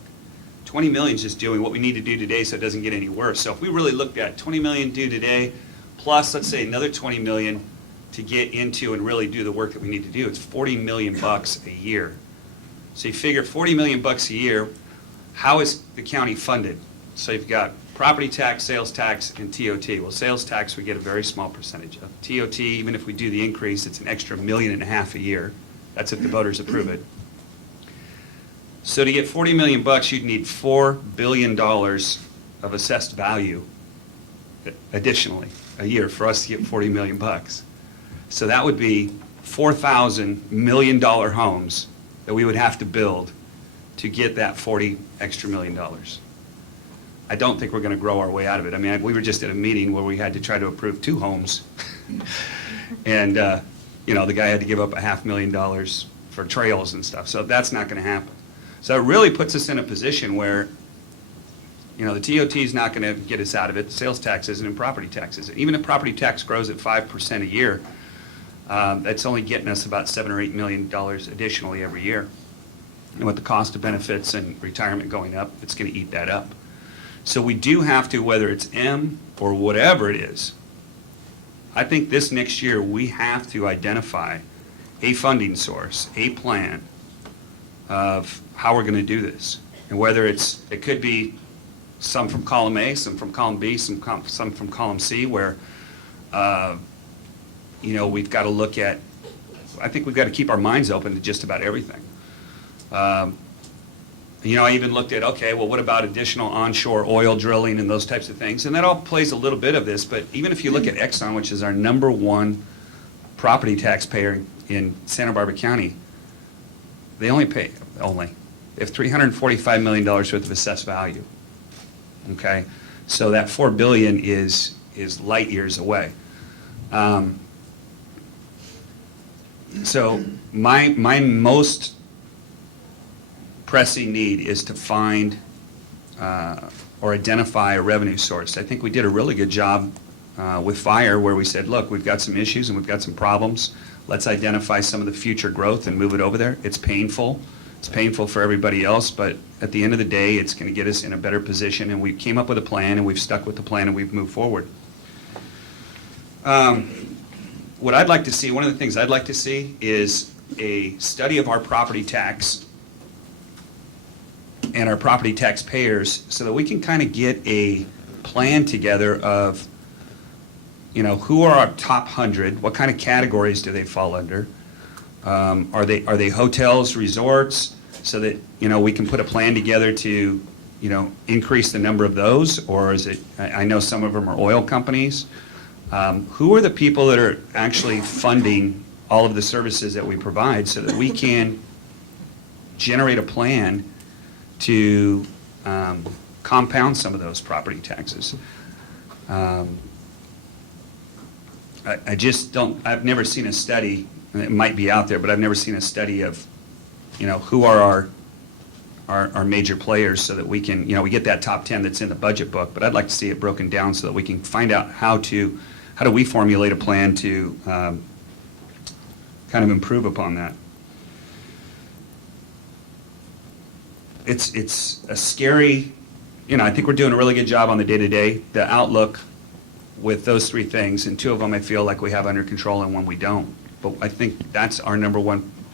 20 million is just doing what we need to do today so it doesn't get any worse. So if we really looked at 20 million due today, plus, let's say, another 20 million to get into and really do the work that we need to do, it's $40 million a year. So you figure $40 million a year, how is the county funded? So you've got property tax, sales tax, and TOT. Well, sales tax we get a very small percentage of. TOT, even if we do the increase, it's an extra $1.5 million a year. That's if the voters approve it. So to get $40 million, you'd need $4 billion of assessed value additionally a year for us to get $40 million. So that would be 4,000 million-dollar homes that we would have to build to get that $40 extra million. I don't think we're going to grow our way out of it. I mean, we were just at a meeting where we had to try to approve 2 homes. And, you know, the guy had to give up $500,000 for trails and stuff, so that's not gonna happen. So it really puts us in a position where, you know, the TOT is not gonna get us out of it, the sales tax isn't, and property tax isn't. Even if property tax grows at 5% a year, that's only getting us about $7 or $8 million additionally every year. And with the cost of benefits and retirement going up, it's gonna eat that up. So we do have to, whether it's M or whatever it is, I think this next year, we have to identify a funding source, a plan of how we're gonna do this. And whether it could be some from column A, some from column B, some from column C, where, you know, we've got to look at, I think we've got to keep our minds open to just about everything. You know, I even looked at, okay, well, what about additional onshore oil drilling and those types of things? And that all plays a little bit of this, but even if you look at Exxon, which is our #1 property taxpayer in Santa Barbara County, they only pay, they have $345 million worth of assessed value. Okay? So that $4 billion is light years away. So my most pressing need is to find or identify a revenue source. I think we did a really good job with fire, where we said, look, we've got some issues and we've got some problems. Let's identify some of the future growth and move it over there. It's painful. It's painful for everybody else, but at the end of the day, it's going to get us in a better position, and we came up with a plan, and we've stuck with the plan, and we've moved forward. What I'd like to see, one of the things I'd like to see is a study of our property tax and our property tax payers, so that we can kind of get a plan together of, you know, who are our top 100, what kind of categories do they fall under? Are they hotels, resorts, so that, you know, we can put a plan together to, you know, increase the number of those? Or is it, I know some of them are oil companies. Who are the people that are actually funding all of the services that we provide, so that we can generate a plan to compound some of those property taxes? I just don't, I've never seen a study, and it might be out there, but I've never seen a study of, you know, who are our major players, so that we can, you know, we get that top 10 that's in the budget book, but I'd like to see it broken down so that we can find out how do we formulate a plan to kind of improve upon that. It's a scary, you know, I think we're doing a really good job on the day-to-day. The outlook with those three things, and two of them I feel like we have under control and one we don't. But I think that's our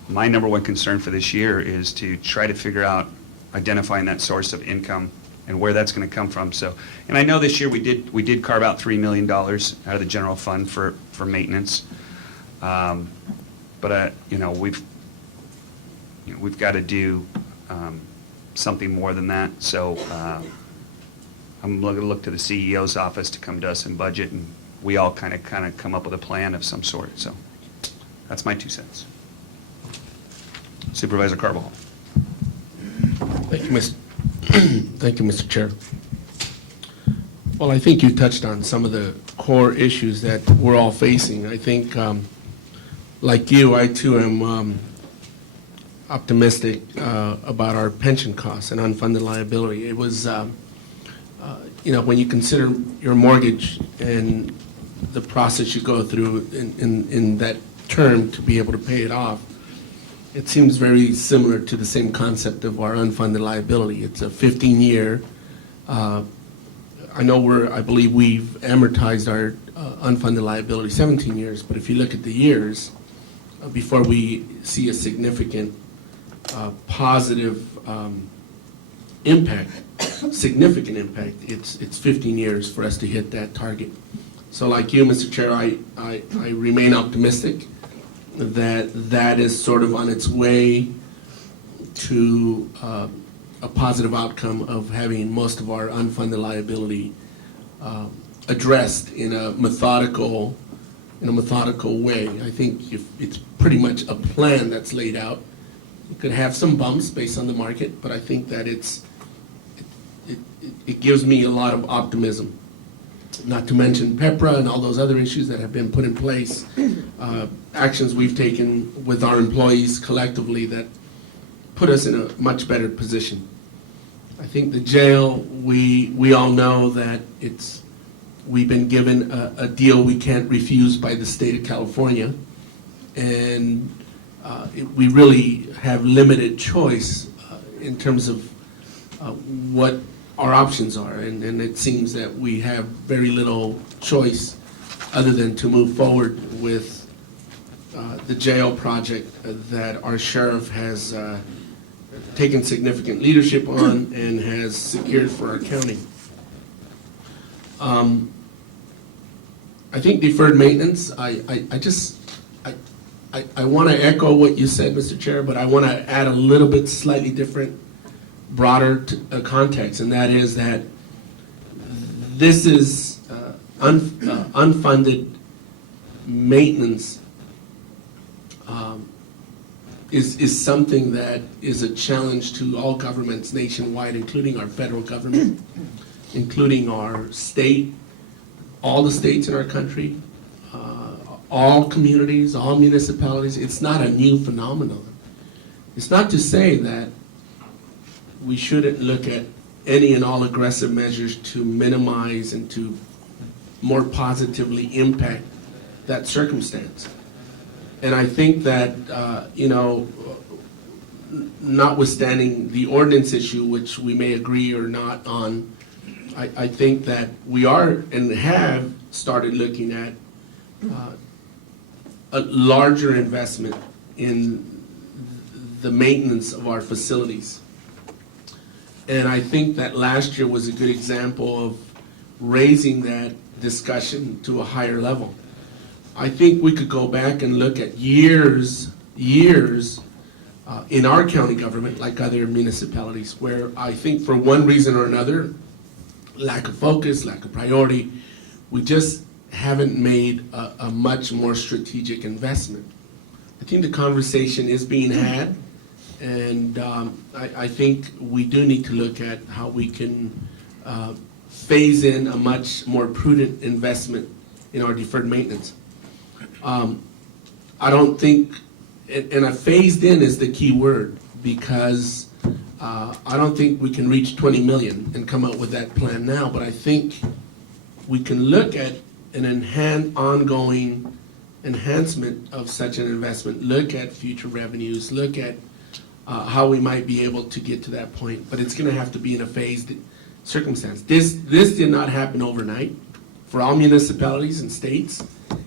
my number one concern for this year, is to try to figure out identifying that source of income and where that's going to come from. So, and I know this year we did carve out $3 million out of the general fund for maintenance. But you know, we've got to do something more than that. So I'm going to look to the CEO's office to come to us and budget, and we all kind of come up with a plan of some sort. So that's my 2 cents. Supervisor Carbajal. Thank you, Mr. Chair. Well, I think you touched on some of the core issues that we're all facing. I think, like you, I too am optimistic about our pension costs and unfunded liability. It was, you know, when you consider your mortgage and the process you go through in that term to be able to pay it off, it seems very similar to the same concept of our unfunded liability. It's a 15-year. I believe we've amortized our unfunded liability 17 years, but if you look at the years, before we see a significant positive impact, significant impact, it's 15 years for us to hit that target. So like you, Mr. Chair, I remain optimistic that is sort of on its way to a positive outcome of having most of our unfunded liability addressed in a methodical way. I think if it's pretty much a plan that's laid out. It could have some bumps based on the market, but I think that it gives me a lot of optimism. not to mention PEPRA and all those other issues that have been put in place, actions we've taken with our employees collectively that put us in a much better position. I think the jail, we all know that we've been given a deal we can't refuse by the state of California, and we really have limited choice in terms of what our options are, and it seems that we have very little choice other than to move forward with the jail project that our sheriff has taken significant leadership on and has secured for our county. I think deferred maintenance, I want to echo what you said, Mr. Chair, but I want to add a little bit slightly different, broader context, and that is that this is unfunded maintenance is something that is a challenge to all governments nationwide, including our federal government, including our state, all the states in our country, all communities, all municipalities. It's not a new phenomenon. It's not to say that we shouldn't look at any and all aggressive measures to minimize and to more positively impact that circumstance. And I think that, notwithstanding the ordinance issue, which we may agree or not on, I think that we are and have started looking at a larger investment in the maintenance of our facilities. And I think that last year was a good example of raising that discussion to a higher level. I think we could go back and look at years in our county government, like other municipalities, where I think for one reason or another, lack of focus, lack of priority, we just haven't made a much more strategic investment. I think the conversation is being had, and I think we do need to look at how we can phase in a much more prudent investment in our deferred maintenance. I don't think, and a phased in is the key word, because I don't think we can reach 20 million and come up with that plan now, but I think we can look at an ongoing enhancement of such an investment, look at future revenues, look at how we might be able to get to that point, but it's going to have to be in a phased circumstance. This did not happen overnight for all municipalities and states,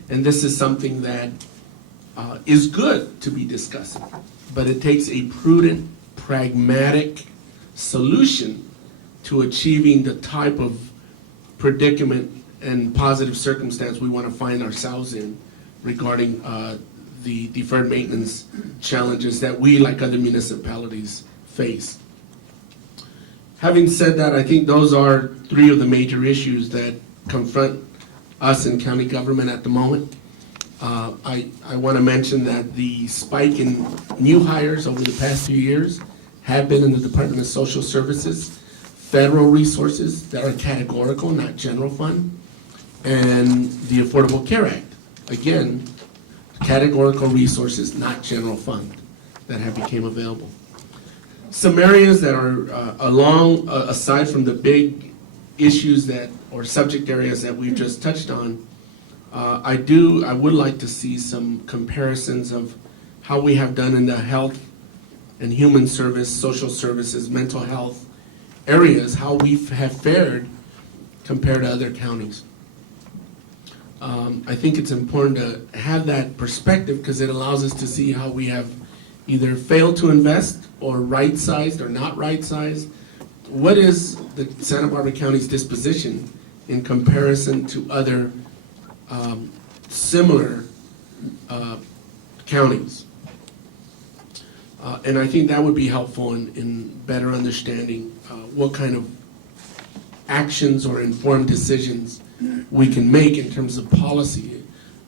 and this is something that is good to be discussing, but it takes a prudent, pragmatic solution to achieving the type of predicament and positive circumstance we want to find ourselves in regarding the deferred maintenance challenges that we, like other municipalities, face. Having said that, I think those are three of the major issues that confront us in county government at the moment. I want to mention that the spike in new hires over the past few years have been in the Department of Social Services, federal resources that are categorical, not general fund, and the Affordable Care Act. Again, categorical resources, not general fund, that have become available. Some areas that are aside from the big issues or subject areas that we've just touched on, I would like to see some comparisons of how we have done in the health and human service, social services, mental health areas, how we have fared compared to other counties. I think it's important to have that perspective because it allows us to see how we have either failed to invest or right-sized or not right-sized. What is the Santa Barbara County's disposition in comparison to other similar counties? And I think that would be helpful in better understanding what kind of actions or informed decisions we can make in terms of policy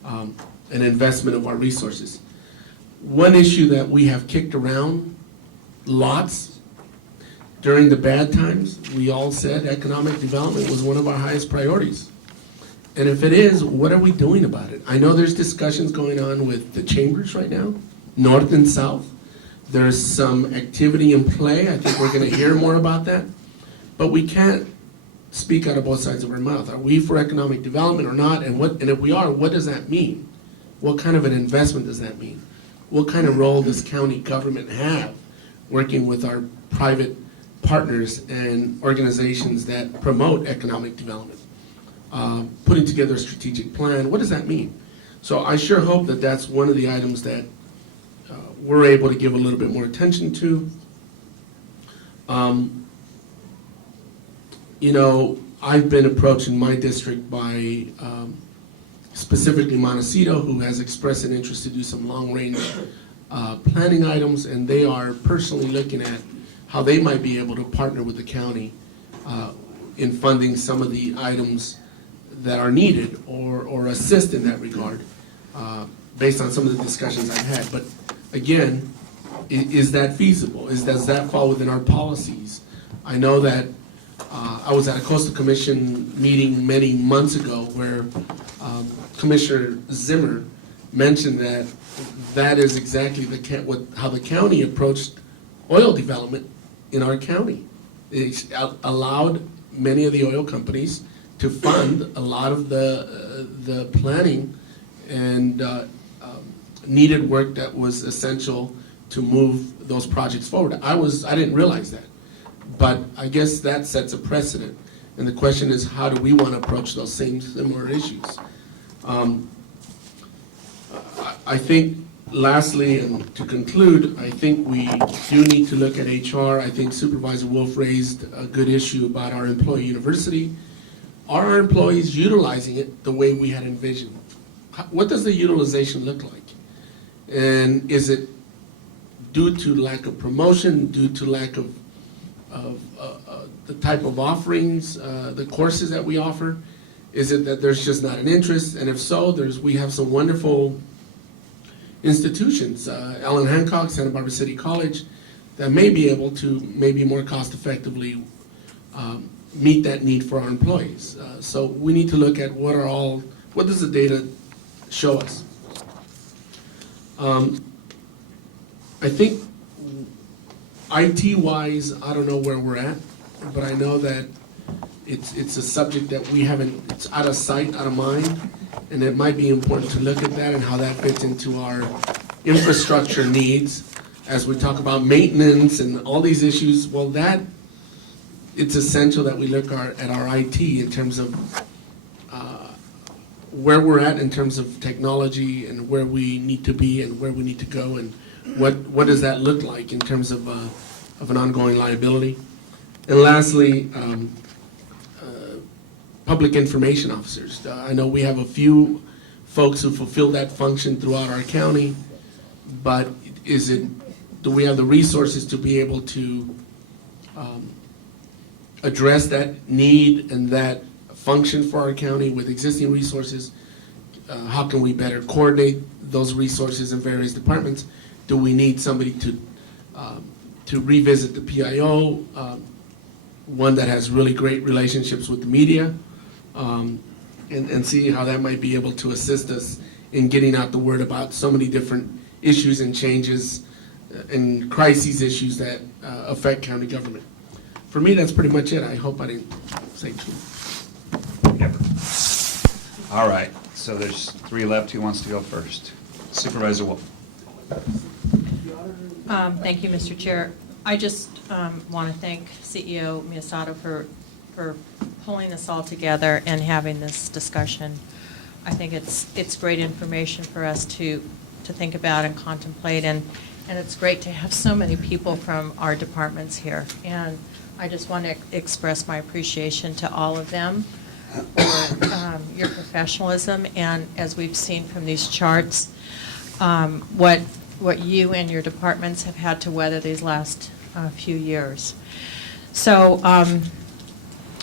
and investment of our resources. One issue that we have kicked around lots during the bad times, we all said economic development was one of our highest priorities. And if it is, what are we doing about it? I know there's discussions going on with the chambers right now, north and south. There's some activity in play. I think we're going to hear more about that. But we can't speak out of both sides of our mouth. Are we for economic development or not? And if we are, what does that mean? What kind of an investment does that mean? What kind of role does county government have working with our private partners and organizations that promote economic development? Putting together a strategic plan, what does that mean? So I sure hope that that's one of the items that we're able to give a little bit more attention to. I've been approached in my district by specifically Montecito, who has expressed an interest to do some long-range planning items, and they are personally looking at how they might be able to partner with the county in funding some of the items that are needed or assist in that regard, based on some of the discussions I've had. But again, is that feasible? Does that fall within our policies? I know that I was at a Coastal Commission meeting many months ago where Commissioner Zimmer mentioned that that is exactly how the county approached oil development in our county. It allowed many of the oil companies to fund a lot of the planning and needed work that was essential to move those projects forward. I didn't realize that, but I guess that sets a precedent. And the question is, how do we want to approach those same similar issues? I think, lastly, and to conclude, I think we do need to look at HR. I think Supervisor Wolf raised a good issue about our employee university. Are our employees utilizing it the way we had envisioned? What does the utilization look like? And is it due to lack of promotion, due to lack of the type of offerings, the courses that we offer? Is it that there's just not an interest? And if so, we have some wonderful institutions, Allen Hancock, Santa Barbara City College, that may be able to maybe more cost effectively meet that need for our employees. So we need to look at what does the data show us? I think IT-wise, I don't know where we're at, but I know that it's a subject that it's out of sight, out of mind, and it might be important to look at that and how that fits into our infrastructure needs as we talk about maintenance and all these issues. Well, it's essential that we look at our IT in terms of where we're at in terms of technology and where we need to be and where we need to go, and what does that look like in terms of an ongoing liability. And lastly, public information officers. I know we have a few folks who fulfill that function throughout our county, but do we have the resources to be able to address that need and that function for our county with existing resources? How can we better coordinate those resources in various departments? Do we need somebody to revisit the PIO, one that has really great relationships with the media, and see how that might be able to assist us in getting out the word about so many different issues and changes and crises issues that affect county government. For me, that's pretty much it. I hope I didn't say too much. All right, so there's 3 left. Who wants to go first? Supervisor Wolf. Thank you, Mr. Chair. I just want to thank CEO Miyasato for pulling this all together and having this discussion. I think it's great information for us to think about and contemplate, and it's great to have so many people from our departments here. And I just want to express my appreciation to all of them for your professionalism, and as we've seen from these charts, what you and your departments have had to weather these last few years. So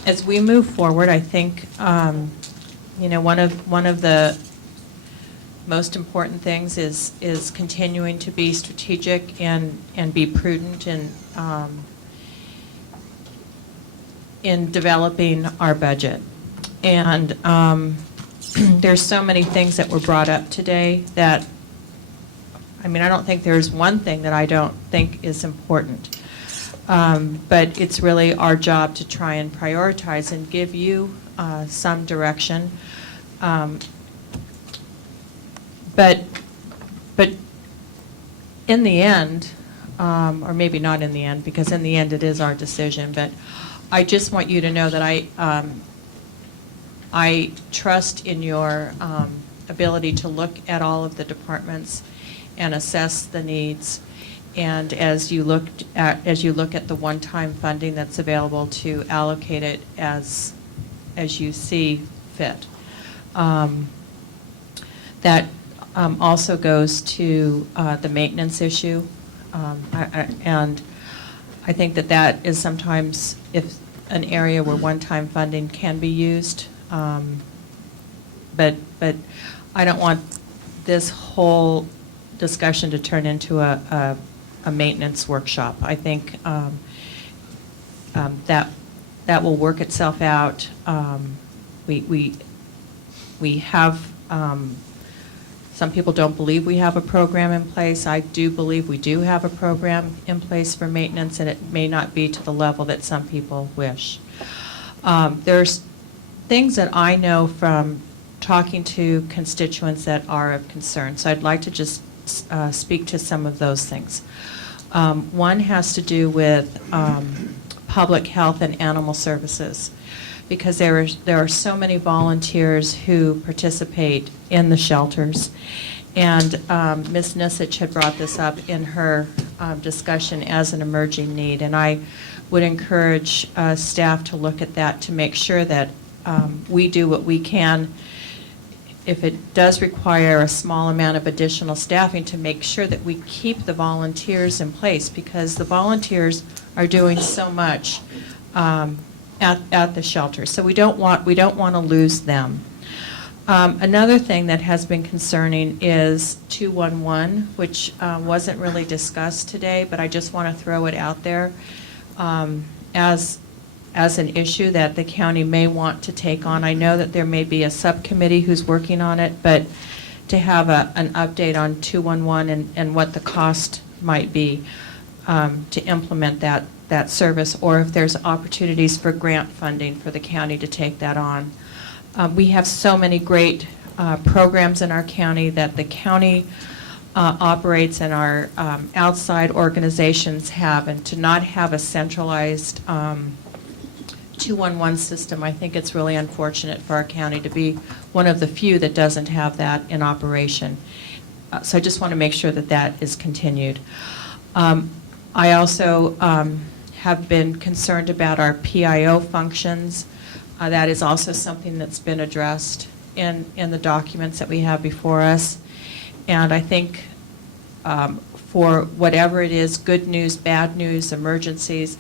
as we move forward, I think one of the most important things is continuing to be strategic and be prudent in developing our budget. And there's so many things that were brought up today that, I mean, I don't think there's one thing that I don't think is important. But it's really our job to try and prioritize and give you some direction. But in the end, or maybe not in the end, because in the end it is our decision, but I just want you to know that I trust in your ability to look at all of the departments and assess the needs. And as you look at the one-time funding that's available, to allocate it as you see fit. That also goes to the maintenance issue, and I think that is sometimes if an area where one-time funding can be used, but I don't want this whole discussion to turn into a maintenance workshop. I think that will work itself out. We have, some people don't believe we have a program in place. I do believe we do have a program in place for maintenance, and it may not be to the level that some people wish. There's things that I know from talking to constituents that are of concern, so I'd like to just speak to some of those things. One has to do with public health and animal services, because there are so many volunteers who participate in the shelters. And Ms. Nisich had brought this up in her discussion as an emerging need. And I would encourage staff to look at that to make sure that we do what we can, if it does require a small amount of additional staffing, to make sure that we keep the volunteers in place, because the volunteers are doing so much at the shelter. So we don't want to lose them. Another thing that has been concerning is 211, which wasn't really discussed today, but I just want to throw it out there as an issue that the county may want to take on. I know that there may be a subcommittee who's working on it, but to have an update on 211 and what the cost might be to implement that service, or if there's opportunities for grant funding for the county to take that on. We have so many great programs in our county that the county operates and our outside organizations have, and to not have a centralized 211 system, I think it's really unfortunate for our county to be one of the few that doesn't have that in operation. So I just want to make sure that that is continued. I also have been concerned about our PIO functions. That is also something that's been addressed in the documents that we have before us. And I think for whatever it is, good news, bad news, emergencies,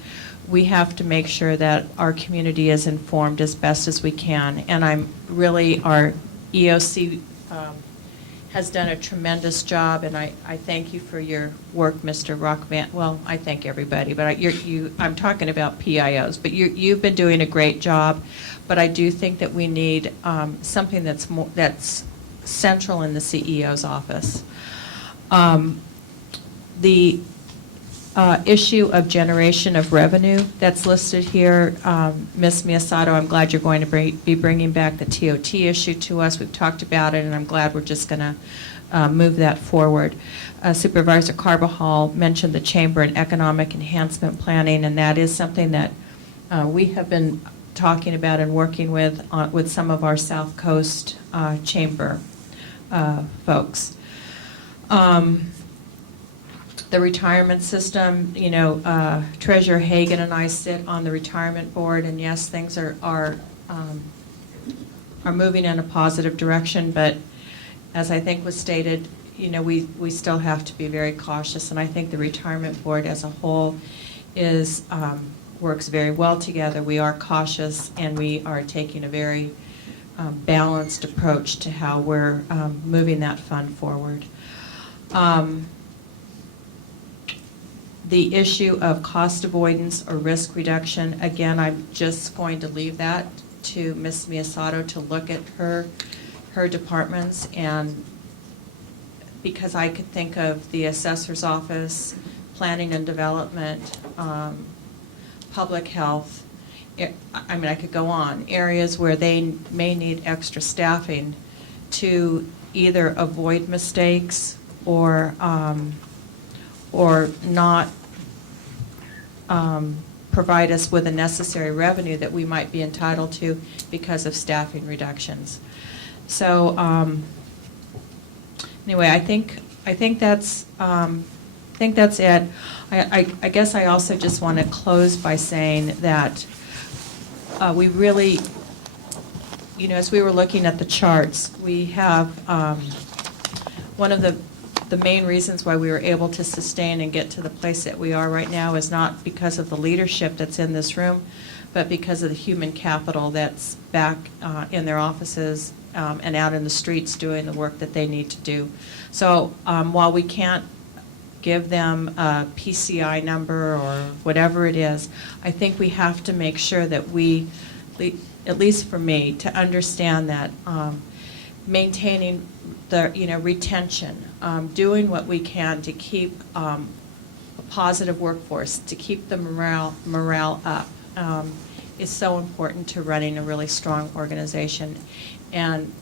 we have to make sure that our community is informed as best as we can. And our EOC has done a tremendous job, and I thank you for your work, Mr. Rockman. Well, I thank everybody, but I'm talking about PIOs. But you've been doing a great job, but I do think that we need something that's central in the CEO's office. The issue of generation of revenue that's listed here, Ms. Miyasato, I'm glad you're going to be bringing back the TOT issue to us. We've talked about it, and I'm glad we're just going to move that forward. Supervisor Carbajal mentioned the Chamber and Economic Enhancement Planning, and that is something that we have been talking about and working with some of our South Coast Chamber folks. The retirement system, Treasurer Hagan and I sit on the retirement board, and yes, things are moving in a positive direction, but as I think was stated, we still have to be very cautious, and I think the retirement board as a whole works very well together. We are cautious, and we are taking a very balanced approach to how we're moving that fund forward. The issue of cost avoidance or risk reduction, again, I'm just going to leave that to Ms. Miyasato to look at her her departments, and because I could think of the assessor's office, planning and development, public health, I mean, I could go on, areas where they may need extra staffing to either avoid mistakes or not provide us with the necessary revenue that we might be entitled to because of staffing reductions. So anyway, I think that's it. I guess I also just want to close by saying that we really, as we were looking at the charts, we have one of the main reasons why we were able to sustain and get to the place that we are right now is not because of the leadership that's in this room, but because of the human capital that's back in their offices and out in the streets doing the work that they need to do. So while we can't give them a PCI number or whatever it is, I think we have to make sure that we, at least for me, to understand that maintaining the retention, doing what we can to keep a positive workforce, to keep the morale up, is so important to running a really strong organization. And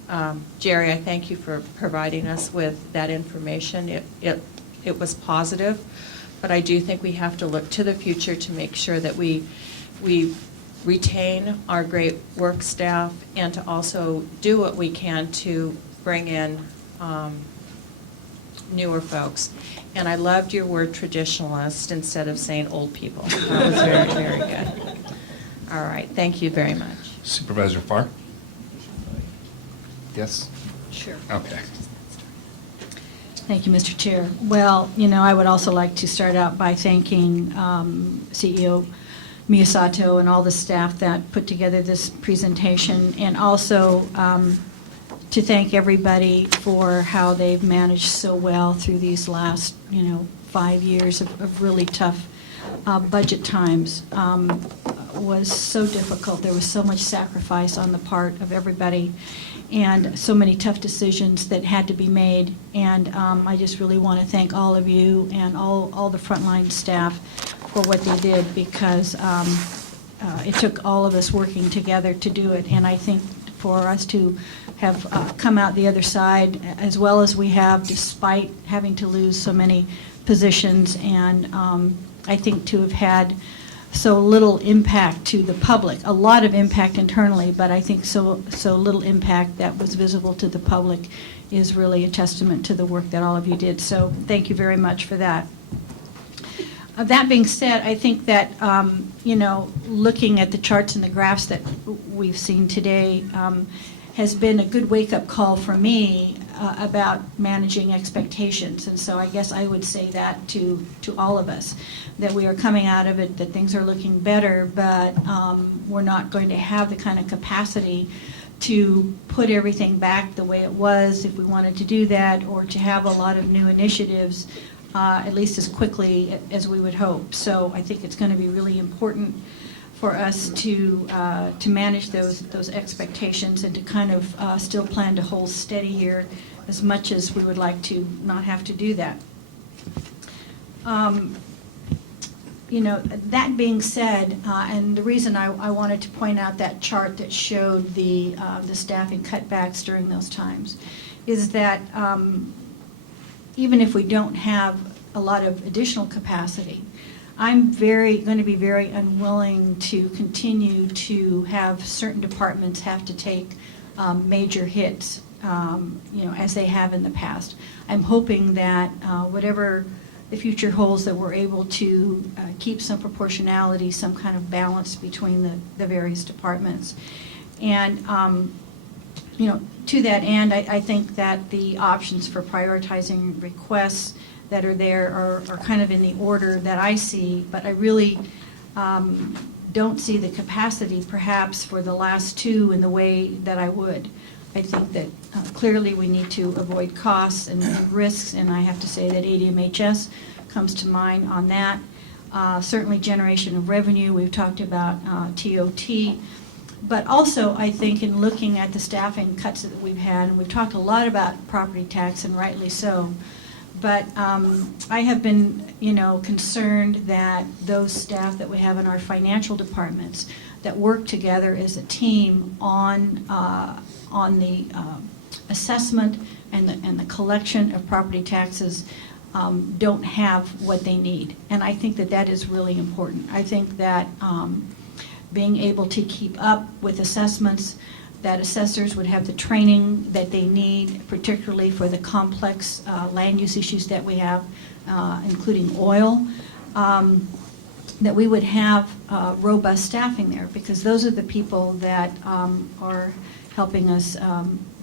Jerry, I thank you for providing us with that information. It was positive, but I do think we have to look to the future to make sure that we retain our great work staff and to also do what we can to bring in newer folks. And I loved your word traditionalist instead of saying old people. That was very, very good. All right, thank you very much. Supervisor Farr? Yes? Sure. Okay. Thank you, Mr. Chair. Well, I would also like to start out by thanking CEO Miyasato and all the staff that put together this presentation, and also to thank everybody for how they've managed so well through these last, 5 years of really tough budget times. Was so difficult. There was so much sacrifice on the part of everybody, and so many tough decisions that had to be made. And I just really want to thank all of you and all the frontline staff for what they did, because it took all of us working together to do it. And I think for us to have come out the other side as well as we have, despite having to lose so many positions, and I think to have had so little impact to the public, a lot of impact internally, but I think so little impact that was visible to the public is really a testament to the work that all of you did. So thank you very much for that. That being said, I think that, looking at the charts and the graphs that we've seen today has been a good wake-up call for me about managing expectations. And so I guess I would say that to all of us, that we are coming out of it, that things are looking better, but we're not going to have the kind of capacity to put everything back the way it was if we wanted to do that, or to have a lot of new initiatives, at least as quickly as we would hope. So I think it's going to be really important for us to manage those expectations and to kind of still plan to hold steady here, as much as we would like to not have to do that. That being said, and the reason I wanted to point out that chart that showed the staffing cutbacks during those times is that even if we don't have a lot of additional capacity, I'm going to be very unwilling to continue to have certain departments have to take major hits, as they have in the past. I'm hoping that whatever the future holds, that we're able to keep some proportionality, some kind of balance between the various departments. And, to that end, I think that the options for prioritizing requests that are there are kind of in the order that I see, but I really don't see the capacity perhaps for the last two in the way that I would. I think that clearly we need to avoid costs and risks, and I have to say that ADMHS comes to mind on that. Certainly generation of revenue, we've talked about TOT. But also, I think in looking at the staffing cuts that we've had, and we've talked a lot about property tax, and rightly so, but I have been, concerned that those staff that we have in our financial departments that work together as a team on the assessment and the collection of property taxes don't have what they need. And I think that that is really important. I think that being able to keep up with assessments, that assessors would have the training that they need, particularly for the complex land use issues that we have, including oil, that we would have robust staffing there, because those are the people that are helping us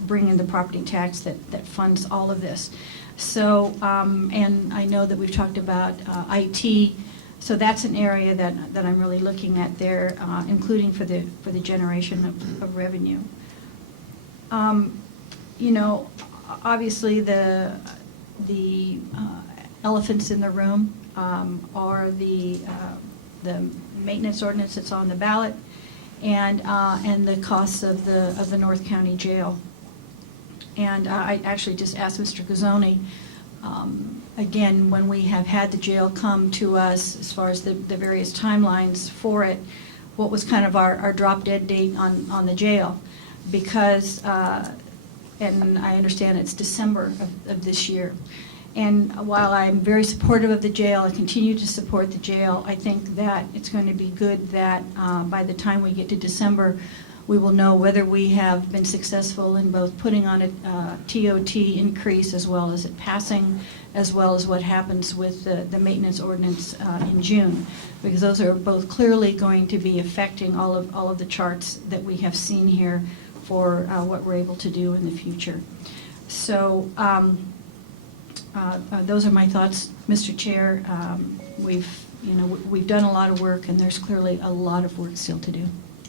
bring in the property tax that funds all of this. So, and I know that we've talked about IT, so that's an area that I'm really looking at there, including for the generation of revenue. Obviously the elephants in the room are the maintenance ordinance that's on the ballot, and the costs of the North County Jail. And I actually just asked Mr. Gazzoni, again, when we have had the jail come to us as far as the various timelines for it, what was kind of our drop dead date on the jail? Because, and I understand it's December of this year. And while I'm very supportive of the jail, I continue to support the jail, I think that it's going to be good that by the time we get to December, we will know whether we have been successful in both putting on a TOT increase as well as it passing, as well as what happens with the maintenance ordinance in June, because those are both clearly going to be affecting all of the charts that we have seen here for what we're able to do in the future. So those are my thoughts, Mr. Chair. We've done a lot of work, and there's clearly a lot of work still to do.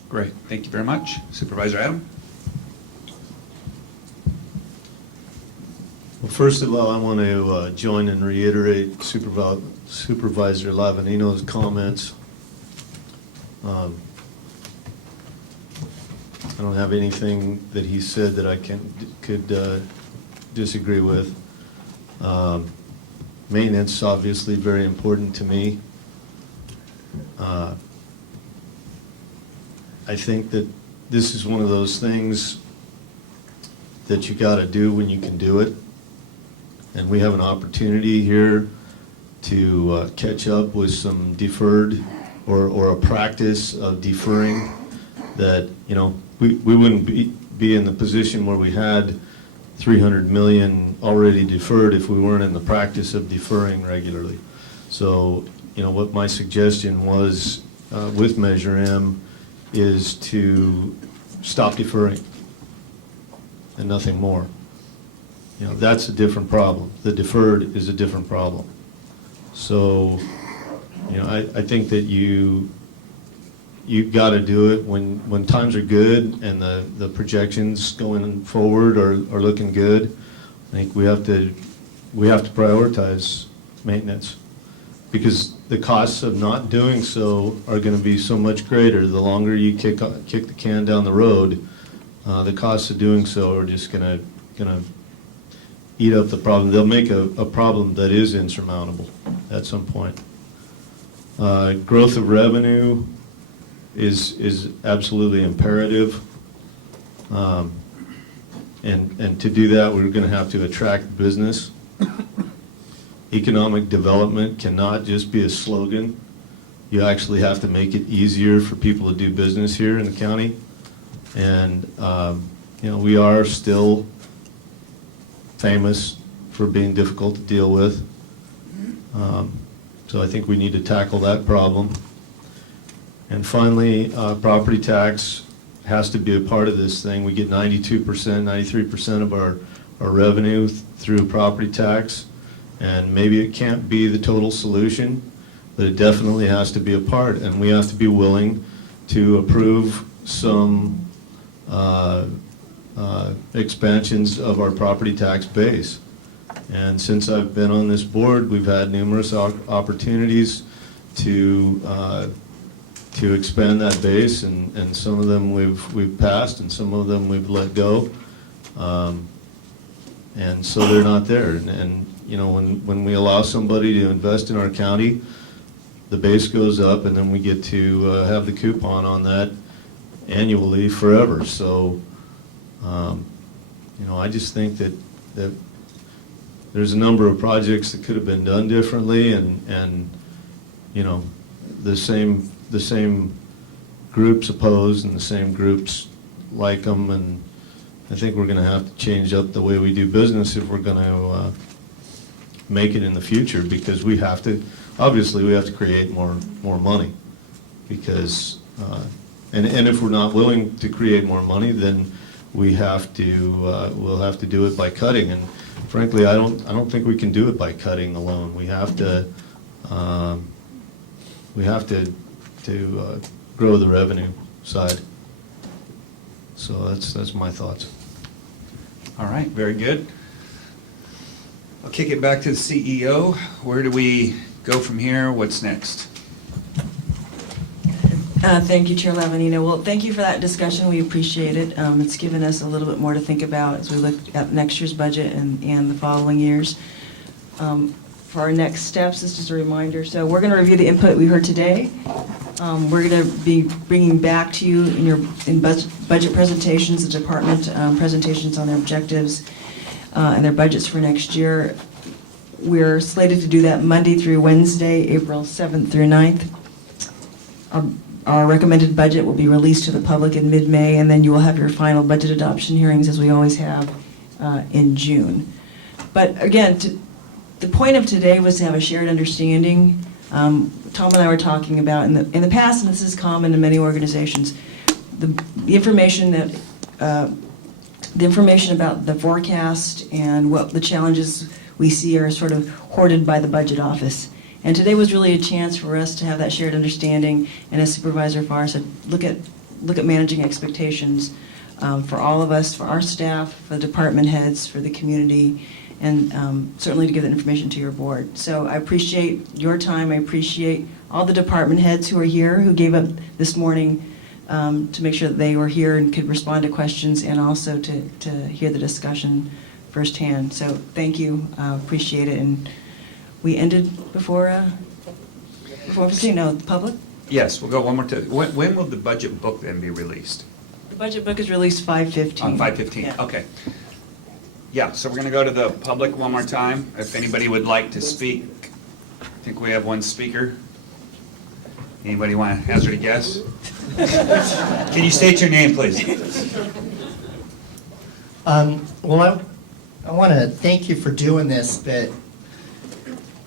Great, thank you very much. Supervisor Adam? Well, first of all, I want to join and reiterate Supervisor Lavanino's comments. I don't have anything that he said that I could disagree with. Maintenance, obviously, very important to me. I think that this is one of those things that you got to do when you can do it. And we have an opportunity here to catch up with some deferred or a practice of deferring that, we wouldn't be in the position where we had $300 million already deferred if we weren't in the practice of deferring regularly. So, what my suggestion was with Measure M is to stop deferring and nothing more. That's a different problem. The deferred is a different problem. So, I think that you've got to do it when times are good and the projections going forward are looking good. I think we have to prioritize maintenance, because the costs of not doing so are going to be so much greater. The longer you kick the can down the road, the costs of doing so are just going to eat up the problem. They'll make a problem that is insurmountable at some point. Growth of revenue is absolutely imperative. And to do that, we're going to have to attract business. Economic development cannot just be a slogan. You actually have to make it easier for people to do business here in the county. And, we are still famous for being difficult to deal with. So I think we need to tackle that problem. And finally, property tax has to be a part of this thing. We get 92%, 93% of our revenue through property tax. And maybe it can't be the total solution, but it definitely has to be a part. And we have to be willing to approve some expansions of our property tax base. And since I've been on this board, we've had numerous opportunities to to expand that base, and some of them we've passed, and some of them we've let go. And so they're not there. And you know, when we allow somebody to invest in our county, the base goes up, and then we get to have the coupon on that annually forever. So, you know, I just think that there's a number of projects that could have been done differently, and you know, the same groups opposed and the same groups like them, and I think we're going to have to change up the way we do business if we're going to make it in the future, because we have to, obviously we have to create more money, because and if we're not willing to create more money, then we'll have to do it by cutting. And frankly, I don't think we can do it by cutting alone. We have to grow the revenue side. So that's my thoughts. All right, very good. I'll kick it back to the CEO. Where do we go from here? What's next? Thank you, Chair Lavanino. Well, thank you for that discussion. We appreciate it. It's given us a little bit more to think about as we look at next year's budget and the following years. For our next steps, this is just a reminder. So we're going to review the input we heard today. We're going to be bringing back to you in budget presentations, the department presentations on their objectives and their budgets for next year. We're slated to do that Monday through Wednesday, April 7th through 9th. Our recommended budget will be released to the public in mid-May, and then you will have your final budget adoption hearings, as we always have, in June. But again, the point of today was to have a shared understanding. Tom and I were talking about in the past, and this is common in many organizations, the information about the forecast and what the challenges we see are sort of hoarded by the budget office. And today was really a chance for us to have that shared understanding, and as Supervisor Farr said, look at managing expectations for all of us, for our staff, for the department heads, for the community, and certainly to give that information to your board. So I appreciate your time. I appreciate all the department heads who are here, who gave up this morning to make sure that they were here and could respond to questions, and also to hear the discussion firsthand. So thank you. Appreciate it. And we ended before the public? Yes, we'll go one more time. When will the budget book then be released? The budget book is released 5/15. On 5/15, Yeah. okay. Yeah, so we're going to go to the public one more time. If anybody would like to speak, I think we have one speaker. Anybody want to hazard a guess? Can you state your name, please? Well, I want to thank you for doing this, but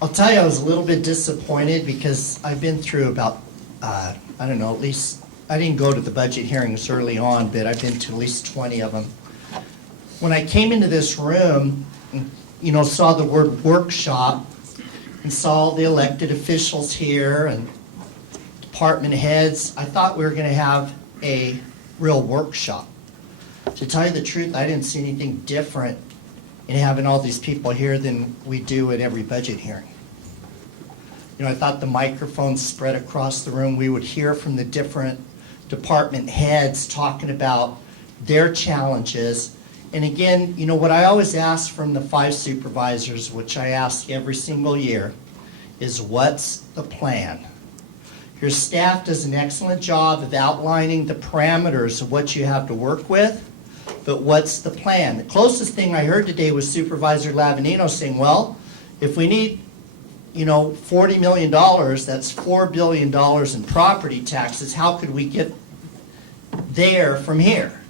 I'll tell you I was a little bit disappointed because I've been through about, I don't know, at least, I didn't go to the budget hearings early on, but I've been to at least 20 of them. When I came into this room, you know, saw the word workshop and saw all the elected officials here and department heads, I thought we were going to have a real workshop. To tell you the truth, I didn't see anything different in having all these people here than we do at every budget hearing. You know, I thought the microphones spread across the room. We would hear from the different department heads talking about their challenges. And again, you know, what I always ask from the 5 supervisors, which I ask every single year, is what's the plan? Your staff does an excellent job of outlining the parameters of what you have to work with, but what's the plan? The closest thing I heard today was Supervisor Lavanino saying, well, if we need, you know, $40 million, that's $4 billion in property taxes, how could we get there from here?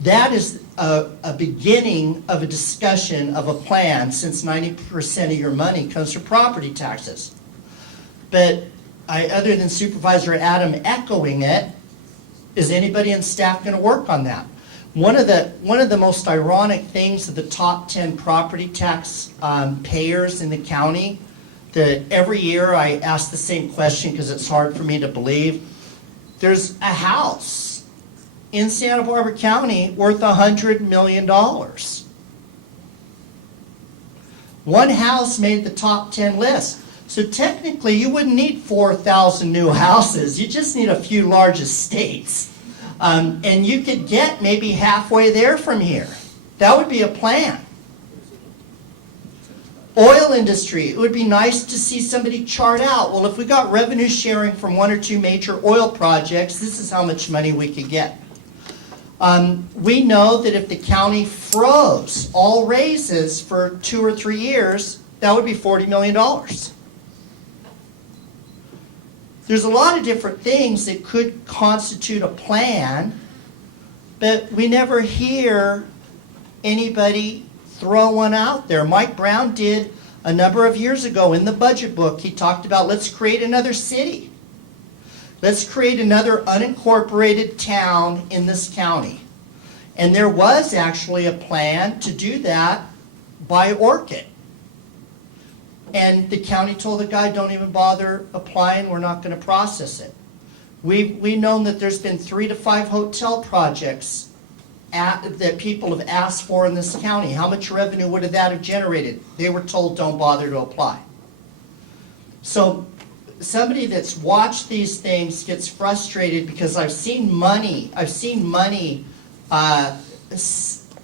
That is a beginning of a discussion of a plan, since 90% of your money comes from property taxes. But other than Supervisor Adam echoing it, is anybody in staff going to work on that? One of the most ironic things of the top 10 property tax payers in the county, that every year I ask the same question because it's hard for me to believe. There's a house in Santa Barbara County worth $100 million. One house made the top 10 list. So technically, you wouldn't need 4,000 new houses. You just need a few large estates. And you could get maybe halfway there from here. That would be a plan. Oil industry, it would be nice to see somebody chart out, well, if we got revenue sharing from 1 or 2 major oil projects, this is how much money we could get. We know that if the county froze all raises for 2 or 3 years, that would be $40 million. There's a lot of different things that could constitute a plan, but we never hear anybody throw one out there. Mike Brown did a number of years ago in the budget book. He talked about, let's create another city. Let's create another unincorporated town in this county. And there was actually a plan to do that by Orchid. And the county told the guy, don't even bother applying, we're not going to process it. We've known that there's been 3 to 5 hotel projects that people have asked for in this county. How much revenue would that have generated? They were told, don't bother to apply. So somebody that's watched these things gets frustrated because I've seen money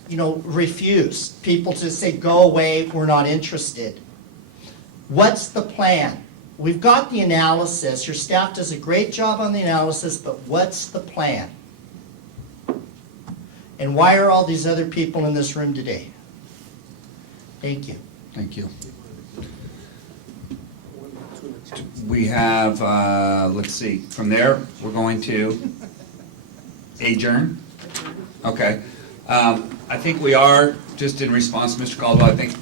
refused. People just say, go away, we're not interested. What's the plan? We've got the analysis. Your staff does a great job on the analysis, but what's the plan? And why are all these other people in this room today? Thank you. Thank you. We have, let's see, from there, we're going to adjourn. Okay. I think we are, just in response to Mr. Caldwell, I think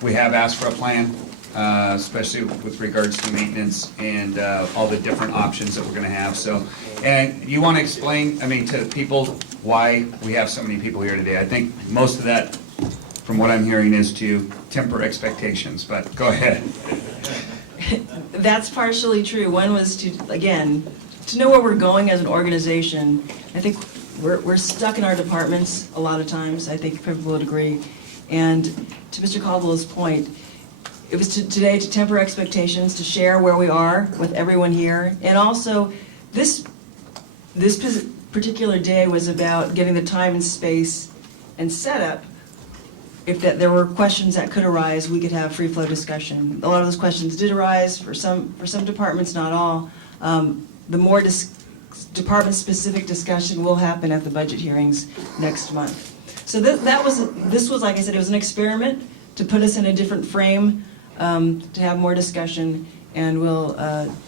we have asked for a plan, especially with regards to maintenance and all the different options that we're going to have. So, and you want to explain, to people why we have so many people here today? I think most of that, from what I'm hearing, is to temper expectations, but go ahead. That's partially true. One was to, again, to know where we're going as an organization. I think we're stuck in our departments a lot of times. I think people would agree. And to Mr. Caldwell's point, it was today to temper expectations, to share where we are with everyone here. And also, this particular day was about getting the time and space and setup. If there were questions that could arise, we could have free flow discussion. A lot of those questions did arise for some departments, not all. The more department-specific discussion will happen at the budget hearings next month. So this was, like I said, it was an experiment to put us in a different frame, to have more discussion, and we'll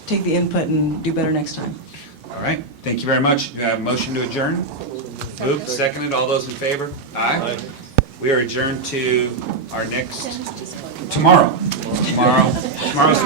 take the input and do better next time. All right, thank you very much. You have a motion to adjourn? Moved, seconded, all those in favor? Aye. We are adjourned to our next, tomorrow. Tomorrow's